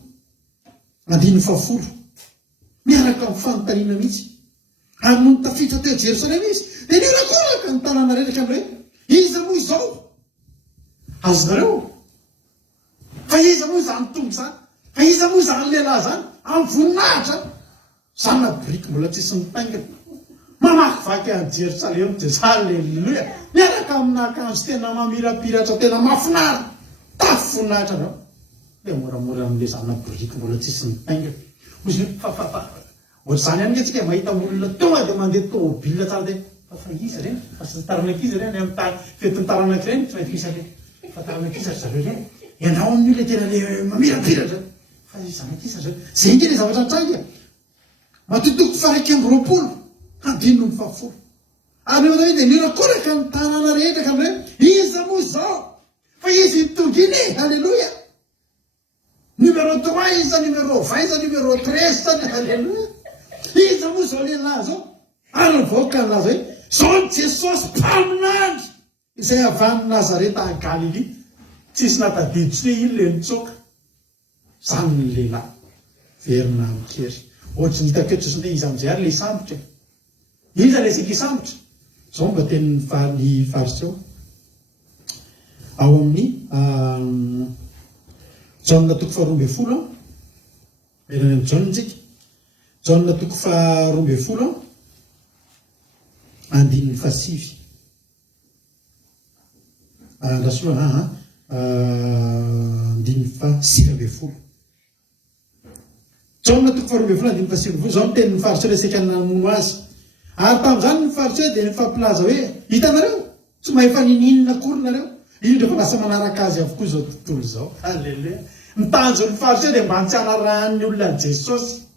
andiny fafolo miaraka amin'ny fanontaniana mihitsy ary no tafiditra teo Jerosalema izy dia niorakoraka ny tanàna rehetra am'ireo iza moa izao azonareo fa iza moa zany tombo zany fa iza moa zany lehilahy zany amin'ny voninahitra zany na boriky mbola tsisy mitaingina mamaky vaky any Jerosalema dia halleloia miaraka amina akanjo tena mamirapiratra tena mafinaritra tafy voninahitra reo dia moramora amin'le zany boriky mbola tsisy mitaingina ozy ohatr'izany ihany ntsika mahita olona tonga dia mandeha tômôbila tsara dia fa izy reny fa sy taranak'izy reny amin'ny fetiny taranaki reny tsy mainty misy reny fa taranak'izy zareo reny ianao amin'ny olona tena le mamirapiratra fa zanak'izy zareo zay nge le zavatra antranga matotoko faraiky amby roapolo andinino ny fafolo ary meo hoe dia niorakoraka ny tanàna rehetra ka am'ireo iza moa zao fa izy nitonginy halleloia numéro 3 iza numéro 20 iza numéro 13 zany halleloia iza moa zao lehilahy zao ary nivoaka ny laza hoe zao ny Jesosy mpaminandry izay avy any Nazareta any Galilia tsisy natadidy tsy hoe iny le nitsoka zany ny lehilahy verina mikery ohatry ny hitako eto sosy izy am'izay ary le sambotra iza le sika sambotra zao mba teny ny fariseo ao amin'ny Jaona toko faharoambe folo erany amin'ny Jaona tsika Jaona toko faharoambe folo andininy fasivy rasoa andininy fasivy ambe folo Jaona toko faharoambe folo andininy fasivy ambe folo zao ny tenin'ny fariseo resaka namono azy ary tamin'izany ny fariseo dia nifampilaza hoe hitanareo tsy mahefa nininina akory nareo indra fa lasa manaraka azy avokoa zao tontolo zao halleluia mitanjo ny fariseo dia mba tsy hanarahan'ny olona Jesosy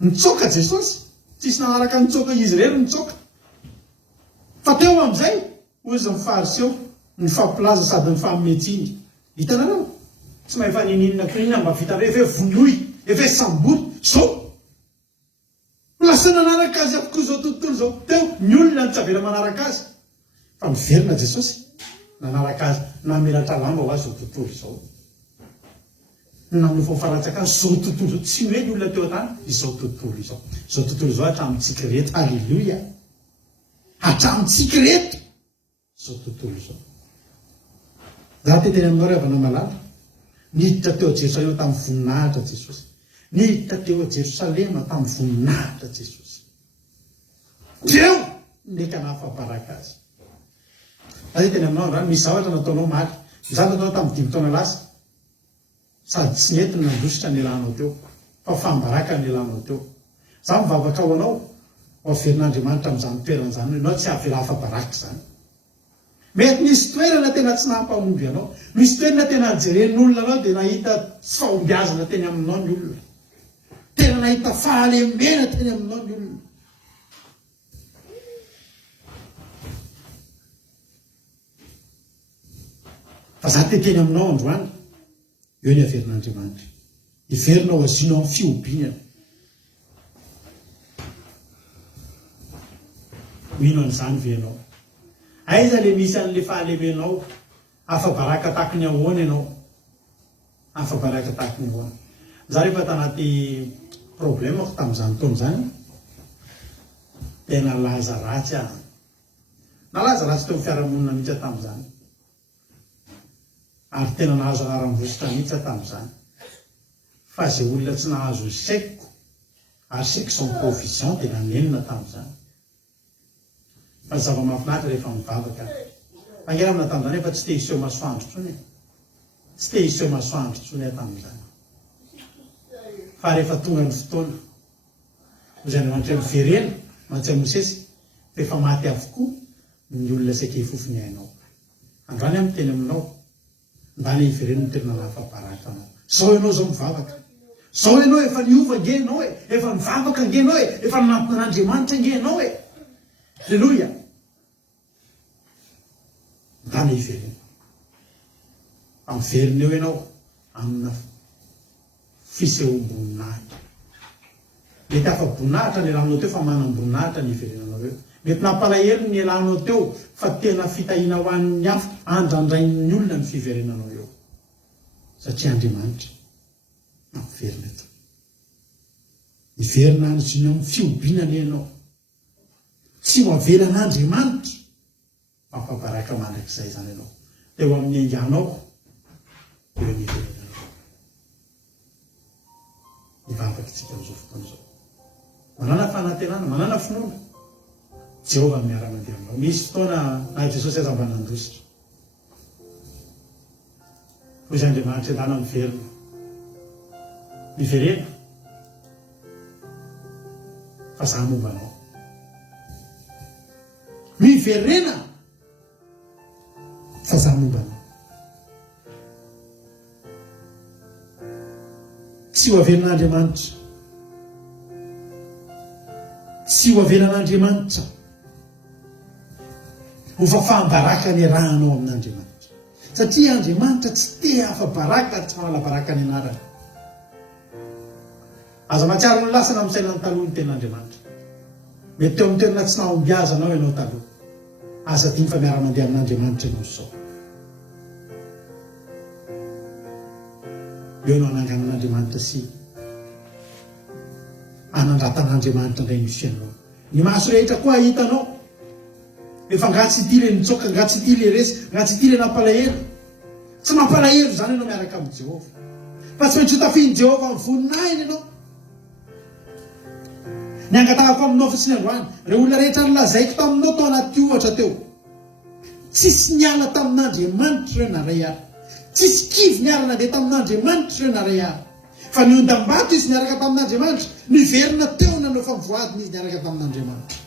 nitsoka Jesosy tsisy nanaraka nitsoka izy reny nitsoka fa teo am'izay ozy ny fariseo ny fampilaza sady ny fanometsiny hitanareo tsy mahefa nininina akory inona mba vitanareo efa vonoy efa samboty zao lasa nanaraka azy avokoa zao tontolo zao teo ny olona nitsavela manaraka azy fa miverina Jesosy nanaraka azy namelatra lamba ho azy zao tontolo zao nanofa faratsaka azy zao tontolo tsy hoe ny olona teo antany izao tontolo zao hatramintsika reto halleloia hatramintsika reto zao tontolo zao za teteny aminao ry havana malala niditra teo Jerosalema tamin'ny voninahitra Jesosy niditra teo Jerosalema tamin'ny voninahitra Jesosy teo ndeka nahafabaraka azy za teny aminao rano misy zavatra nataonao maly za nataonao tamin'ny 5 taona lasa sady tsy nentiny nandositra ny elanao teo fa fambaraka ny elanao teo za mivavaka ao anao averin'Andriamanitra amin'izany toeran'izany anao tsy avela hafabaraka zany mety misy toerana tena tsy nahampahomby anao misy toerana tena jeren'olona anao dia nahita tsy fahombiazana teny aminao ny olona tena nahita fahalemena teny aminao ny olona fa za teteny aminao androany eo ny averin'Andriamanitra iverinao azinao amin'ny fiobinana mino an'izany venao aiza le misy an'le fahalemenao afabaraka tahaka ny ahoana ianao afabaraka tahaka ny ahoana za rehefa tanaty problemako tamin'izany taona zany tena laza ratsy aho nalaza raha tsy teo fiarahamonina mihitsy tamin'izany ary tena nahazo anaram-bositra mihitsy tamin'izany fa zay olona tsy nahazo saiko ary saiko son provision dia nanenina tamin'izany fa zava-mahafinaritra rehefa mivavaka angeramina tamin'izany efa tsy te hiseho masoandro tsony tsy te hiseho masoandro tsony tamin'izany fa rehefa tonga ny fotoana zay Andriamanitra miverena mantsy Mosesy efa maty avokoa ny olona saika hifofony hainao androany amin'ny teny aminao ndany hiverena ny toerana nahafabaraka anao zao ianao zao mivavaka zao ianao efa niova nge ianao efa mivavaka nge ianao efa nan'Andriamanitra nge ianao Alleluia ndany hiverena amverina eo ianao amina fisehom-boninahitra mety afa-boninahitra ny elanao teo fa manam-boninahitra ny hiverenanao eo mety nampalahelo ny elanao teo fa tena fitahina ho an'ny hafa andrandrain'ny olona ny fiverenanao eo satria Andriamanitra nampiverina eto hiverina anyziny amin'ny fiobinana ianao tsy ho avelan'Andriamanitra mampabaraka mandrakizay zany ianao teo amin'ny ainganao eo ny hiverenanao mivavaka tsika amin'izao fotoana izao manana fanantenana manana finoana Jehovah miara-mandeha aminao misy fotoana na Jesosy aza mba nandositra hoy izy Andriamanitra endana miverina miverena fa za momba anao miverena fa za momba anao tsy ho avelan'Andriamanitra tsy ho avelan'Andriamanitra ho fafahambaraka ny rahanao amin'Andriamanitra satria Andriamanitra tsy te hafa-baraka tsy manala baraka ny anarany aza matsiaro ny lasana amin'ny sainany taloha ny ten'Andriamanitra mety teo amin'ny toerana tsy nahombiazanao ianao taloha aza diny fa miara-mandeha amin'Andriamanitra ianao zao eo ianao ananganan'Andriamanitra sy anandratan'Andriamanitra indray ny fiainao ny maso rehetra koa hitanao efa ngatsy ity le nitsoka ngatsy ity le resy ngatsy ity le nampalahelo tsy mampalahelo zany ianao miaraka amin'ny Jehovah fa tsy maintsy ho tafiany Jehovah amin'ny voninahiny ianao ny angatahako aminao fa tsy ny androany re olona rehetra nylazaiko taminao tao anaty ohatra teo tsisy niala tamin'Andriamanitra ireo naray ary tsisy kivy niala nandeha tamin'Andriamanitra ireo naray ary fa ny ondam-bato izy niaraka tamin'Andriamanitra niverina teo nanao fa mivoadina izy niaraka tamin'Andriamanitra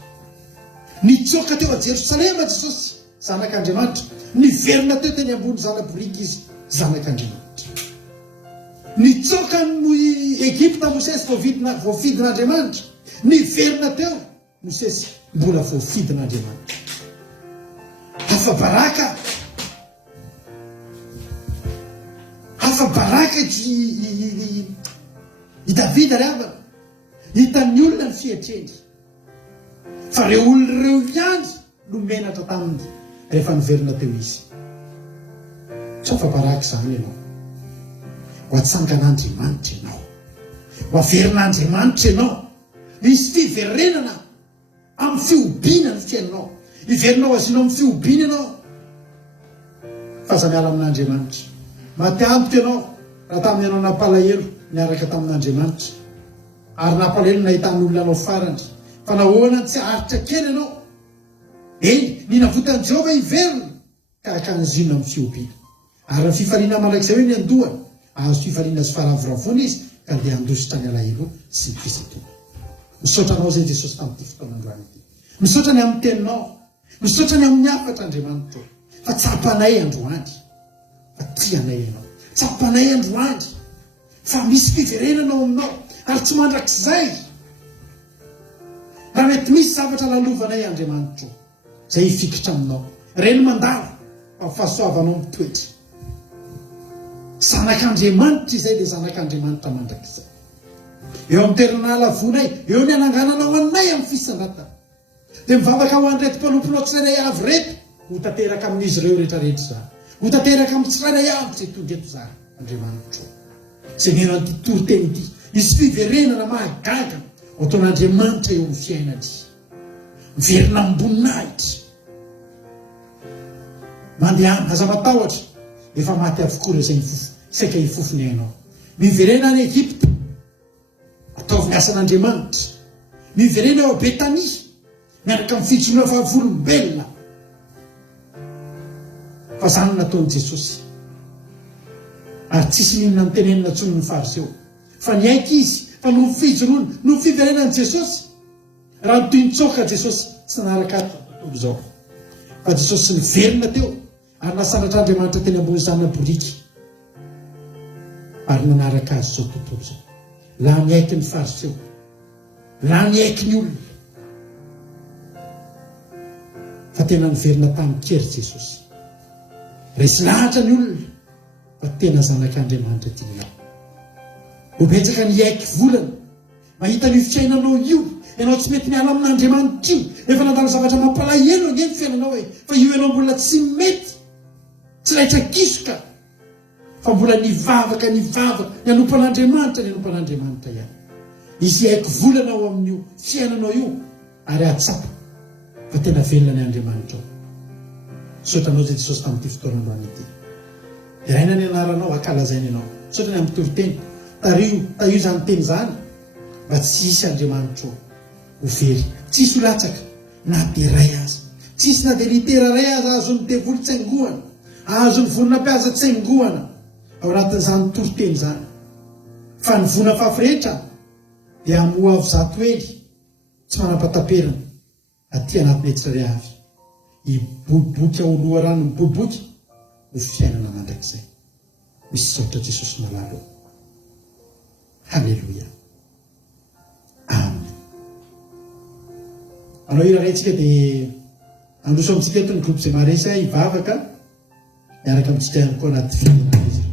nitsoka teo a Jerosalema Jesosy zanak'Andriamanitra niverina teo teny ambony zana-borika izy zanak'Andriamanitra nitsoka no Egypta Mosesy voafidin'Andriamanitra niverina teo Mosesy mbola voafidin'Andriamanitra hafa-baraka i Davida ryavana hitan'ny olona ny fiatreny fa reo olona reo ihany no menatra taminy rehefa niverina teo izy tsy hafa-baraka zany ianao ho atsangan'Andriamanitra ianao ho averin'Andriamanitra ianao misy fiverenana amin'ny fiobina ny fiainanao hiverinao azinao amin'ny fiobina ianao fa aza miala amin'Andriamanitra matiantoka ianao raha tamin'ny ianao nampalahelo niaraka tamin'Andriamanitra ary nampalahelo nahitany olona anao farany fa nahoana tsy aritra kely ianao ny navotan'i Jehovah hiverina ka akanjina amin'ny fiobina ary ny fifaliana malaik'izay hoe ny andohany azo fifaliana sy faravoravoana izy ka dia andositra ny alahelo sy ny fisatoana misaotra anao zay Jesosy tamin'ity fotoana androany ity misaotra ny amin'ny teninao misaotra ny amin'ny afatra Andriamanitra fa tsapanay androany fa tianay ianao tsapanay androany fa misy fiverenanao aminao ary tsy mandrakizay raha mety misy zavatra lalovanay Andriamanitra zay hifikitra aminao reny mandalo fa fahasoavanao mitoetra zanak'Andriamanitra izay dia zanak'Andriamanitra mandrakizay eo amin'ny toerana halavonay eo ny anangananao anay amin'ny fisandrata dia mivavaka ho an'ny reto mpanomponao tsirairay avy reto ho tanteraka amin'izy ireo rehetrarehetra zany ho tanteraka amin'ny tsirairay avy zay tonga eto zany Andriamanitra zay meno an'ity toroteny ity misy fiverenana mahagaga ho ataon'Andriamanitra eo amin'ny fiainany miverina amboninahitra mandeha aza matahotra efa maty avokoa reo zay saika hifofony ainao. Miverena any Egypte ataovy ny asan'Andriamanitra. Miverena eo Betania miaraka amin'ny fijoroana fahavolombelona. Fa zany nataon'i Jesosy. Ary tsisy minona mitenenina ntsony ny fariseo. Fa niaiky izy fa no fijoroana no fiverenan'i Jesosy. Raha toy nitsoka Jesosy tsy nanaraka tontolo izao. Fa Jesosy niverina teo ary nasandratr'Andriamanitra teny ambony zana-borika. Ary nanaraka azy zao tontolo zao. La miaiky ny fariseo. La miaiky ny olona. Fa tena niverina tamin'ny kery Jesosy. Resy lahatra ny olona fa tena zanak'Andriamanitra tinao. Obetsaka ny aiky volana mahita ny fiainanao io, ianao tsy mety miala amin'Andriamanitra io, efa nandalo zavatra mampalahelo ny fiainanao fa io ianao mbola tsy mety, tsy raitra kisoka, fa mbola nivavaka ny anompan'Andriamanitra ihany. Izy aiky volana ao amin'io fiainanao io ary atsapa fa tena velona ny Andriamanitra ao. Sotranao zay Jesosy tamin'ity fotoanandroany ity. Iraina ny anaranao akalazainy ianao. Sotra ny amin'ny toriteny. Tario zany teny zany mba tsy hisy Andriamanitra ho very. Tsisy latsaka na de ray aza. Tsisy na de litera ray aza azon'ny devoly tsaingohana. Azon'ny vonina-piaza tsaingohana ao anatin'izany toriteny zany. Fa ny vona fafirehetra dia amoa avy zato ely tsy manam-pataperana aty anatin'ny etsirary avy. Iboboky ao loha rano miboboky ho fiainana mandrakizay. Misy saotra Jesosy malalo. Halleluja. Amen. Anao irarantsika dia androso amintsika eto ny groupe izay maresa hivavaka miaraka amintsika ihany koa anaty fiainana izy.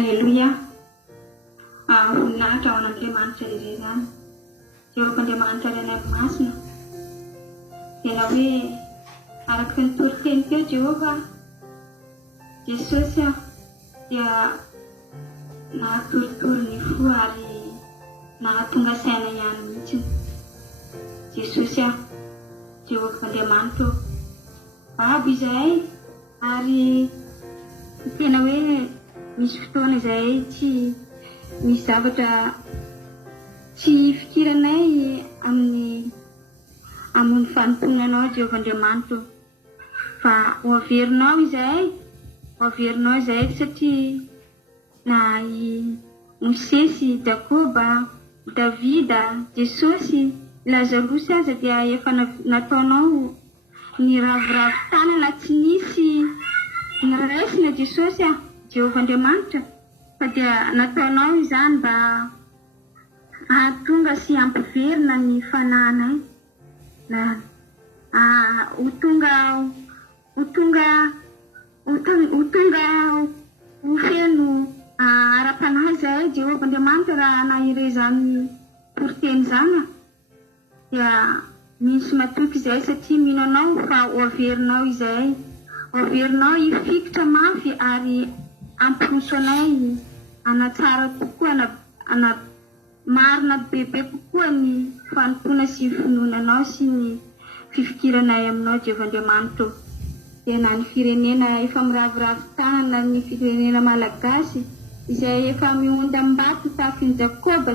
Alleluia. Voninahitra ao an'Andriamanitra iray izany. Jehovah-Andriamanitra ilay any masina. Tena hoe araka ny toriteny teo Jehova, Jesosy dia nahatoritory ny fo ary nahatonga saina ihany mihitsy. Jesosy Jehovah-Andriamanitra abo izahay ary tena hoe misy fotoana izay tsy misy zavatra tsy fikiranay amin'ny fanomponanao Jehovah-Andriamanitra, fa ho averinao izahay satria na i Mosesy, Jakoba, Davida, Jesosy, Lazarosy aza dia efa nataonao ny ravitanana tsy nisy niraisina Jesosy Jehovah-Andriamanitra, fa dia nataonao izany mba ahatonga sy ampiverina ny fanahinay na ho feno ara-panahy izahay Jehovah-Andriamanitra raha nahiry izany toriteny izany dia misy matoky izay satria mino anao fa ho averinao izahay, ho averinao hifikitra mafy ary ampiroso anay anatsara kokoa, marina bebe kokoa ny fanompona sy finoananao sy ny fifikiranay aminao Jehovah-Andriamanitra. Tena ny firenena efa miraviravy tanana, ny firenena malagasy izay efa mionda am-bato tafin'ny Jakoba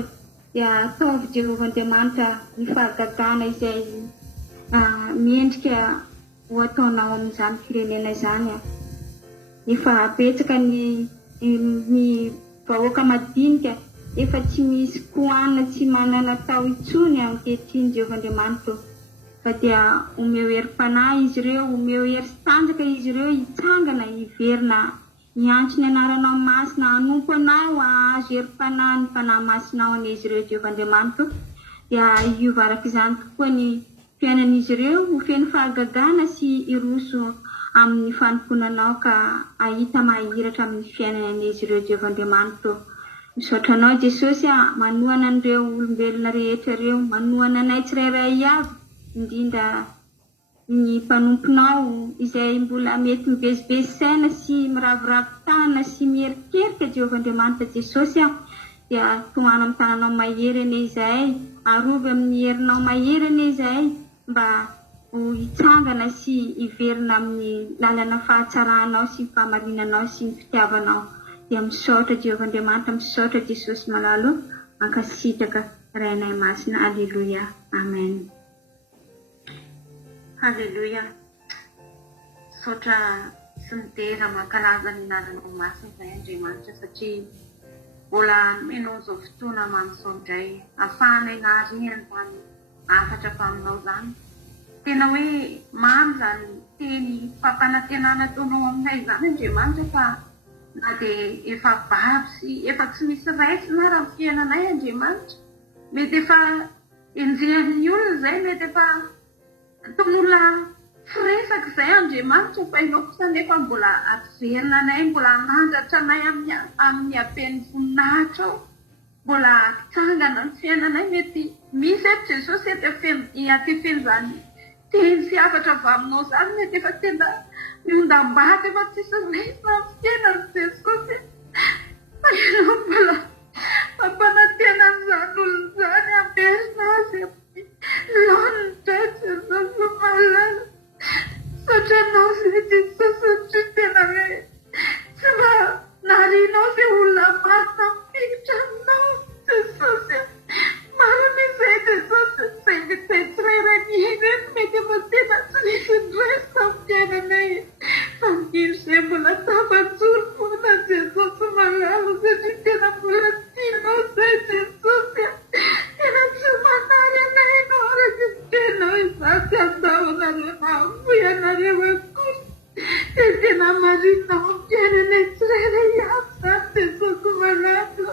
dia ataovy Jehovah-Andriamanitra ny fahagagana izay miendrika ho ataonao amin'izany firenena izany. Efa betsaka ny vahoaka madinika efa tsy misy koanina, tsy manana tao intsony ankehitriny Jehovah-Andriamanitra, fa dia omeo herim-panahy izy ireo, omeo hery sy tanjaka izy ireo hitsangana hiverina miantso ny anaranao masina, hanompo anao ahazo herim-panahy ny fanahy masinao an'izy ireo Jehovah-Andriamanitra. Dia hiova araka izany tokoa ny fiainan'izy ireo, ho feno fahagagana sy iroso amin'ny fanomponanao ka ahita mahiratra amin'ny fiainan'izy ireo Jehovah-Andriamanitra. Misaotra anao Jesosy manohana an'ireo olombelona rehetra ireo, manohana anay tsirairay avy, indrindra ny mpanomponao izay mbola mety mivezivezy saina sy miraviravin-tanana sy mierikerika Jehovahandriamanitra Jesosy dia tohana amin'ny tananao mahery ane izay, arovy amin'ny herinao mahery ane izay mba ho hitsangana sy hiverina amin'ny lalana fahatsaranao sy ny fahamarinanao sy ny fitiavanao. Dia misaotra Jehovahandriamanitra, misaotra Jesosy malalo, mankasitraka rainay masina. Alleluia, amen. Halleluia. Misaotra sy midera mankalaza ny anaranao masina izay Andriamanitra, satria mbola menao izao fotoana amin'izao indray ahafahanay nahariana izany afatra fa aminao izany. Tena hoe mamy izany teny fampanantenana ataonao aminay izany Andriamanitra, fa na dia efa babo sy efa tsy misy raisina raha ny fiainanay Andriamanitra. Mety efa enjehan'ny olona izay, mety efa ataon'olona firesaka izay Andriamanitra, fa ianao kosa nefa mbola atyverina anay, mbola anandratra anay amin'ny haben'ny voninahitra ao, mbola hitsangana ny fiainanay. Mety misy eto Jesosy atefeny izany teny sy afatra avy aminao izany, mety efa tena miondam-bady efa tsisy raisina amin'ny fiainany Jesosy, fa ianao mbola mampanantena an'izany olona izany, amerina azy lanitra Jesosy malala. Satranao izay Jesosy, satria tena hoe tsy mba naharianao izay olona marina mipikitra aminao Jesosy. Marina izay Jesosy, izay tsirairay mihitsy mety efa tena tsy nisy ndraisina amin'ny fiainanay, fa miro izay mbola tafajoro foana Jesosy malala, satria tena mbola tianao izay Jesosy. Tena tsy manary anay ianao araka ny tenao izaty andavanareo voianareo akory. Dia tena marinao amin'ny fiainanay tsirairay avy izany Jesosy malala,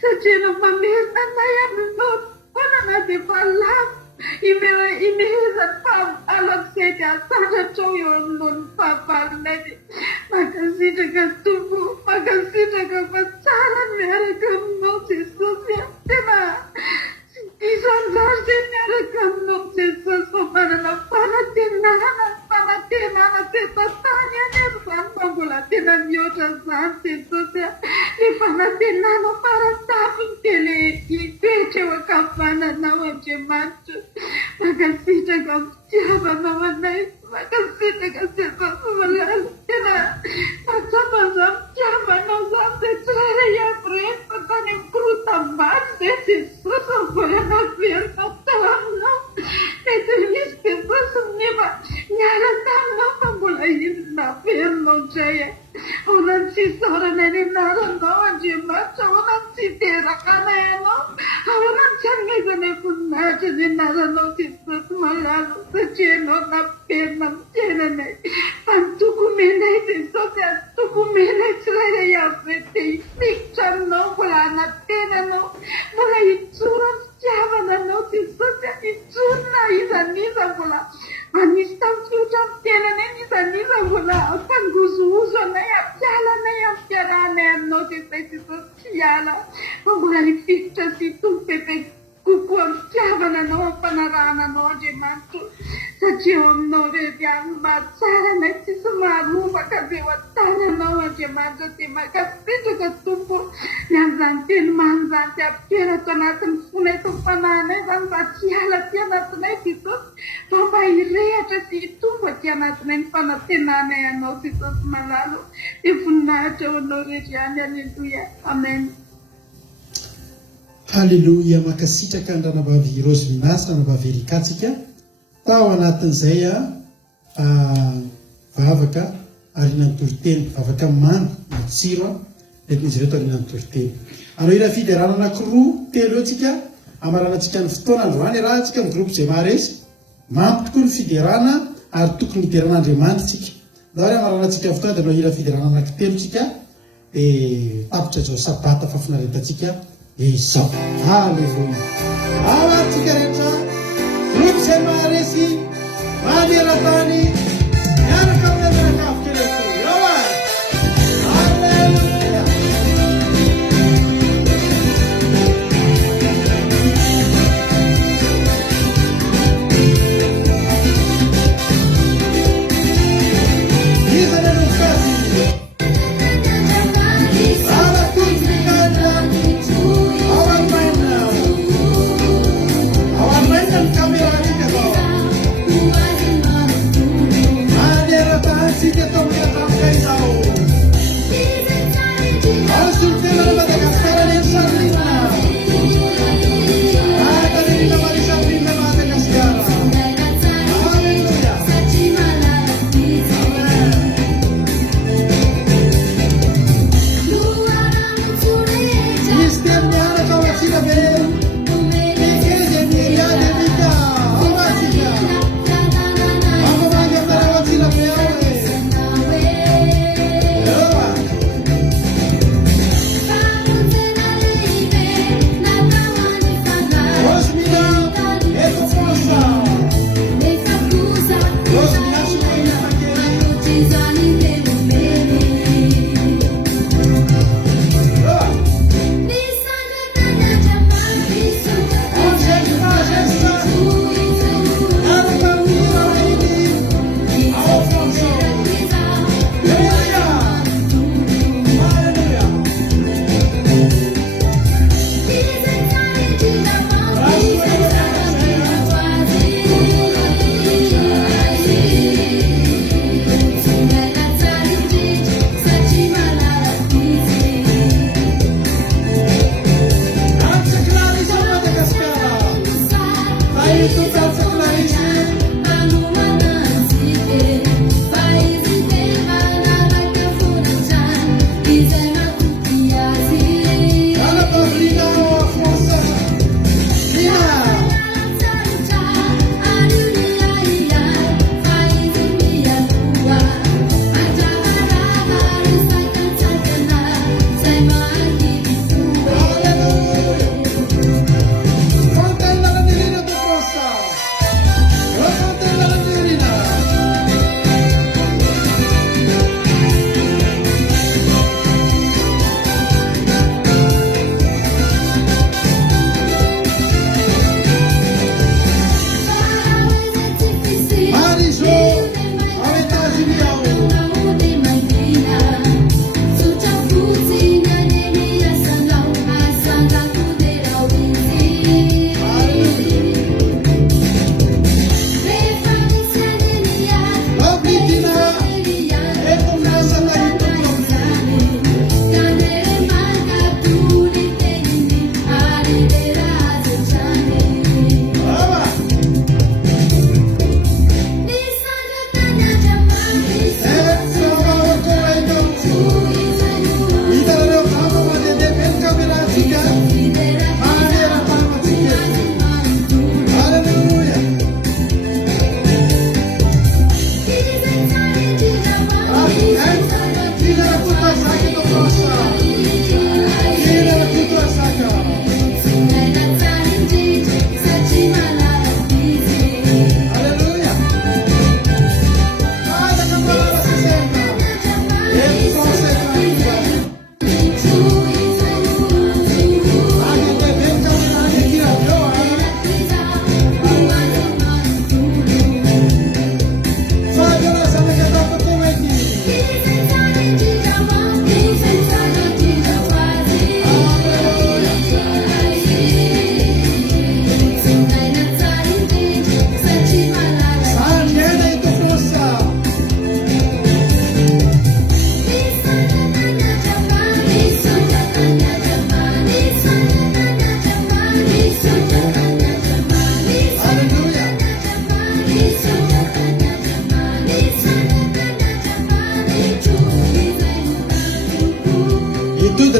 satria enao mamerina anay aminao foana na dia efa lafo imehezany alak'izay dia asandratrao eo amin'olony fahavalonay. Dia mankasitraka tompo, mankasitraka fa tsara miaraka aminao Jesosy. Tena isan'izany izay miaraka aminao Jesosy, fa manana fanantenana tetatany any ary izany, fa mbola tena mihoatra izany Jesosy. Ny fanantenana faratapiny tele hipetra eo ankavananao Andriamanitra. Mankasitraka fitiavanao anay, mankasitraka Jesosy malala, tena matsapa izany fitiavanao izany izay tsirairay avy reny, fa tany amin'ny korotam-bary izay Jesosy mbola naverina tao aminao. Mety misy Jesosy nefa miara taminao fa mbola izy naverinao indray. Ahoana ny tsy isaorana ny anaranao Andriamanitra, ahoana ny tsy iterakana ianao, ahoana ny tsy hanomezana voninahitra ny anaranao Jesosy malala, satria ianao naverina amin'ny fiainanay. Fa ny tokomenay Jesosy, tokomenay tsirairay avy re dia hipikitra aminao, mbola hanatenanao, mbola hijoro amin'ny fitiavananao Jesosy, hijorona izaniza mbola anisy tampotra amin'ny fiainanay, izaniza mbola ampangozohozo anay, ampiala anay amin'ny fiarahanay aminao dia izay Jesosy tsy hiala, fa mbola hipikitra sy hitombo bebe kokoa amin'ny fitiavananao, amin'ny fanarahananao Andriamanitra, satria eo aminao rery any mahatsara anay, tsisy maharovaka dia eo an-tananao Andriamanitra. Dia mankasitraka tompo ny amin'izany teny mamy izany, dia ampianatra anatin'ny fonay sy ny fanahinay izany, mba tsy hiala aty anatinay Jesosy, fa mba hirehatra sy hitombo aty anatinay ny fanantenanay anao Jesosy malalo. Dia voninahitra ho anao rery any. Alleluia, amen. Halleluia, mankasitraka andranavavy Rose Minasa, ranavavy Erikatsika tao anatin'izay vavaka arinan'ny toriteny, vavaka mamy matsiro netizy reto arinan'ny toriteny. Anao ira fiderana anankiroa telo eo tsika amaranantsika ny fotoana androany raha tsika ny groupe zay maharesy mampy tokoa ny fiderana ary tokony hideran'Andriamanitra tsika. Zao ry amaranantsika fotoana dia anao ira fiderana anankitelo tsika dia tapitra zao sabata fafinaretantsika izao. Halleluia, ao atsika rehetra groupe zay maharesy maneran-tany miaraka amin'ny miarakavika reto eo a. Halleluia.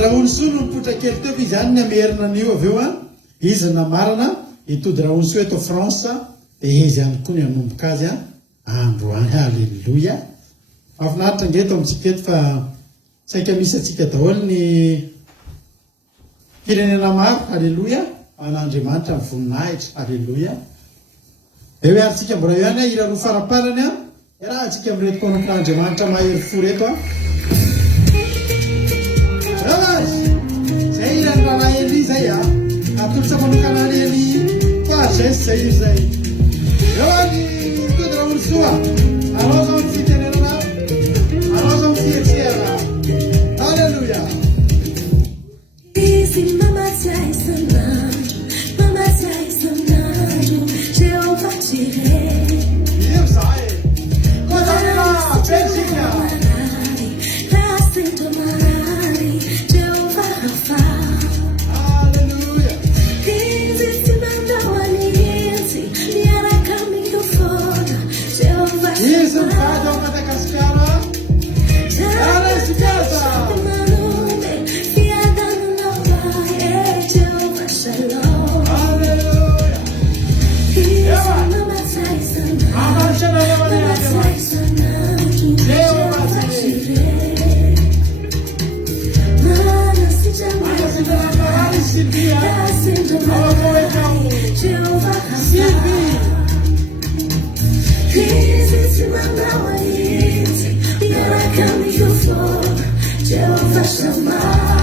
raha onysoa no mipotra kely teo izy any ny amerina an'io avy eo a izy namarana itody raha onysoa eto France dia izy ihany koa ny hanomboka azy a androany. Halleloia. Mahafinaritra ngeto amintsika eto fa saika misy atsika daholo ny firenena maro. Halleloia. An'Andriamanitra ny voninahitra. Halleloia. Eo antsika mbola eo ihany a ira roa faraparany a raha atsika amin'reto kononkon'Andriamanitra mahery fo reto a. Zay irany raha Eli zay a atolotra manokana any Eli koa zay izy zay. Eo any tody raha onysoa arao zao ny fitenenana arao zao ny fietrera. Halleluia. Easy mama Taisanando, mama Taisanando, Jehovah Jireh. Io sai. Cosa ne va? Virginia. Lasting to Marari, Jehovah Rafa. Halleluia. Easy to Mandawani, easy, Niara caminho fora, Jehovah Isso vai ao Madagascar. Era esse casa. Halleluia. Jehovah Shammah.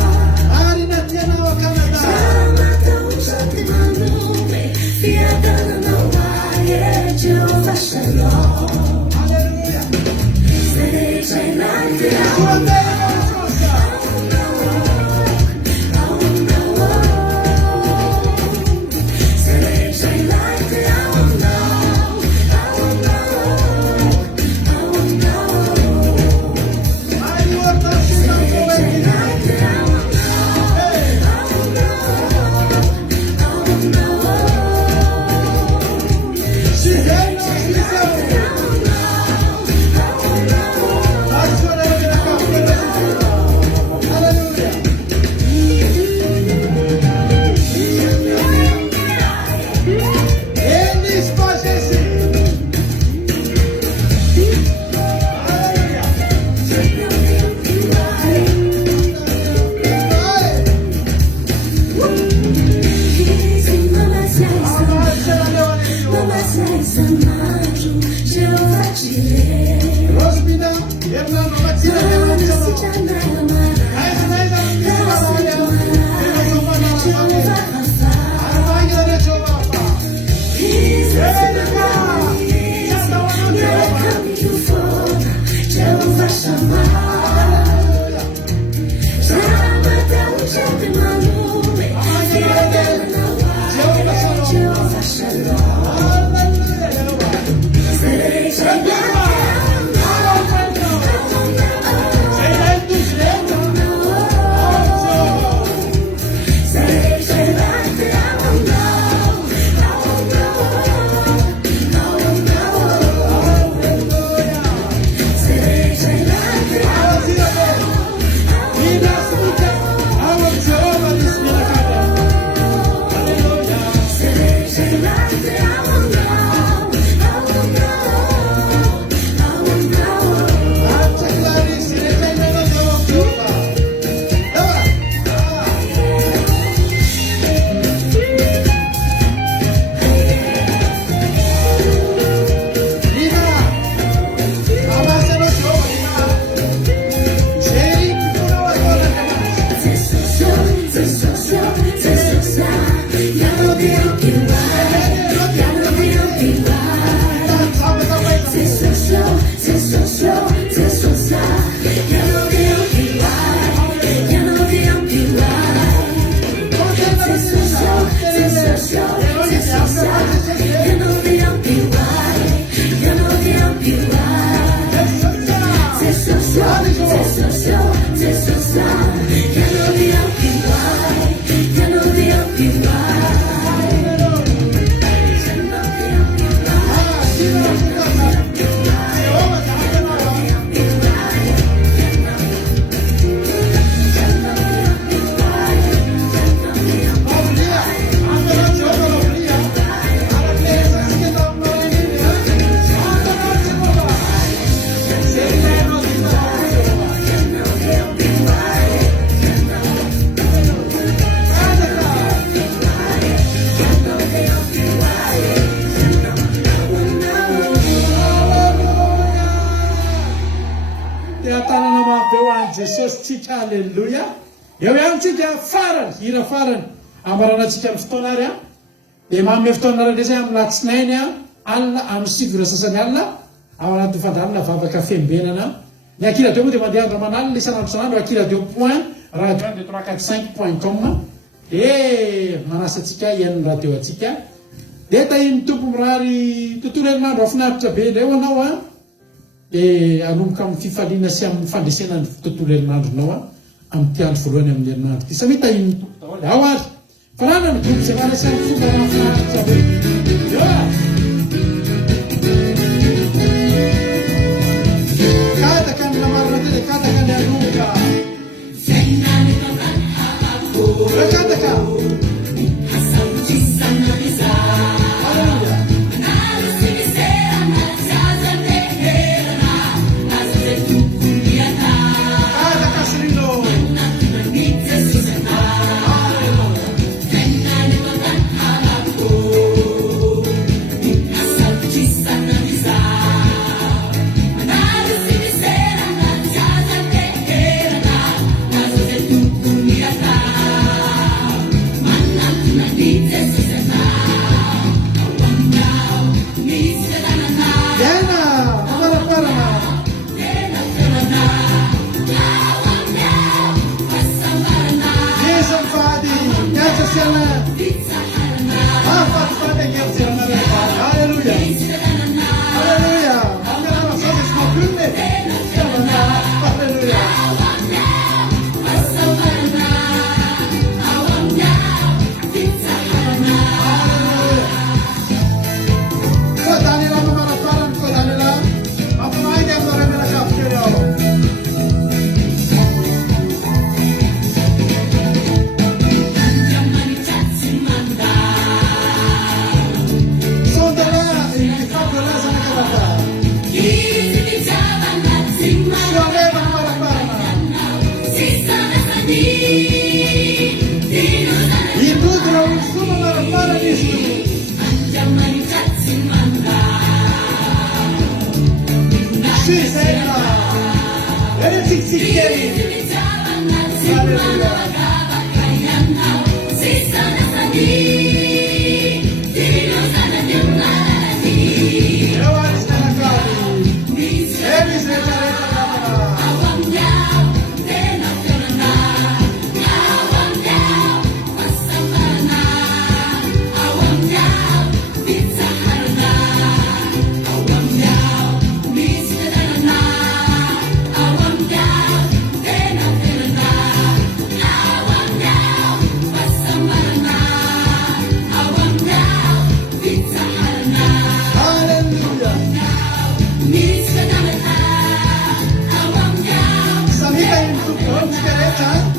Jehovah Shalom. Halleluia. Say, say, like it. She eo any jesosy tsika alleloia eo ihany tsika farany hira farany amaranantsika amin'ny fotoana ary a dia manome fotoana randresay amin'ny latsinainy a alina amin'ny sivy sasany alina ao anaty fandalina vavaka fembenana ny akiradio moa dia mandeha andramanalina isanandro isanandro akiradio point radio 1 2 3 4 5.com manasatsika ian'ny radio atsika dia tahiny tompo mirary tontolo herinandro afinaritra be indray anao a dia anomboka amin'ny fifaliana sy amin'ny fandresena ny tontolo herinandronao a amin'ny tiandro voalohany amin'ny herinandro ty samy tahiny tompo daholo ao ary fanana ny groupe zay manasany fomba afinaritra be kataka amin'ny namarina tena kataka ny anoka kataka Samika yung tukon, si Kareta.